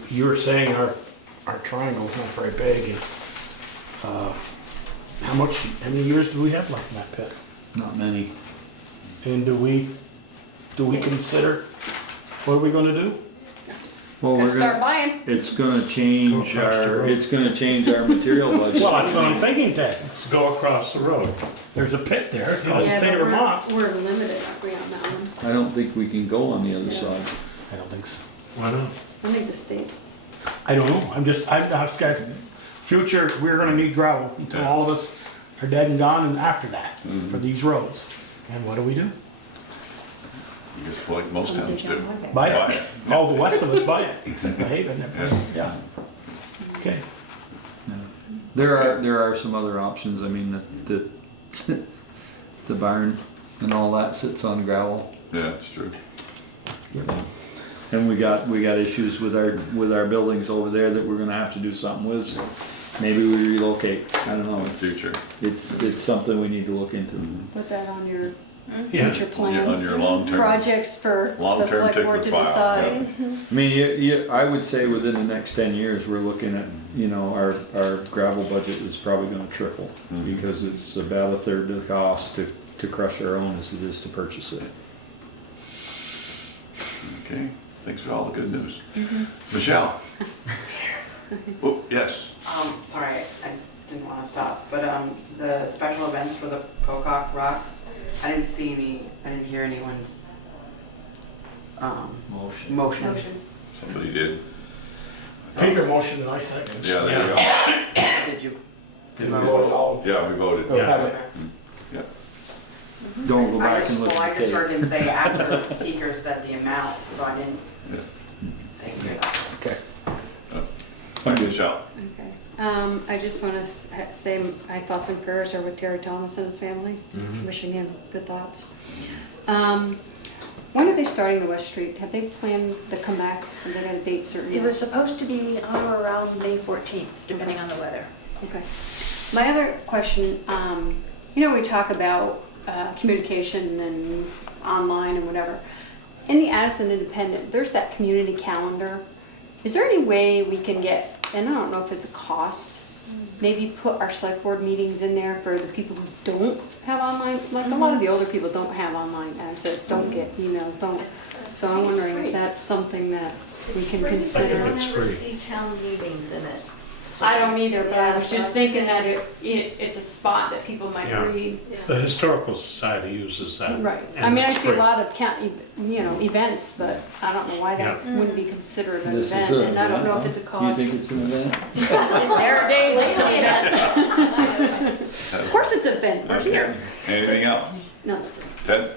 You're saying our triangle's not very big, and how many years do we have left in that pit? Not many. And do we consider, what are we gonna do? Well, Gotta start buying. It's gonna change our material budget. Well, that's what I'm thinking, Ted. Let's go across the road. There's a pit there, it's called the Yeah, state but of Vermont. we're limited, aren't we, on that one? I don't think we can go on the other side. I don't think so. Why not? I think the state. I don't know, I'm guys, future, we're gonna need gravel until all of us are dead and gone and after that, for these roads. And what do we do? You just like most towns do. Buy it. All the west of us buy it, except the Haven, yeah. Okay. There are some other options. I mean, the barn and all that sits on gravel. Yeah, that's true. And we got issues with our buildings over there that we're gonna have to do something with. So maybe we relocate. I don't know. It's something we need to look into. Put that on your Yeah. future plans. On your long-term- Projects for the long-term select board to tickler file, decide. I mean, I would say within the next 10 years, we're looking at, our gravel budget is probably gonna triple because it's about a third of the cost to to crush our own as it is to purchase it. Okay, thanks for all the good news. Michelle? Oh, yes. Sorry, I didn't want to stop, but the special events for the Pocock Rocks, I didn't hear anyone's motion. Somebody did. Peter motion and I second. Yeah, there you go. Did you? We voted all. Yeah, we voted. Yeah. Yeah. Don't go back and look Well, I at the just tape. heard him say after Peter said the amount, so I didn't. Thank you. Okay. Thank you, Michelle. Okay. I just want to say my thoughts and prayers are with Terry Thomas and his family. Wishing him good thoughts. When are they starting the West Street? Have they planned to come back? Have they got a date certain? It was supposed to be on or around May 14th, depending on the weather. Okay. My other question, we talk about communication and online and whatever. In the Addison Independent, there's that community calendar. Is there any way we can get, and I don't know if it's a cost, maybe put our select board meetings in there for the people who don't have online, like a lot of the older people don't have online access, don't get emails, don't. So I'm wondering if that's something that we can consider. I think it's free. I never see town meetings in it. I don't either, but I Yeah, was just thinking that it's a spot that people might Yeah. read. The Historical Society uses that. Right. and I mean, I it's see a free. lot of events, but I don't know why that Yeah. wouldn't be considered an This event, is an and I don't know if event, it's a huh? You cost. think it's an event? There are days it's an event. Of course it's an event, we're Okay. here. Anything else? No, that's it. Ted?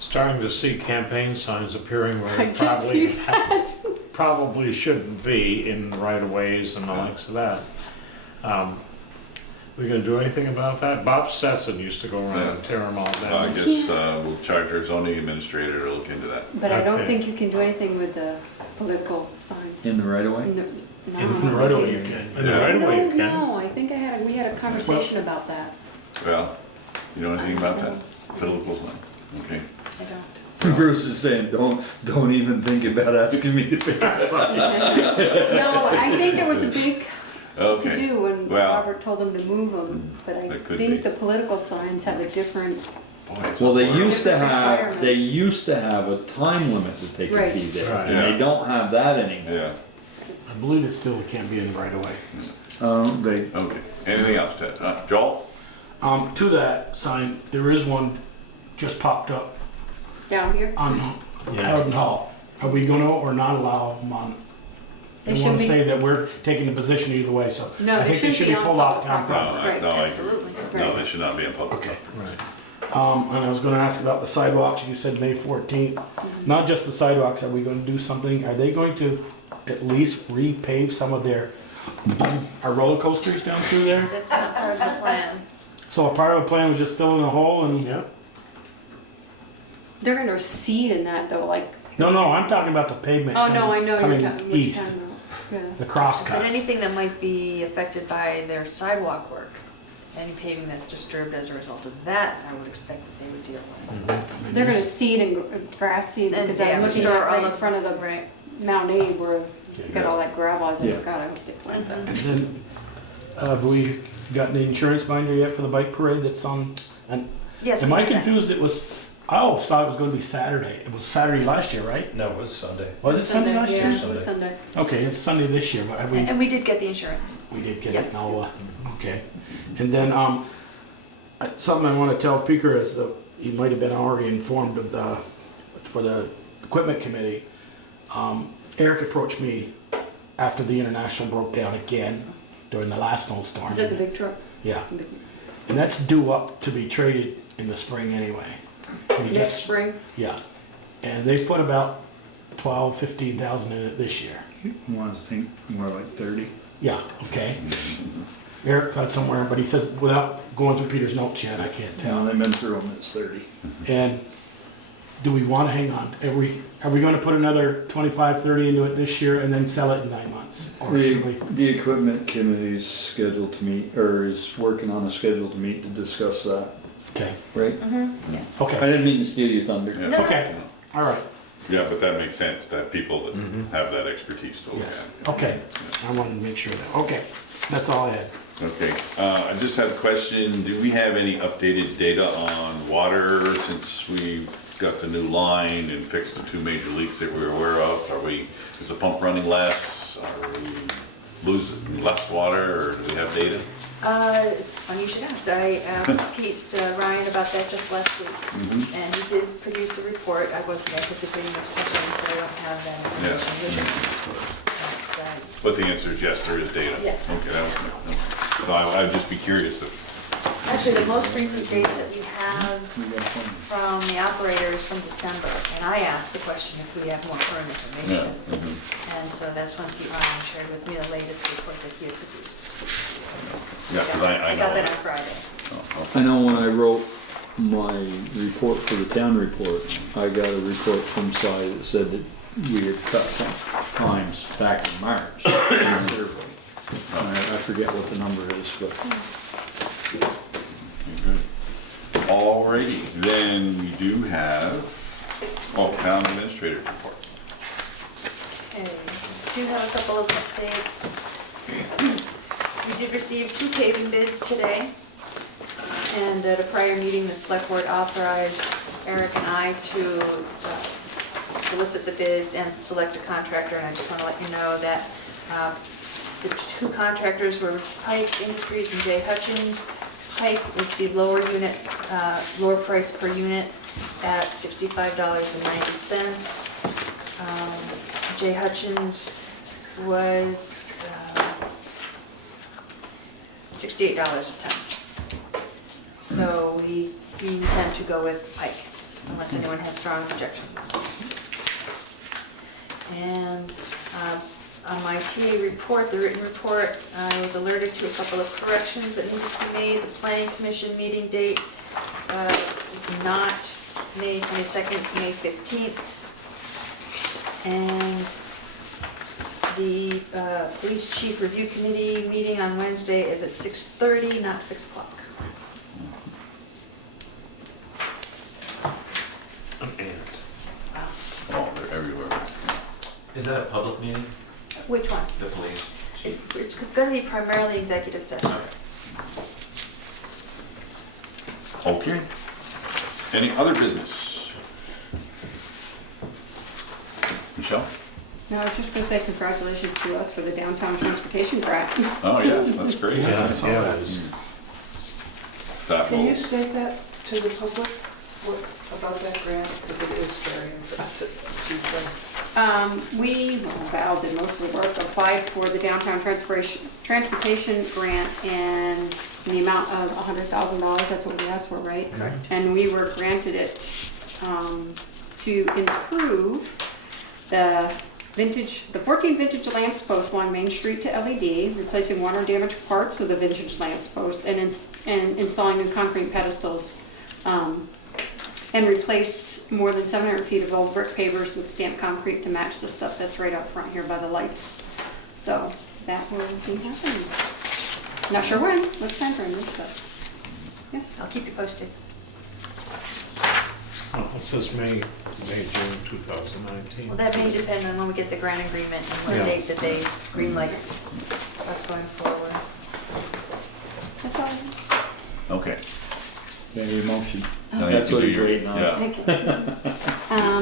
Starting to see campaign signs appearing where I they did see probably shouldn't be in right-of-ways and the likes of that. We gonna do anything about that? Bob Stetson used to go around and tear them all I down. guess we'll charge our zoning administrator to look into that. But I don't Okay. think you can do anything with the political signs. In the right of way? No, In the right away you can. In the right-of-way you can. No, I think we had a conversation about that. Well, you know anything about that? Political sign? Okay. I don't. Bruce is saying, don't even think about asking me to figure it out. No, I think there was a big Okay. to do when Well, Robert told them to move them, but I that could think be. the political signs have a different, boy, it's Well, a they lot. used to have Requirements. a time limit that they could Right. be there, Right. and they don't have that anymore. Yeah, I believe it still can't be in the right of way. They, okay. Anything else, Ted? Joel? To that sign, there is one just popped up down here. on Howden Hall. Are we gonna or not allow them on? They They should wanna be- say that we're taking a position either way, so No, I they think they shouldn't should be be on pulled off public town property. property. Right, No, I agree. absolutely. No, Right. they should not be in public. Okay. Right. And I was gonna ask about the sidewalks, you said May 14th. Not just the sidewalks, are we gonna do something, are they going to at least repave some of our roller coasters down through there? That's not part of the plan. So a part of the plan was just fill in a hole and? Yeah. They're gonna seed in that though, like, No, I'm talking about the pavement. oh no, I know you're coming talking, what you're east, talking about. Yeah. the cross But cuts. anything that might be affected by their sidewalk work, any paving that's disturbed as a result of that, I would expect that they would deal with. They're gonna seed and grass seed, And, because yeah, I'm looking restore at all right in the- front of the Right. Mount Aid where you got all that gravel, I was Yeah. like, God, I hope they plant that. And then, have we gotten the insurance binder yet for the bike parade that's on? And Yes. am we I did that. confused? I always thought it was gonna be Saturday. It was Saturday last year, right? No, it was Sunday. Was it Sunday last Yeah, year? it was Sunday. Okay, it's Sunday this year, but have we? And we did get the insurance. We did get Yep. it, no, okay. And then, something I wanna tell Peter is that he might have been already informed of for the equipment committee. Eric approached me after the International broke down again during the last snowstorm. Is that the big truck? Yeah, and that's due up to be traded in the spring anyway. And he Next just- spring? Yeah, and they put about 15,000 in it this year. I want to think more like 30. Yeah, okay. Eric thought somewhere, but he said, without going through Peter's notes yet, I can't Yeah, tell. they've been through them, it's 30. And do we want to hang on? Are we going to put another 25, 30 into it this year and then sell it in 9 months? Or should we? The equipment committee's scheduled to meet, or is working on a schedule to meet to discuss that, Okay, right? Yes. I okay, didn't mean to steal your thunder. Yeah. okay, all right, Yeah, but that makes sense, that people that have that expertise to look yes, at. okay. I wanted to make sure that, okay, that's all I had. Okay, I just had a question. Do we have any updated data on water since we've got the new line and fixed the 2 major leaks that we were aware of? Is the pump running less? Are we losing less water, or do we have data? It's funny you should ask. I asked Pete Ryan about that just last week, and he did produce a report. I wasn't anticipating this question, so I don't have that information with me. But the answer is yes, there is data. Yes. Okay, that was so I would just be curious if. Actually, the most recent data that we have from the operator is from December, and I asked the question if we have more current information. And so that's when Pete Ryan shared with me the latest report that he had produced. Yeah, because I got know. that on Friday. I know when I wrote my report for the town report, I got a report from Cy that said that we had cut times back in March considerably. I forget what the number is, but. Alrighty, then we do have, town administrator's report. Okay, we do have a couple of updates. We did receive 2 paving bids today. And at a prior meeting, the select board authorized Eric and I to solicit the bids and select a contractor. And I just want to let you know that the 2 contractors were Pike Industries and J. Hutchins. Pike was the lower price per unit at $65.90. J. Hutchins was $68 a ton. So we intend to go with Pike, unless anyone has strong objections. And on my TA report, the written report, I was alerted to a couple of corrections that needed to be made. The planning commission meeting date is not May 22nd, it's May 15th. And the police chief review committee meeting on Wednesday is at 6:30, not 6 o'clock. Oh, they're everywhere. Is that a public meeting? Which one? The police? It's going to be primarily executive session. Okay. Any other business? Michelle? No, I was just gonna say congratulations to us for the downtown transportation grant. Oh, yes, that's great. Yeah, it is. That Can you will- state that to the public, what, about that grant, because it is very impressive. Val did most of the work, applied for the downtown transportation grant and in the amount of $100,000, that's what we asked for, right? Correct. And we were granted it to improve the 14 vintage lamps post along Main Street to LED, replacing water damaged parts of the vintage lamps post, and installing new concrete pedestals, and replace more than 700 feet of old brick pavers with stamped concrete to match the stuff that's right out front here by the lights. So that will be happening. Not sure when, what time frame this, but yes. I'll keep you posted. Oh, it says May, June 2019. Well, that may depend on when we get the grant agreement and what Yeah. date that they greenlight us going forward. That's all. Okay. Any motion? No, That's you what can he's do your- waiting on. yeah. Okay.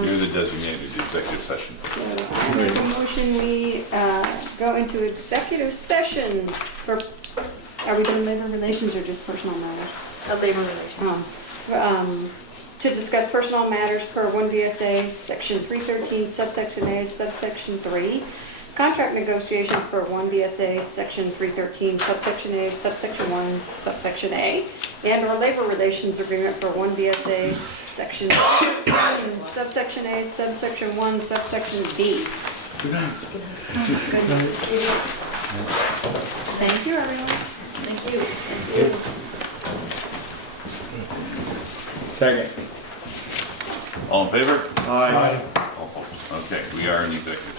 You're the designated executive session. So I make a motion, we go into executive session for, are we doing labor relations or just personal matters? Labor relations. To discuss personal matters per 1 VSA, section 313, subsection A, subsection 3. Contract negotiations per 1 VSA, section 313, subsection A, subsection 1, subsection A. And/or labor relations agreement for 1 VSA, section 13, subsection A, subsection 1, subsection B. Good night. Thank you, everyone. Thank you. Second. All in favor? Aye. Okay, we are in executive